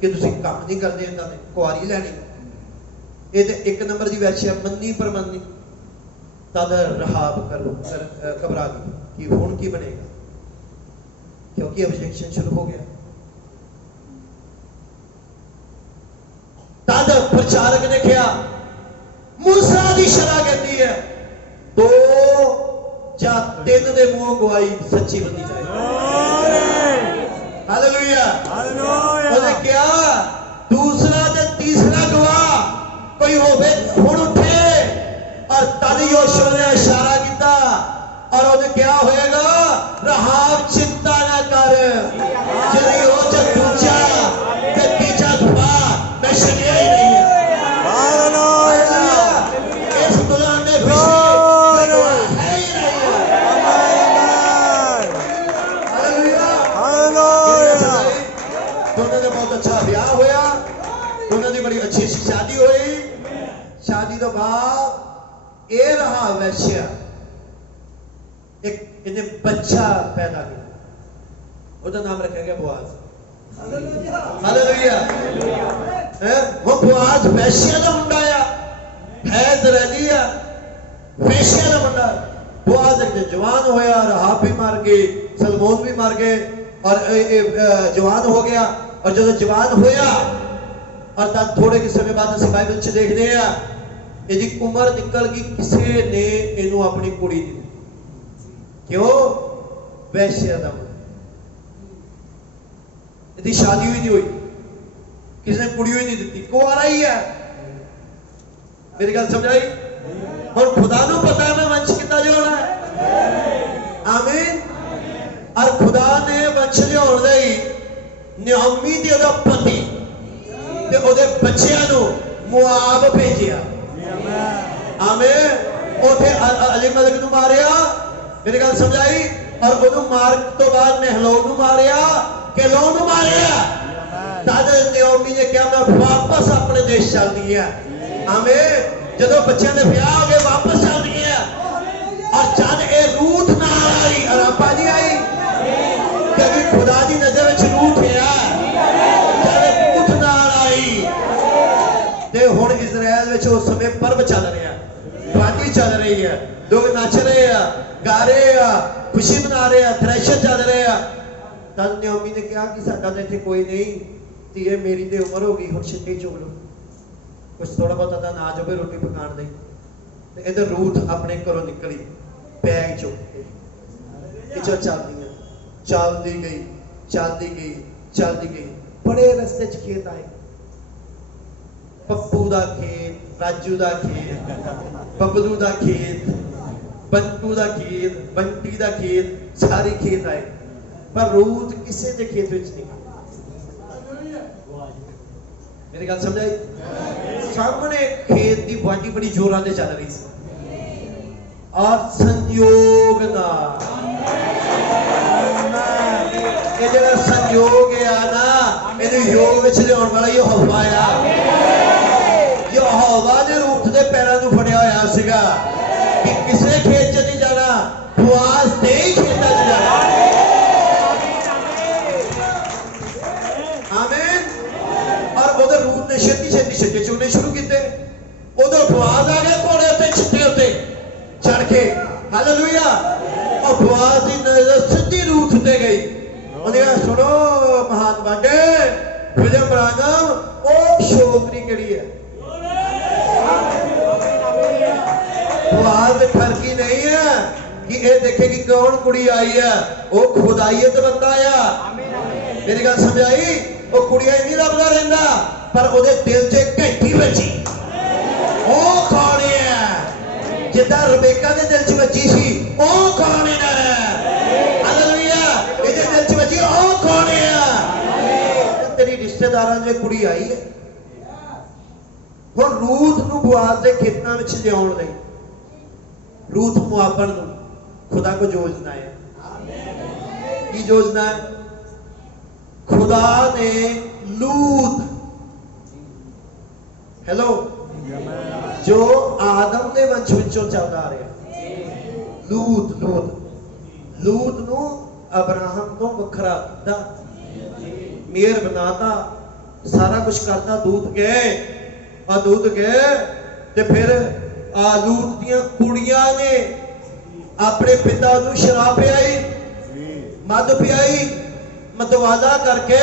कि तुसीं काम नहीं करदे इन्हां ने कुआरी लैनी ये ते एक नंबर दी वैश्या मन्नी पर मन्नी तद रहाब घबरा गई कि हुण की बनेगा क्योंकि ऑब्जेक्शन शुरू हो गया तद प्रचारक ने कहा मूसा दी शरह कहती है 2 या 3 दे मुंह गवाही सच्ची बनी जाए हालेलुया हालेलुया क्या दूसरा ते तीसरा गवाह कोई होवे हुण उठे और तद योशुआ ने इशारा किया और उन्हें क्या होएगा रहाब चिंता ना कर जरी हो च दूजा ते तीजा गवाह मैं छड्डिया ही नहीं है हालेलुया इस दुलान ने अच्छा ब्याह होया दोनों की बड़ी अच्छी शादी हुई शादी तो बाद ये रहा वैश्या एक इन्हें बच्चा पैदा किया उसका नाम रखा गया बुआज हालेलुया वो बुआज वैश्या का मुंडा आ है इजराइली आ वैश्या का मुंडा बुआज एक जवान होया रहाब भी मार गई सलमोन भी मार गए और जवान हो गया और जब जवान होया और तब थोड़े के समय बाद ਅਸੀਂ ਬਾਈਬਲ ਚ ਦੇਖਦੇ ਆ ਇਹਦੀ ਉਮਰ ਨਿਕਲ ਗਈ ਕਿਸੇ ਨੇ ਇਹਨੂੰ ਆਪਣੀ ਕੁੜੀ ਦੀ ਕਿਉਂ ਵੈਸ਼ਿਆ ਦਾ ਇਹਦੀ ਸ਼ਾਦੀ ਹੋਈ ਨਹੀਂ ਹੋਈ ਕਿਸੇ ਨੇ ਕੁੜੀ ਹੋਈ ਨਹੀਂ ਦਿੱਤੀ ਕੁਆਰਾ ਹੀ ਹੈ ਮੇਰੀ ਗੱਲ ਸਮਝਾਈ ਹੁਣ ਖੁਦਾ ਨੂੰ ਪਤਾ ਮੈਂ ਵੰਸ਼ ਕਿੱਦਾਂ ਲਿਆਉਣਾ ਹੈ ਆਮੀਨ और खुदा ने वंश लियाउण लई नियामी ते ओदा पति ते ओदे बच्चियां नु मुआब भेजिया आमीन ओथे अली मलिक नु मारिया मेरी गल समझाई और ओनु मार तो बाद महलोन नु मारिया केलोन नु मारिया तद नियामी ने कहा मैं वापस अपने देश चलदी है आमीन जदों बच्चियां दे ब्याह हो गए वापस चलदी है और जद ए रूठ नाल आई अरापा नहीं आई क्योंकि खुदा की नजर में रूठ है रूठ नाल आई ते हुण इजराइल में उस समय पर्व चल रहा पार्टी चल रही है लोग नच रहे हैं गा रहे हैं खुशी मना रहे हैं थ्रैशर चल रहे हैं तद नियोमी ने कहा कि साडा तो इत्थे कोई नहीं धीए मेरी तो उम्र हो गई हुण छिट्टी चुग लो कुछ थोड़ा बहुत अनाज होवे रोटी पकाण दी ते इधर रूठ अपने घरों निकली बैग चुक के किचन चलदी चलती गई चलती गई चलती गई बड़े रस्ते च खेत आए पप्पू दा खेत राजू दा खेत बबलू दा खेत बंटू दा खेत बंटी दा खेत सारे खेत आए पर रूत किसी के खेत विच नहीं मेरी गल समझाई सामने खेत की वाढी बड़ी जोरां ते चल रही सी और संयोग ना ये जो संयोग है ना इन्हें योग विच लियाउण वाला यहोवा आ यहोवा ने रूठ दे पैरां नूं फड़िया होया सीगा कि किसे खेत च नहीं जाना बुआज दे ही खेतां च जाना आमीन और उधर रूठ ने छेती छेती छेती चुने शुरू कीते उधर बुआज आ गया घोड़े उत्ते छिट्टे उत्ते चढ़ के हालेलुया और बुआज दी नजर सीधी रूठ ते गई सुनो महान बाटे विलियम ब्रानम ओ छोकरी केड़ी है बुआज फर्की नहीं है कि ये देखे कि कौन कुड़ी आई है वो खुदाईयत बंदा आ मेरी गल समझाई वो कुड़ियां नहीं लभदा रहिंदा पर ओदे दिल च घंटी बजी ओ कौन है जिद्दां रबेका दे दिल च बजी सी ओ कौन है हालेलुया इहदे दिल च बजी ओ कौन है तेरी रिश्तेदारां च कुड़ी आई है हुण रूथ नूं बोआज दे खेतां विच लिआउण लई रूथ मुआबन नूं खुदा को योजना है। की योजना है? खुदा ने लूत, हेलो, जो आदम के वंश विचों चलदा आ रहा, लूत नूं अब्राहम तो वखरा कीता, मेयर बनाता, सारा कुछ करता। दूत गए ते फिर लूत दियां कुड़ियां ने अपने पिता नूं शराब पियाई, मद पियाई, मतवादा करके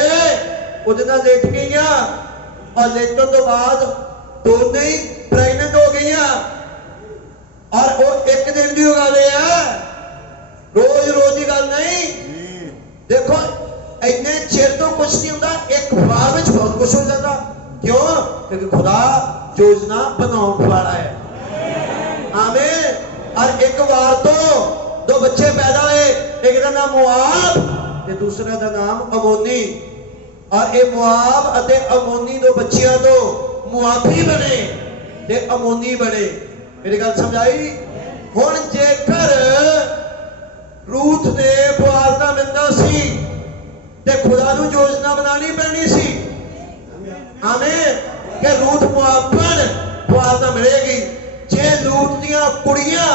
उहदे नाल लेट गईयां और लेटन तो बाद दोनों ही प्रेगनेंट हो गईयां। और वो एक दिन की गल है, रोज की गल नहीं। देखो इन्ने चिर तो कुछ नहीं होता, एक बार में बहुत कुछ हो जाता। क्यों? क्योंकि खुदा योजना बनाने वाला है। आमीन। और एक बार तो दो बच्चे पैदा हुए, एक का नाम मुआब ते दूसरे का नाम अमोनी। और ये मुआब अते अमोनी दो बच्चियां तो मुआबी बने ते अमोनी बने। मेरी गल समझाई? हुण जेकर रूथ ने बोआज दा मिलना सी ते खुदा नूं योजना बनानी पैनी सी। आमीन। कि रूथ मुआबन बोआज दा मिलेगी। जे लूत दियां कुड़ियां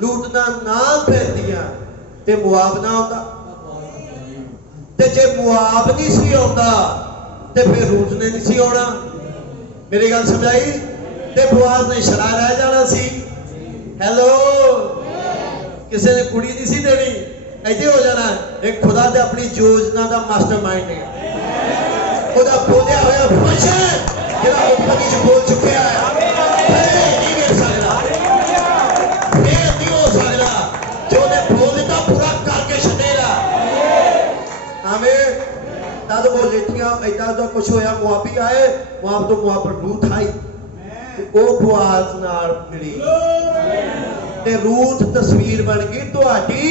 लूत दा नाम पैंदियां ते मुआब ना होंदा, ते जे मुआब नहीं सी आउंदा ते फिर रूथ ने नहीं सी आउणा। मेरी गल समझाई? ते बोआज ने छड़ा रह जाना सी। हेलो, किसी ने कुड़ी नहीं सी देनी, ऐसे हो जाना। एक खुदा ते अपनी योजना का मास्टरमाइंड है। खुदा बोलिया होया वचन जेड़ा ऊपर नीचे बोल चुके हैं, नहीं गिर सकदा, फिर नहीं हो सकदा। जो ने बोल दिता पूरा करके छड़ेगा। आमीन। तद वो लेटियां ऐसा तो कुछ होया, मुआबी आए, मुआब तो मुआब रूथ आई, वो बोआज नाल मिली ते रूथ तस्वीर बन गई तुहाडी।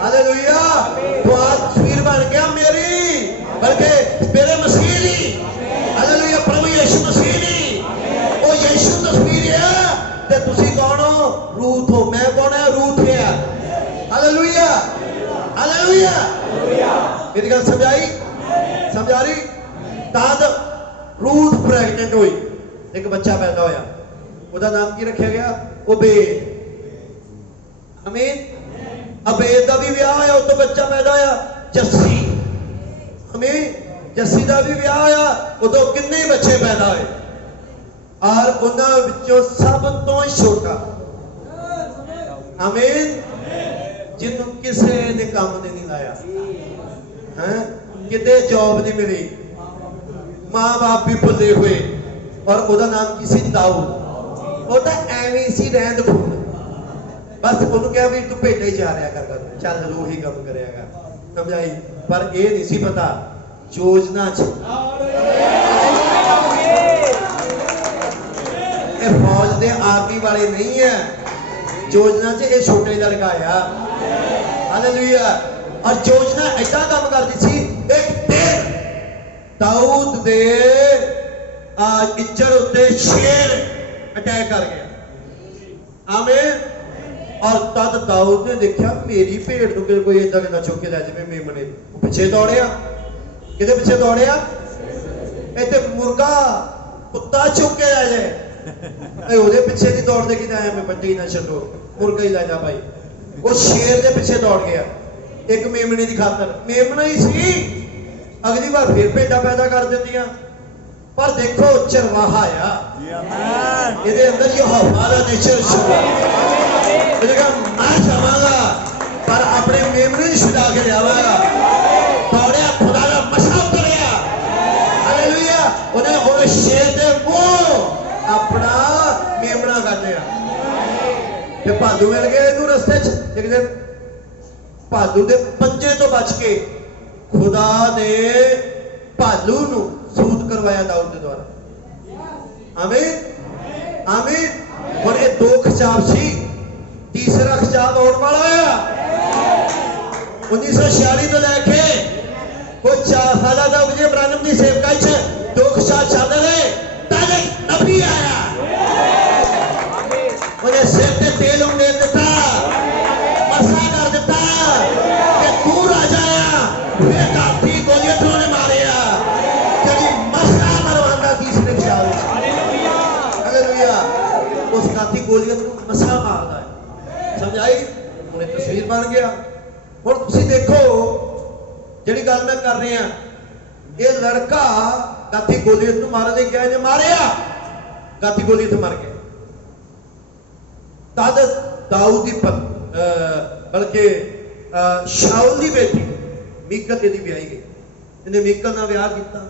हालेलुया। बोआज तस्वीर बन गया मेरी, बल्कि मेरे मसीह दी। हालेलुया। प्रभु यीशु मसीह दी वो यीशु तस्वीर है ते तुसी कौन हो? रूथ हो। मैं कौन है? रूथ है। Hallelujah, hallelujah. मेरी गल समझाई? समझा रही? तद रूथ प्रेगनेंट हुई, एक बच्चा पैदा होया, उसका नाम की रखा गया? ओबेद। आमीन। अबेद का भी विआह होया, उस तो बच्चा पैदा होया जस्सी। आमीन। जस्सी का भी विआह होया, उदों कितने बच्चे पैदा हुए, और उन्हां विचों सब तो छोटा, आमीन, जिन्हों किसी ने काम नहीं लाया, हैं, किते जॉब नहीं मिली, मां बाप भी भुले हुए, और उसका नाम की सी दाऊद। वो तो एवं सी रहंद खून, बस उन्होंने कहा भी तू भेटा ही जा रहा कर, चल रू ही काम करेगा। समझाई? पर यह नहीं सी पता योजना फौज के आर्मी वाले नहीं है, योजना च ये छोटे लड़का आया। हालेलुया। और योजना ऐसा काम करती सी, एक दिन दाऊद दे इज्जत उत्ते शेर अटैक कर गया। आमीन। और तद दाऊद ने देखा मेरी भेड़ को कोई इदा कि चुक के लै जाए मेमने, पिछे दौड़िया, कि पिछे दौड़िया, इतने मुर्गा कुत्ता चुक के लै जाए, ਉਹਦੇ ਪਿੱਛੇ नहीं दौड़ते कि मैं बंदी ना छो, मुर्गा ही लै जा भाई। वो शेर के पिछे दौड़ गया एक मेमने की खातर। मेमना ही सी, अगली बार फिर भेडा पैदा कर दिंदियां। पर देखो चरवाहा आ, ये अंदर यहोवा दा नेचर छुपा। मैं जावांगा पर अपने मेमने छुड़ा के लियावांगा। दौड़िया, खुदा का मसा उतरिया। हालेलुया। उन्हें और शेर दे मुंह अपना मेमना कर दिया। फिर भालू मिल गए इनू रस्ते च, एक दिन भालू के पंजे तो बच के खुदा ने भालू नू सूद करवाया दाऊद के द्वारा। आमीन, आमीन। हुण ये दो खिचाव सी, तीसरा खिचाव आने वाला है। 1946 तो लैके कोई 4 साल का विजय ब्रानम की सेवकाई च दो खिचाव चल रहे। उस गाती गोलियत को मसा मारदा है। समझ आई? हुणे तस्वीर बन गया। हुण तुसीं देखो जिहड़ी गल मैं कर रहा, ये लड़का गाती गोलियत नूं मारन दे गया, इहने मारिया, गाती गोलियत मर गया। तद दाऊद दी बल्कि शाउल दी बेटी मीकल इहदी विआही गई। इहने मीकल नाल विआह कीता,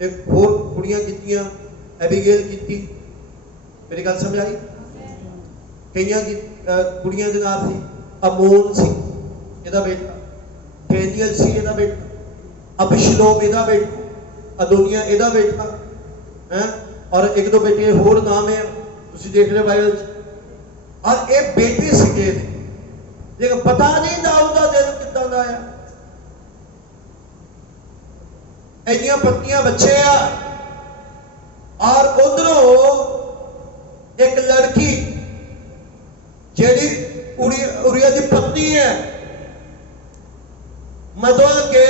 एक होर कुड़ियां कीतियां, एबीगेल कीती। मेरी गल समझ आई? कईयां की कुड़ियां दे नाम सी अमोन सी इहदा बेटा, फेनियल सी इहदा बेटा, अबशलोम इहदा बेटा, अदोनिया इहदा बेटा है, और एक दो बेटे होर नाम है तुसीं देख रहे बाइबल च। और ये बेटे सीगे, लेकिन पता नहीं दाऊद दा दिल किदां दा है। इन्नियां पत्नियां बच्चे आ, और उधरों एक लड़की जेड़ी उरिया की पत्नी है मतलब के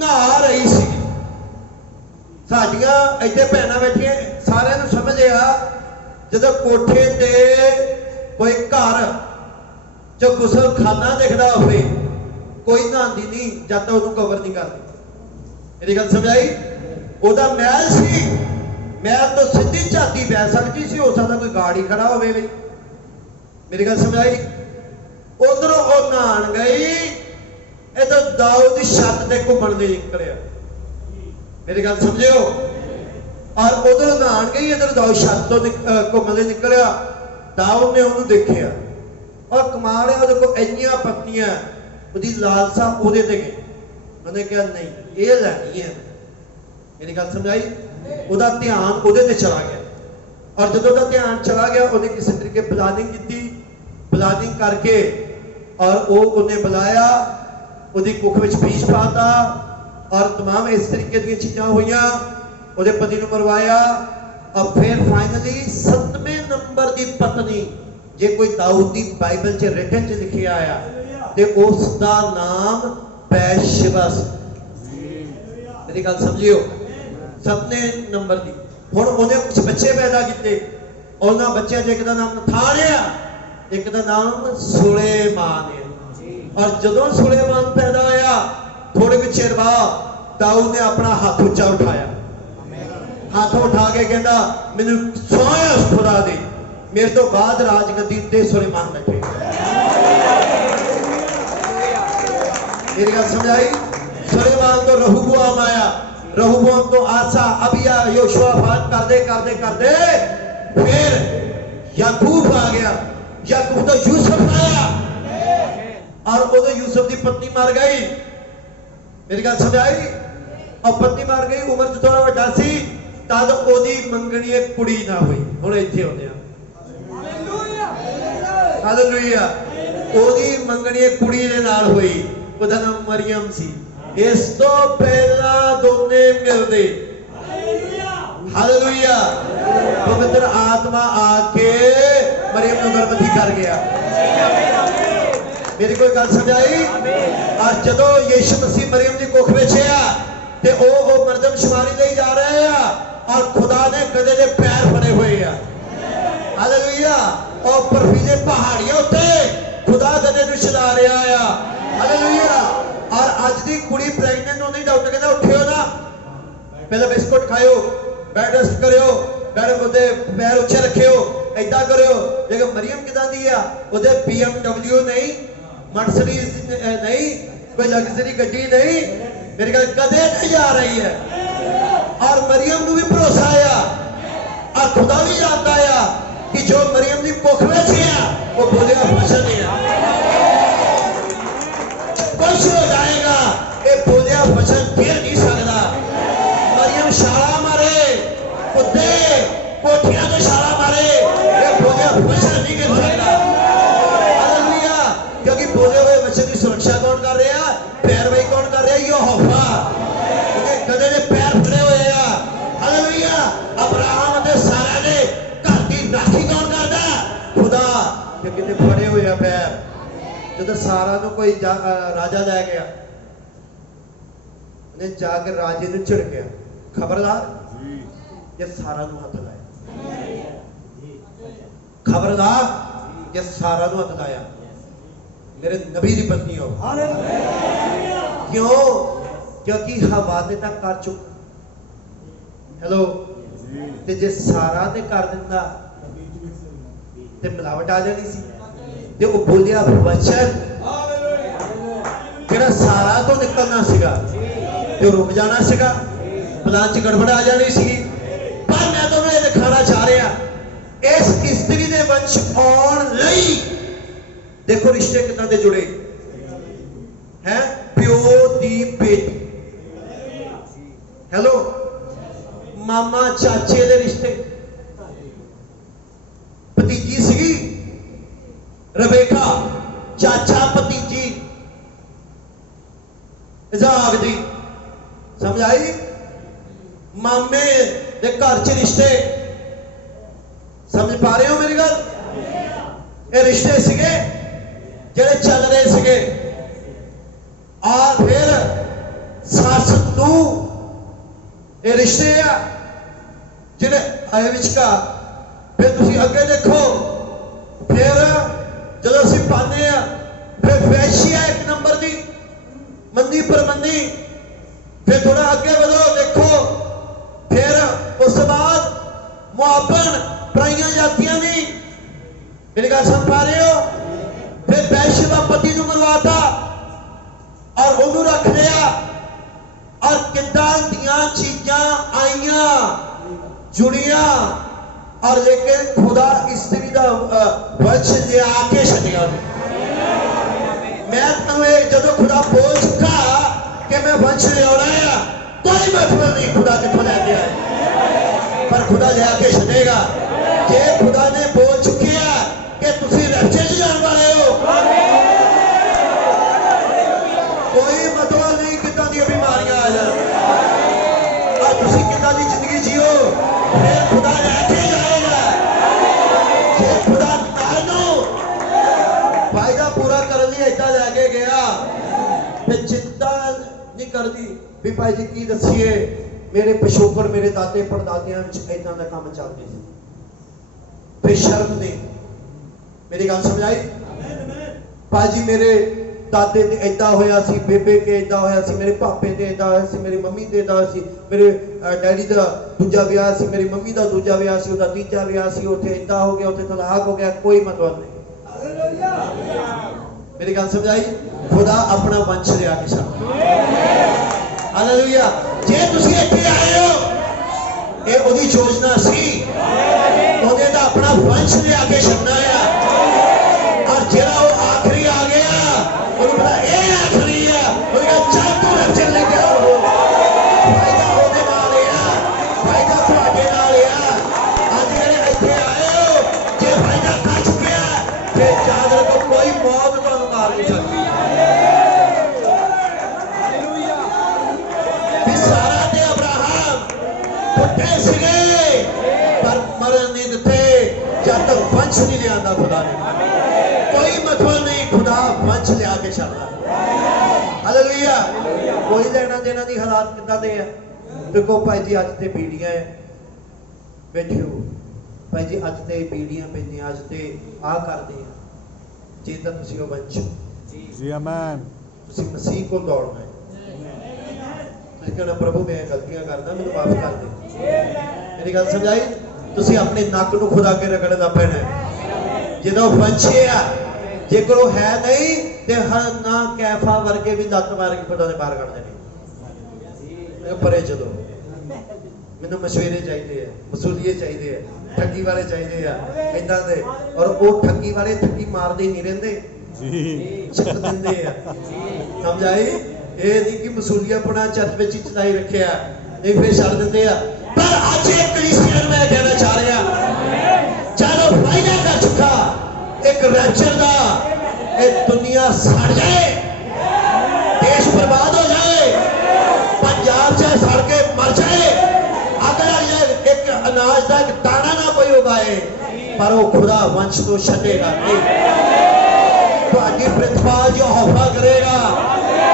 नहा रही सी। साडियां इत्थे भैणां बैठियां, सारिਆਂ ਨੂੰ समझ आ ਜਦੋਂ कोठे ते कोई घर च गुसलखाना दिखदा होवे, कोई नहांदी नहीं जद तक ਉਹਨੂੰ कवर नहीं करदी। मेरी गल समझ आई? ਉਹਦਾ महल सी, महल तो सीधी झाती पै सकती सी, हो सकता कोई गाड़ी खड़ा होवे भी। मेरी गल समझ आई? उधरों वो नहान गई, इधर दाऊद की छत ते घूमण दे निकलिया। मेरी गल समझियो? और उधर नहान गई, इधर दाऊद छत तो घूमण दे निकलिया। दाऊद ने उन्होंने देखिया और कमाल है, ਉਹਦੇ ਕੋਲ ਇੰਨੀਆਂ ਪੱਤੀਆਂ, ਉਹਦੀ ਲਾਲਸਾ ਉਹਦੇ ਤੇ ਗਈ। ਉਹਨੇ ਕਿਹਾ नहीं ये ਲੈਣੀ है। मेरी गल समझ आई? ਉਹਦਾ ਧਿਆਨ ਉਹਦੇ ਤੇ ਚਲਾ ਗਿਆ, और ਜਦੋਂ ਉਹਦਾ ਧਿਆਨ ਚਲਾ ਗਿਆ ਉਹਨੇ ਕਿਸੇ ਤਰੀਕੇ ਪਲਾनिंग ਕੀਤੀ, ਪਲਾनिंग करके और ਉਹਨੇ ਬੁਲਾਇਆ, ਉਹਦੀ ਕੁੱਖ ਵਿੱਚ ਬੀਜ ਪਾਤਾ, और तमाम इस तरीके दी चीज़ां होईयां, ਉਹਦੇ ਪਤੀ ਨੂੰ ਮਰਵਾਇਆ। और फिर फाइनली 7वें नंबर की पत्नी, जे कोई दाऊद की बाइबल च रिटन च लिखिया आया ते उसका नाम बैशबा सी। मेरी गल समझियो? 7वें नंबर की। हुण उन्हें कुछ बच्चे पैदा किए, उन्होंने बच्चों एक का नाम नथान है, एक का नाम सुलेमान है। और जदों सुलेमान पैदा होया, थोड़े भी चिर बाद दाऊद ने अपना हाथ उच्चा उठाया, हाथ उठा के कहता मैनू सौंया उस खुदा दी, मेरे तो बाद राजगद्दी ते सुलेमान बैठे। मेरी गल समझ आई? सुलेमान तो रहूबोआम आया, रहूबोआम तो आसा, अबिया, योशुआफात करते करते करते फिर याकूब आ गया, याकूब तो यूसुफ आया, और उधर यूसुफ की पत्नी मर गई। मेरी गल समझ आई? और पत्नी मर गई, उम्र च थोड़ा वड्डा सी, तद ओदी मंगनी एक कुड़ी ना हुई। हुण इत्थे आउंदे आ, हालेलुया। ओदी मंगनी एक कुड़ी दे नाल हुई, ਉਹਦਾ ਨਾਮ ਮਰੀਅਮ ਸੀ। ਇਸ ਤੋਂ ਪਹਿਲਾਂ ਦੋਨੇ ਮਿਲਦੇ, ਹਾਲੇਲੂਇਆ, ਪਵਿੱਤਰ ਆਤਮਾ ਆ ਕੇ ਮਰੀਅਮ ਨੂੰ ਗਰਭਵਤੀ ਕਰ ਗਿਆ। मेरी कोई गल समझ आई? और जदों यीशु मसीह मरियम की कुख विच आ ते ओ मरदमशुमारी लई जा रहे आ, और खुदा ने गधे दे पैर फड़े हुए आ। हालेलुया। और बर्फीले पहाड़ियों उत्ते खुदा गधे नूं चला रहा आ। हालेलुया। और अज दी कुड़ी प्रेगनेंट होंदी, डॉक्टर कहंदा उठियो ना, पहले बिस्कुट खाओ, बेड रेस्ट करियो, बेड उते पैर उच्चे रखियो, ऐदा करियो। लेकिन मरियम किदां दी आ? उहदे BMW नहीं, मर्सिडीज नहीं, कोई लग्जरी गड्डी नहीं, मेरे गल कदे नहीं जा रही है। और मरियम को भी भरोसा आया, और खुदा भी जानता है कि जो मरियम की कुख में वो बोलेगा वचन है, कुछ हो जाएगा, ये बोलिया वचन फिर नहीं सकता। मरियम छाला मारे, कुत्ते कोठियां को छाला मारे, ये बोलिया वचन नहीं कर सकता। क्योंकि बोले हुए बच्चे की सुरक्षा कौन कर रहा है? पैरवाई कौन कर रहा है? यहोवा। क्योंकि गधे ने पैर फड़े हुए हैं। हालेलुया। अब्राहम ने सारा ने घर की राखी कौन करता है? खुदा। क्योंकि ने फड़े हुए हैं पैर। जब सारा को कोई राजा लै गया, उन्हें जाकर राजे ने झिड़किया, खबरदार ये सारा हाथ लाया। खबरदार जे सारा नूं हथ लाया मेरे नबी दी पत्नी हो। क्यों? क्योंकि हवा ते तक कर चुका। हेलो, ते जे सारा ते कर दिंदा ते मिलावट आ जानी सी। ते वो बोलिया वचन जेड़ा सारा तो निकलना सीगा ते रुक जाना सीगा, प्लान च गड़बड़ आ जानी सी। पर मैं तुहानूं ये दिखाना चाह रहा इस स्त्री दे वंश आउण लई देखो रिश्ते कितना दे जुड़े हैं। प्यो दी बेटी, हेलो, मामा चाचे दे रिश्ते। भतीजी सीगी रबेका, चाचा भतीजी इजाक दी, समझ आई? मामे दे घर च रिश्ते, समझ पा रहे हो मेरी गल? ये रिश्ते सीगे जेड़े चल रहे सीगे। और फिर सस नूं ये रिश्ते आ जिहड़े आए विचकार। फिर तुसीं अगे देखो, फिर जदों असीं पाने आ फिर वैश्या एक नंबर दी मंदी परमंदी। फिर थोड़ा अगे बढ़ो, देखो फिर उस बाद मुआबन पराइयां जातियां दी। मेरी गल समझ पा रहे हो? फिर वैश्या पति नूं मरवाता और उन्होंने रख लिया। और किदां दियां चीजां आईयां जुड़ियां, और लेकिन खुदा स्त्री दा वंश लिया के छड्डिया। मैं जदों खुदा बोल चुका कि मैं वंश लियाना है, कोई मतलब नहीं खुदा किथों लैके आए, पर खुदा लिया के छड्डेगा। जे खुदा ने बोल चुकिया कि तुसीं रस्ते च जाण वाले हो, कोई मतलब नहीं किदां दी बीमारियां आ जाण और तुसीं किदां दी जिंदगी जियो, फिर खुदा लैके जाएगा। जे खुदा तानूं फायदा पूरा करने लिए इतना लैके गया, फिर चिंता नहीं करती भी भाई जी की दसीए मेरे पिछोकड़ मेरे दादे परदादियां इदां दा काम चलदे सी। फिर शर्म नहीं, मेरी गल समझ आई? भाजी मेरे दादे ते इदां होया सी, बेबे के इदां होया सी, मेरे पापे ते इदां होया सी, मेरी मम्मी ते इदां होया सी, मेरे डैडी दा दूजा विआह सी, मेरी मम्मी दा दूजा विआह सी, ओदा तीजा विआह सी, उत्थे इदां हो गया, उत्थे तलाक हो गया, कोई मतलब नहीं। मेरी गल समझ आई? खुदा अपना वंश लिया के छड्ड। हालेलुया। जे तुसीं इत्थे आए हो, ये ओदी योजना सी, ओने दा अपना वंश लिया के छड्डना है। और जेड़ा वो आखिरी आ गया ਉਹਨੂੰ ਪਤਾ ਇਹ ਆਖਰੀ ਆ, ਉਹ ਕਹਿੰਦਾ ਚੱਲ ਤੂੰ ਰੱਜਣ ਲੱਗਿਆ ਹੋ। ਫਾਇਦਾ ਉਹਦੇ ਨਾਲ ਆ, ਫਾਇਦਾ ਤੁਹਾਡੇ ਨਾਲ ਆ। ਅੱਜ ਜਿਹੜੇ ਇੱਥੇ ਆਏ ਹੋ, ਜੇ ਫਾਇਦਾ ਕਰ ਚੁੱਕਿਆ ਫਿਰ ਯਾਦ ਰੱਖੋ ਕੋਈ ਮੌਤ ਤੁਹਾਨੂੰ ਮਾਰ ਨਹੀਂ ਸਕਦੀ। ਵੀ ਸਾਰਾ ਤੇ ਅਬਰਾਹਮ ਪੁੱਠੇ ਸੀਗੇ ਪਰ ਮਰਨ ਨਹੀਂ ਦਿੱਤੇ ਜਦ ਤੱਕ ਵੰਸ਼ ਨਹੀਂ ਲਿਆਂਦਾ खुदा ने। कोई मतलब नहीं, खुदा वंश लिया के छड्डदा। हालेलुया। कोई लेना देना नहीं। हालात किदां दे आ देखो भाई जी, अज ते बीड़ियां बैठे हो भाई जी, अज ते बीड़ियां पैंदियां, अज ते आ करदे आ। जे तां तुसीं ओ वंश जी आमीन, तुसीं मसीह को दौड़ना है। तुसीं कहना प्रभु मैं गलतियां करदा, मैनूं माफ कर दे। मेरी गल समझाई? तुसीं अपने नक नूं खुदा अगे रगड़ना पैना है। ਜਦੋਂ ਵੰਸ਼ ਆ ਜੇਕਰ ਉਹ ਹੈ ਨਹੀਂ ਤੇ ਨਾ ਕੈਫਾ ਵਰਗੇ ਵੀ ਲੱਤ ਮਾਰ ਕੇ ਖੁਦਾ ਦੇ ਬਾਹਰ ਕੱਢ ਦੇਣੇ। ਪਰੇ ਚਲੋ, ਮੈਨੂੰ ਮਸ਼ਵਰੇ ਚਾਹੀਦੇ ਆ, ਮਸੂਲੀਏ ਚਾਹੀਦੇ ਆ, ਠੱਗੀ ਵਾਲੇ ਚਾਹੀਦੇ ਆ ਇਦਾਂ ਦੇ। ਔਰ ਉਹ ਠੱਗੀ ਵਾਲੇ ਠੱਗੀ ਮਾਰਦੇ ਨਹੀਂ ਰਹਿੰਦੇ ਜੀ, ਛੱਡ ਦਿੰਦੇ ਆ। ਸਮਝ ਆਈ? ਇਹ ਨਹੀਂ ਕਿ ਮਸੂਲੀਆਪਣਾ ਚਰਚ ਵਿੱਚ ਹੀ ਚਲਾਈ ਰੱਖਿਆ, ਨਹੀਂ ਫਿਰ ਛੱਡ ਦਿੰਦੇ ਆ। ਪਰ ਅੱਜ ਇੱਕ ਕਲੀਸਿਆ ਨੂੰ ਮੈਂ ਕਹਿਣਾ ਚਾਹ ਰਿਹਾ, चलो फायदा कर चुका एक रैप्चर दा, एक दुनिया सड़ जाए, देश बर्बाद हो जाए, पंजाब से सड़ के मर जाए, अगर एक अनाज का एक दाना ना कोई उगाए, पर वो खुदा वंश तो छड्डेगा नहीं। तो प्रतिपाल जो हौफा करेगा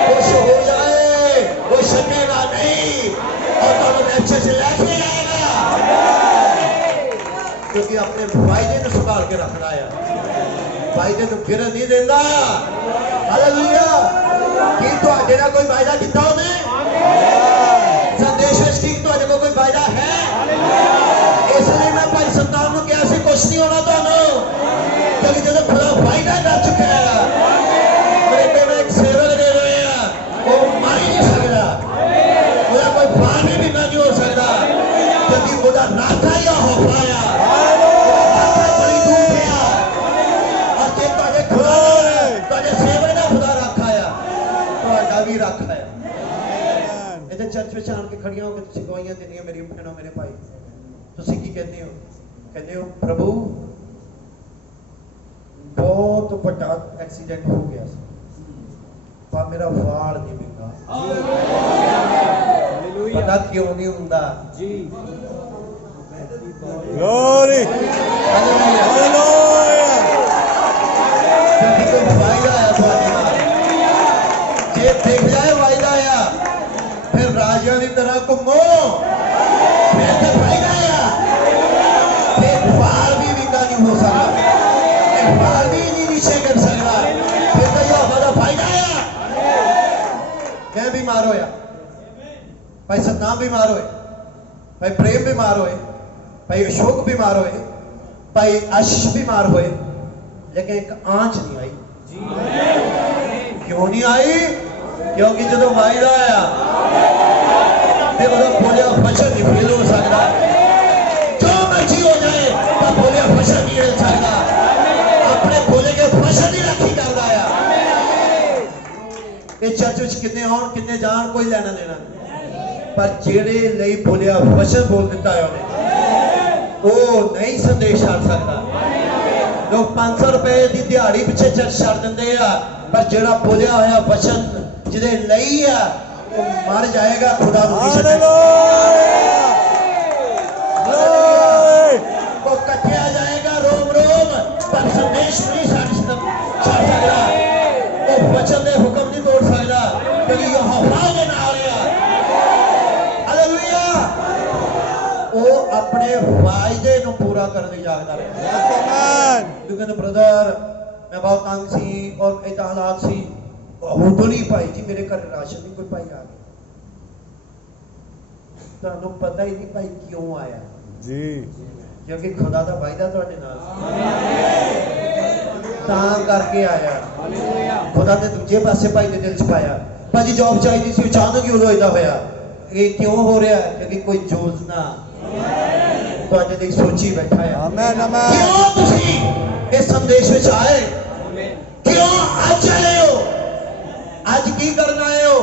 कुछ हो जाए, वो छड्डेगा नहीं और तो रैप्चर से लेके जाएगा। क्योंकि क्योंकि अपने वायदे को संभाल के रखना है, वायदे को गिरन नहीं देता। हालेलुया। कि तुहाडे नाल कोई वायदा कीता उहने? संदेश विच ठीक तुहाडे कोल कोई वायदा है? इसलिए मैं भाई सत्तार नूं कहा सी कुछ नहीं होना तुहानूं, क्योंकि जब खुदा वायदा कर चुका है, मेरे कोल एक सेवक दे रहे हैं, वो मर ही नहीं सकता, उसका कोई फार्म भी ना नहीं हो सकता, क्योंकि उसका नाता ही होफा है, नाता बड़ी दूर है। और जे तुहाडे खुदा तुहाडे सेवक दा खुदा रखा है, तुहाडा भी रखा है। इधर चर्च में आन के खड़ियां होकर तुसीं गवाहियां देनियां, मेरी भैणों मेरे भाई, तुसीं की कहते हो? कहते हो प्रभु बहुत बड़ा एक्सीडेंट हो गया पर मेरा वाल नहीं विंगा। पता क्यों नहीं हुंदा? Glory. Hallelujah. क्योंकि कोई वायदा है तुहाडे नाल, जे देख जाए वायदा है, फिर राजियां की तरह घूमो, फिर तो वायदा है, फिर वाल भी विंगा नहीं हो सकता, वाल भी नहीं नीचे कर सकता, फिर तो यह हमारा फायदा है। मैं बीमार होया, भाई सतनाम बीमार होए, भाई प्रेम बीमार होए, भाई अशोक बीमार होए, भाई आशीष बीमार होए, लेकिन एक आंच नहीं आई। क्यों नहीं आई? क्योंकि जो वायदा आया ते बोलिया वचन नहीं फेल हो सकता, जो मर्जी हो जाए तो बोलिया वचन नहीं हिल सकता, अपने बोले के वचन ही रखी करता है। ये चर्च विच कितने आउण कितने जाण कोई लेना देना नहीं, पर जेड़े लई बोलिया वचन बोल दिता है उन्हें, वो नहीं संदेश छड़ सकता। लोग 500 रुपए की दिहाड़ी पिछे चर्च छड़ दिंदे आ, पर जेड़ा बोलिया होया वचन जिहदे लई आ वो मर जाएगा, खुदा नूं नहीं छड्डेगा। वो कटिया जाएगा रोम रोम, पर संदेश नहीं छड़ सकता, वो वचन दे हुक्म नहीं तोड़ सकता, क्योंकि यहोवा दे नाल आ। हालेलुया। वो अपने वायदे नूं पूरा करने जागदा रहा। क्योंकि ब्रदर मैं बहुत तंग सी और इतना हालात सी, वो तो नहीं भाई जी मेरे घर राशन नहीं कोई भाई आ गया, तुहानूं पता ही नहीं भाई क्यों आया जी, क्योंकि खुदा दा वायदा तुहाडे नाल तां करके आया। खुदा ने दूजे पासे भाई दे दिल च पाया, भाजी जॉब चाहिए सी, अचानक ही उदों इदा होया। ये क्यों हो रहा है? क्योंकि कोई योजना तुहाडे लिए सोची बैठा है। आमीन आमीन। क्यों तुसी इस संदेश विच आए? क्यों आज आए हो? आज की करना आए हो?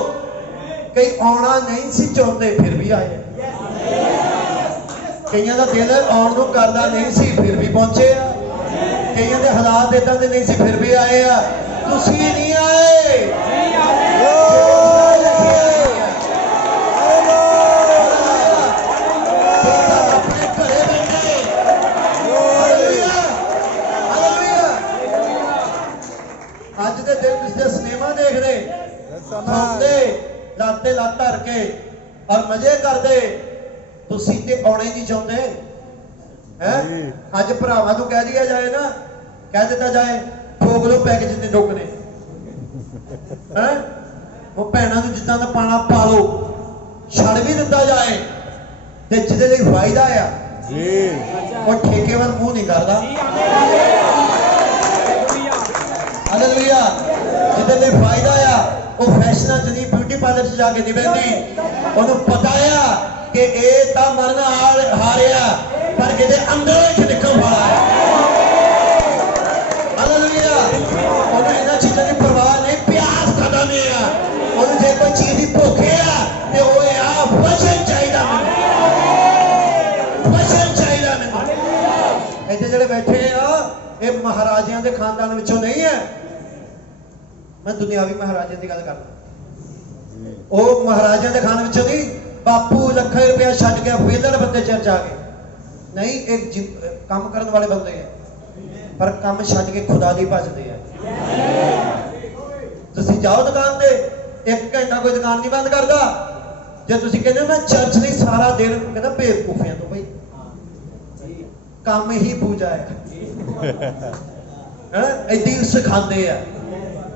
कई आना नहीं सी चाहते फिर भी आए, कईयां दा दिल आउण नूं करदा नहीं सी फिर भी पहुंचे आ, कईयां दे हालात इदां दे नहीं सी फिर भी आए आ। तुसी नहीं आए, अपने घरे बैठे। Hallelujah hallelujah. अज दे दिन तुसीं सिनेमा देख रहे, सुनते लाते लत धर के और मजे करते, तुसी ते आउणे नहीं चाहते हैं। अज भरावां नूं कह दिया जाए ना, कह दिता जाए ठोक लो पैके जितने ठोकने हैं, वो भैणां नूं जिद्दां दा पाना पा लो, छड़ भी दिता जाए, ते जिहदे लई वायदा आ वो ठेके वाल मूंह नहीं करदा। हालेलुया। जिहदे लई वायदा आ वो फैशनां च नहीं, ब्यूटी पार्लर च जाके नहीं बहंदी, उन्होंने पता आ कि ये तो मरन हारिया, पर किते अंदरों एक निकल वाला है। हालेलुया। उन्हें इन्हां चीज़ों की परवाह नहीं, प्यास कदम है, उन्हें जे कोई चीज़ की भुख है तो वो आ वचन चाहिए, वचन चाहिए मैनूं। इत्थे जिहड़े बैठे आ ये महाराजियां दे खानदान विचों नहीं है, मैं दुनियावी महाराजे की गल करदा, वो महाराजा के खान विचों नहीं। बापू लखा रुपया छड्ड के वेलर बंदे चर्च आ गए नहीं, एक काम करने वाले बंदे हैं, पर काम छड्ड के खुदा दी भजदे हैं। तुसीं जाओ दुकान ते, एक घंटा कोई दुकान नहीं बंद करता, जे तुसीं कहंदे मैं चर्च नहीं सारा दिन, कहंदा बेवकूफियां तो भाई काम ही पूजा है ऐदी सिखाते हैं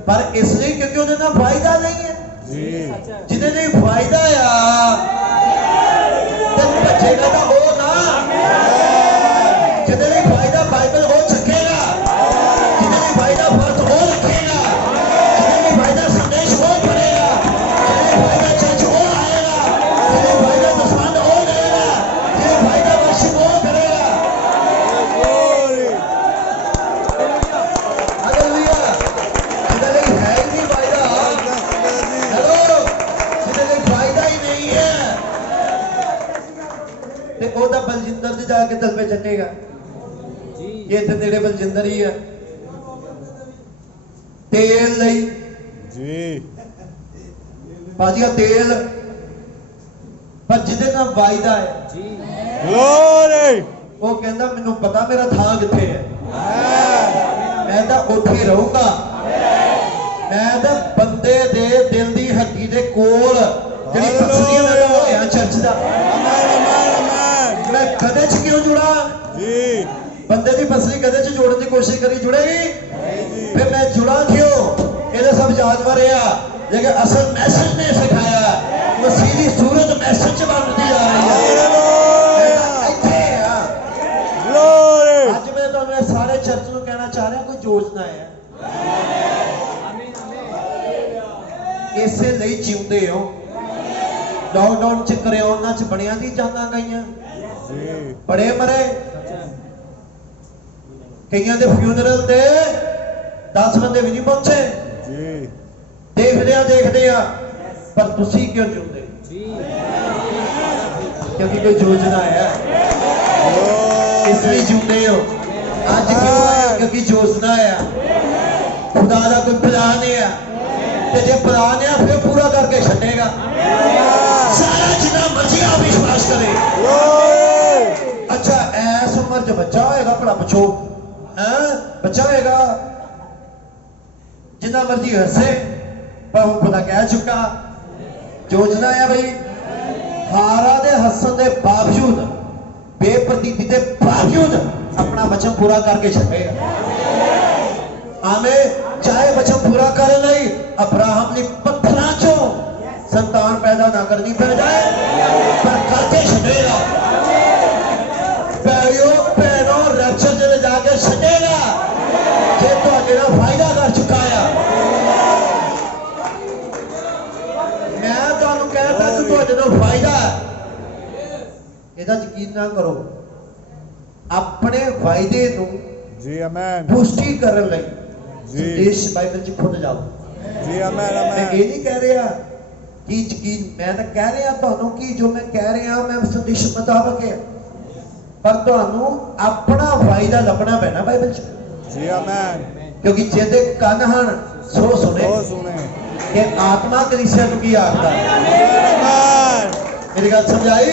पर इसलिए क्योंकि उन्हें ना फायदा नहीं है जिन्हें नहीं फायदा आ बचेगा ना वो ना जिन्हें नहीं फायदा बाइबल हो सकेगा जिन्हें नहीं फायदा व्रत हो रखेगा जिन्हें नहीं फायदा संदेश हो पड़ेगा जिन्हें नहीं फायदा चर्च हो आएगा जिन्हें नहीं फायदा दसवान हो करेगा जिन्हें फायदा वर्शिप हो करेगा हालेलुया जिन्हें नहीं है ही नहीं फायदा हेलो जिन्हें नहीं फायदा ही नहीं है ते ओदा बलजिंदर दे जाके दल पे चटेगा ये इतने नेड़े बलजिंदर ही है तेल नहीं जी भाजिया तेल पर जिदे ना वायदा है ग्लोरी वो कहता मैनू पता मेरा थां किथे है मैं तो उत्थे रहूंगा मैं तो बंदे दे दिल दी हड्डी दे कोल जेड़ी पसलियां नाल होया चर्च दा मैं कदे च क्यों जुड़ा जी बंदे दी पसली कदे च जोड़न दी कोशिश करी जुड़ेगी फिर मैं जुड़ा क्यों ये सब जानवर है लेकिन असल मैसेज ने सिखाया मसीह दी सूरत मैसेज बनती आ रही है ਇੱਥੇ ਆ ग्लोरी ਅੱਜ ਮੈਂ ਤੁਹਾਨੂੰ ਸਾਰੇ ਚਰਚ ਨੂੰ ਕਹਿਣਾ ਚਾਹ ਰਿਹਾ ਕੋਈ ਯੋਜਨਾ ਹੈ ਇਸੇ ਲਈ ਜਿਉਂਦੇ ਹੋ ਲਾਕਡਾਊਨ ਚ ਕਰੋਨਾ ਚ ਬੜਿਆਂ ਦੀ ਜਾਨਾਂ ਗਈਆਂ जी ਬੜੇ ਮਰੇ ਕਈਆਂ ਦੇ ਫਿਊਨਰਲ ਤੇ 10 ਬੰਦੇ ਵੀ ਨਹੀਂ ਪਹੁੰਚੇ जी ਦੇਖਦੇ ਆ ਪਰ ਤੁਸੀਂ ਕਿਉਂ ਜਿਉਂਦੇ ਕਿਉਂਕਿ ਕੋਈ ਯੋਜਨਾ ਹੈ ਇਸ ਲਈ ਜਿਉਂਦੇ ਹੋ ਅੱਜ ਕਿਉਂ ਆਏ ਕਿਉਂਕਿ ਯੋਜਨਾ ਹੈ ਖੁਦਾ ਦਾ ਕੋਈ ਪਲਾਨ ਹੈ ਤੇ ਜੇ ਪਲਾਨ ਹੈ ਫਿਰ ਪੂਰਾ ਕਰਕੇ ਛੱਡੇਗਾ ਸਾਰਾ ਜਿੰਨਾ ਮਰਜ਼ੀ ਆ ਵਿਸ਼ਵਾਸ ਕਰੇ ग्लोरी अच्छा ऐस उम्र च बच्चा होएगा भला पुछो बच्चा होएगा जिन्ना मर्जी हसे पर हूं खुदा कह चुका योजना है भाई हारा दे हसन दे बावजूद बेप्रतीति दे बावजूद अपना वचन पूरा करके छड़ेगा आमे चाहे वचन पूरा करे नहीं अब्राहम ने पत्थरां चों संतान पैदा ना करनी पड़ जाए पर करके छड़ेगा पैरियों पैरों रैप्चर जले जाके छड़ेगा जे तुहाडे नाल फायदा कर चुका है मैं तुहानू कहता कि तुहाडे नाल फायदा है ਇਹਦਾ ਯਕੀਨ ਨਾ ਕਰੋ ਆਪਣੇ ਫਾਇਦੇ ਨੂੰ जी आमेन ਪੁਸ਼ਟੀ ਕਰਨ ਲਈ ਜੀ। ਸੰਦੇਸ਼ ਬਾਈਬਲ ਚ ਖੁਦ ਜਾਓ जी आमेन मैं आमेन ये नहीं कह रहा कि यकीन मैं तो कह रहा ਤੁਹਾਨੂੰ कि जो मैं कह रहा मैं संदेश मुताबिक है पर ਤੁਹਾਨੂੰ अपना फायदा ਲੱਭਣਾ ਪੈਣਾ ਬਾਈਬਲ ਚ जी आमेन क्योंकि ਜਿਹਦੇ ਕੰਨ ਹਨ ਸੋ ਸੁਣੇ ओ सुने कि आत्मा कलीसिया ਨੂੰ ਕੀ ਆਖਦਾ आमेन मेरी गल समझाई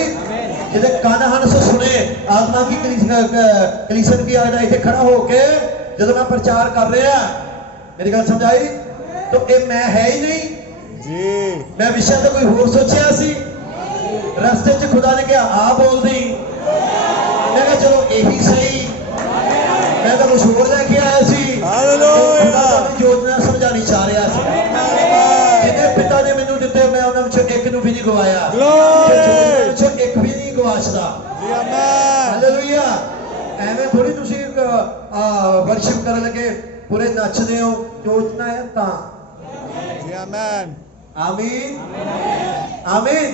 ਜਿਹਦੇ ਕੰਨ ਹਨ ਸੋ ਸੁਣੇ ਆਤਮਾ ਕੀ ਕਲੀਸਿया ਨੂੰ ਕੀ ਆਖਦਾ ਇੱਥੇ ਖੜਾ ਹੋ ਕੇ ਜਦੋਂ ਮੈਂ ਪ੍ਰਚਾਰ ਕਰ ਰਿਹਾ मेरी गल समझाई तो ये मैं है ही नहीं जी मैं विषय तो कोई होर सोचा सी रस्ते च खुदा ने कहा आ बोल दी मैं कहा चलो यही सही मैं तो कुछ होर लेके आया सी हालेलुया खुदा अपनी योजना समझानी चाह रहा सी जिन्हें पिता ने मैनू दिते मैं उन्हां विचों एक नूं भी नहीं गवाया Glory! ते योजना विचों एक भी नहीं गवाचदा जी आमेन हालेलुया ਐਵੇਂ ਥੋੜੀ ਤੁਸੀਂ ਵਰਸ਼ਿਪ ਕਰਨ ਲੱਗੇ ਪੂਰੇ ਨੱਚਦੇ ਹੋ ਯੋਜਨਾ ਹੈ ਤਾਂ जी आमेन ਆਮੀਨ ਆਮੀਨ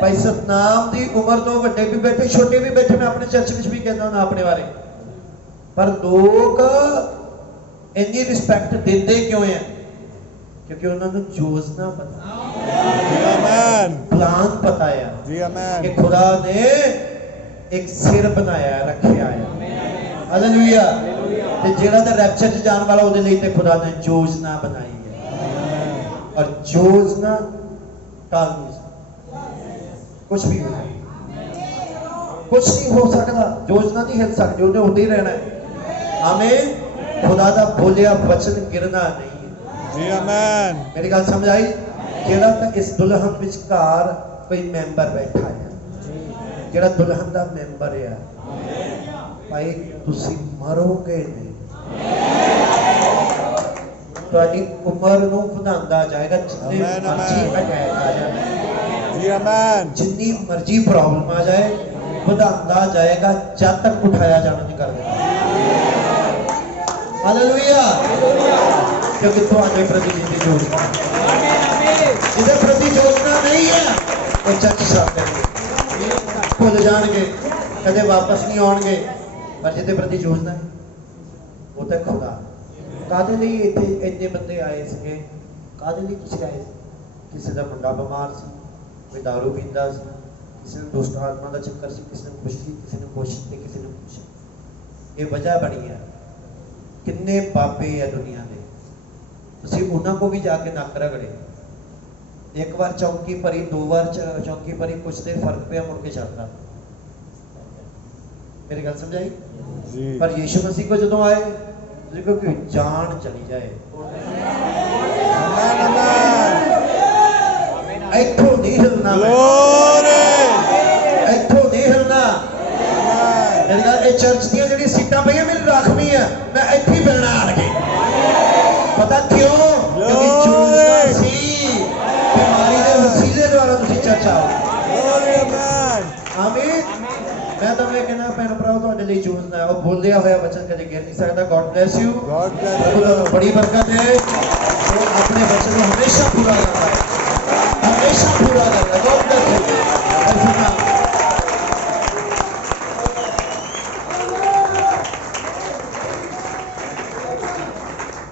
ਭਾਈ ਸਤਨਾਮ ਦੀ ਉਮਰ ਤੋਂ ਵੱਡੇ ਵੀ ਬੈਠੇ ਛੋਟੇ ਵੀ ਬੈਠੇ ਮੈਂ ਆਪਣੇ ਚਰਚ ਵਿੱਚ ਵੀ ਕਹਿੰਦਾ ਹਾਂ ਆਪਣੇ ਬਾਰੇ ਪਰ ਲੋਕ ਇੰਨੀ ਰਿਸਪੈਕਟ ਦਿੰਦੇ ਕਿਉਂ ਹੈ ਕਿਉਂਕਿ ਉਹਨਾਂ ਨੂੰ ਯੋਜਨਾ ਪਤਾ जी आमेन ਪਲਾਨ ਪਤਾ ਹੈ जी कि आमेन खुदा ने एक सिर बनाया रखिया है हालेलुया ते जेड़ा दा रैप्चर च जान वाला ओदे लई ते खुदा ने योजना बनाई है और योजना टाल नहीं कुछ भी हो कुछ नहीं हो सकता योजना नहीं हिल सकती ओने होते ही रहना है आमीन खुदा दा बोलिया वचन गिरना नहीं है जी आमेन मेरी गल समझ आई जेड़ा ता इस दुल्हन विचकार कोई मैंबर बैठा है जेड़ा दुल्हन दा मैंबर है ਭਾਈ ਤੁਸੀਂ ਮਰੋਗੇ ਨਹੀਂ, ਤੁਹਾਡੀ ਉਮਰ ਨੂੰ ਵਧਾਉਂਦਾ ਜਾਏਗਾ, ਜਿੰਨੇ Amen, ਮਰਜ਼ੀ amen. ਅਟੈਕ ਆ ਜਾਣ, जी आमेन। ਜਿੰਨੀ ਮਰਜ਼ੀ ਪ੍ਰੋਬਲਮ ਆ ਜਾਏ, ਵਧਾਉਂਦਾ ਜਾਏਗਾ ਜਦ ਤੱਕ ਉਠਾਇਆ ਜਾਣਾ ਨਹੀਂ ਕਰ ਦੇਣਾ। ਹਾਲੇਲੂਇਆ। ਕਿਉਂਕਿ ਤੁਹਾਡੇ ਪ੍ਰਤੀ ਜਿੰਦੀ ਯੋਜਨਾ, ਜਿਹਦੇ ਪ੍ਰਤੀ ਯੋਜਨਾ ਨਹੀਂ ਹੈ ਉਹ ਚੱਕ ਛੱਡ ਦੇਣਗੇ, ਭੁੱਲ ਜਾਣਗੇ, ਕਦੇ ਵਾਪਸ ਨਹੀਂ ਆਉਣਗੇ। ਪਰ ਜਿਹਦੇ ਪ੍ਰਤੀ ਯੋਜਨਾ ਹੈ ਉਹ ਤਾਂ ਖੁਦਾ। ਕਾਹਦੇ ਲਈ ਇੱਥੇ ਇੰਨੇ ਬੰਦੇ ਆਏ ਸੀਗੇ? ਕਾਹਦੇ ਲਈ ਤੁਸੀਂ ਆਏ ਸੀ? ਕਿਸੇ ਦਾ ਮੁੰਡਾ ਬਿਮਾਰ ਸੀ, ਕੋਈ ਦਾਰੂ ਪੀਂਦਾ ਸੀ, ਕਿਸੇ ਨੂੰ ਦੁਸ਼ਟ ਆਤਮਾ ਦਾ ਚੱਕਰ ਸੀ, ਕਿਸੇ ਨੂੰ ਕੁਛ ਸੀ, ਕਿਸੇ ਨੂੰ ਕੁਛ ਤੇ ਕਿਸੇ ਨੂੰ ਕੁਛ। ਇਹ ਵਜ੍ਹਾ ਬਣੀ ਹੈ। ਕਿੰਨੇ ਬਾਬੇ ਆ ਦੁਨੀਆ ਦੇ, ਤੁਸੀਂ ਉਹਨਾਂ ਕੋ ਵੀ ਜਾ ਕੇ ਨੱਕ ਰਗੜੇ। ਇੱਕ ਵਾਰ ਚੌਂਕੀ ਭਰੀ, 2 ਵਾਰ ਚੌਂਕੀ ਭਰੀ, ਕੁਛ ਦੇਰ ਫਰਕ ਪਿਆ, ਮੁੜ ਕੇ ਚੱਲਦਾ। ਮੇਰੀ ਗੱਲ ਸਮਝਾਈ? जी ਪਰ ਯੀਸ਼ु ਮਸੀਹ ਕੋ ਜਦੋਂ ਆਏ, ਦੇਖੋ ਕਿ ਜਾਨ ਚਲੀ ਜਾਏ, आमेन आमेन। ਇੱਥੋਂ ਨਹੀਂ ਹਿਲਣਾ, ग्लोरी ਇੱਥੋਂ ਨਹੀਂ ਹਿਲਣਾ। आमेन। ਮੇਰੀ ਗੱਲ, ਇਹ ਚਰਚ ਦੀਆਂ ਜਿਹੜੀ ਸੀਟਾਂ ਪਈਆਂ ਮੇਰੀ ਰਾਖਵੀਂ ਆ, ਮੈਂ ਇੱਥੇ ਹੀ ਬਹਿਣਾ ਆਣ ਕੇ। ਪਤਾ ਕਿਉਂ? ਕਿਉਂਕਿ ਯੋਜਨਾ ਸੀ ਬਿਮਾਰੀ ਦੇ ਵਸੀਲੇ ਦੁਆਰਾ ਤੁਸੀਂ ਚਰਚ ਆਓ। ग्लोरी आमेन। ਆਮੀਨ। ਮੈਂ ਤੁਹਾਨੂੰ ਇਹ ਕਹਿਣਾ, ਭੈਣ ਭਰਾਓ, ਤੁਹਾਡੇ ਲਈ ਯੋਜਨਾ ਹੈ। ਉਹ ਬੋਲਿਆ ਹੋਇਆ ਵਚਨ ਕਦੇ ਗਿਰ ਨਹੀਂ ਸਕਦਾ। God bless you. God bless ਪ੍ਰਭੂ you। ਤੁਹਾਨੂੰ ਬੜੀ ਬਰਕਤ ਹੈ। ਉਹ ਆਪਣੇ ਵਚਨ ਨੂੰ ਹਮੇਸ਼ਾ ਪੂਰਾ ਕਰਦਾ ਹੈ।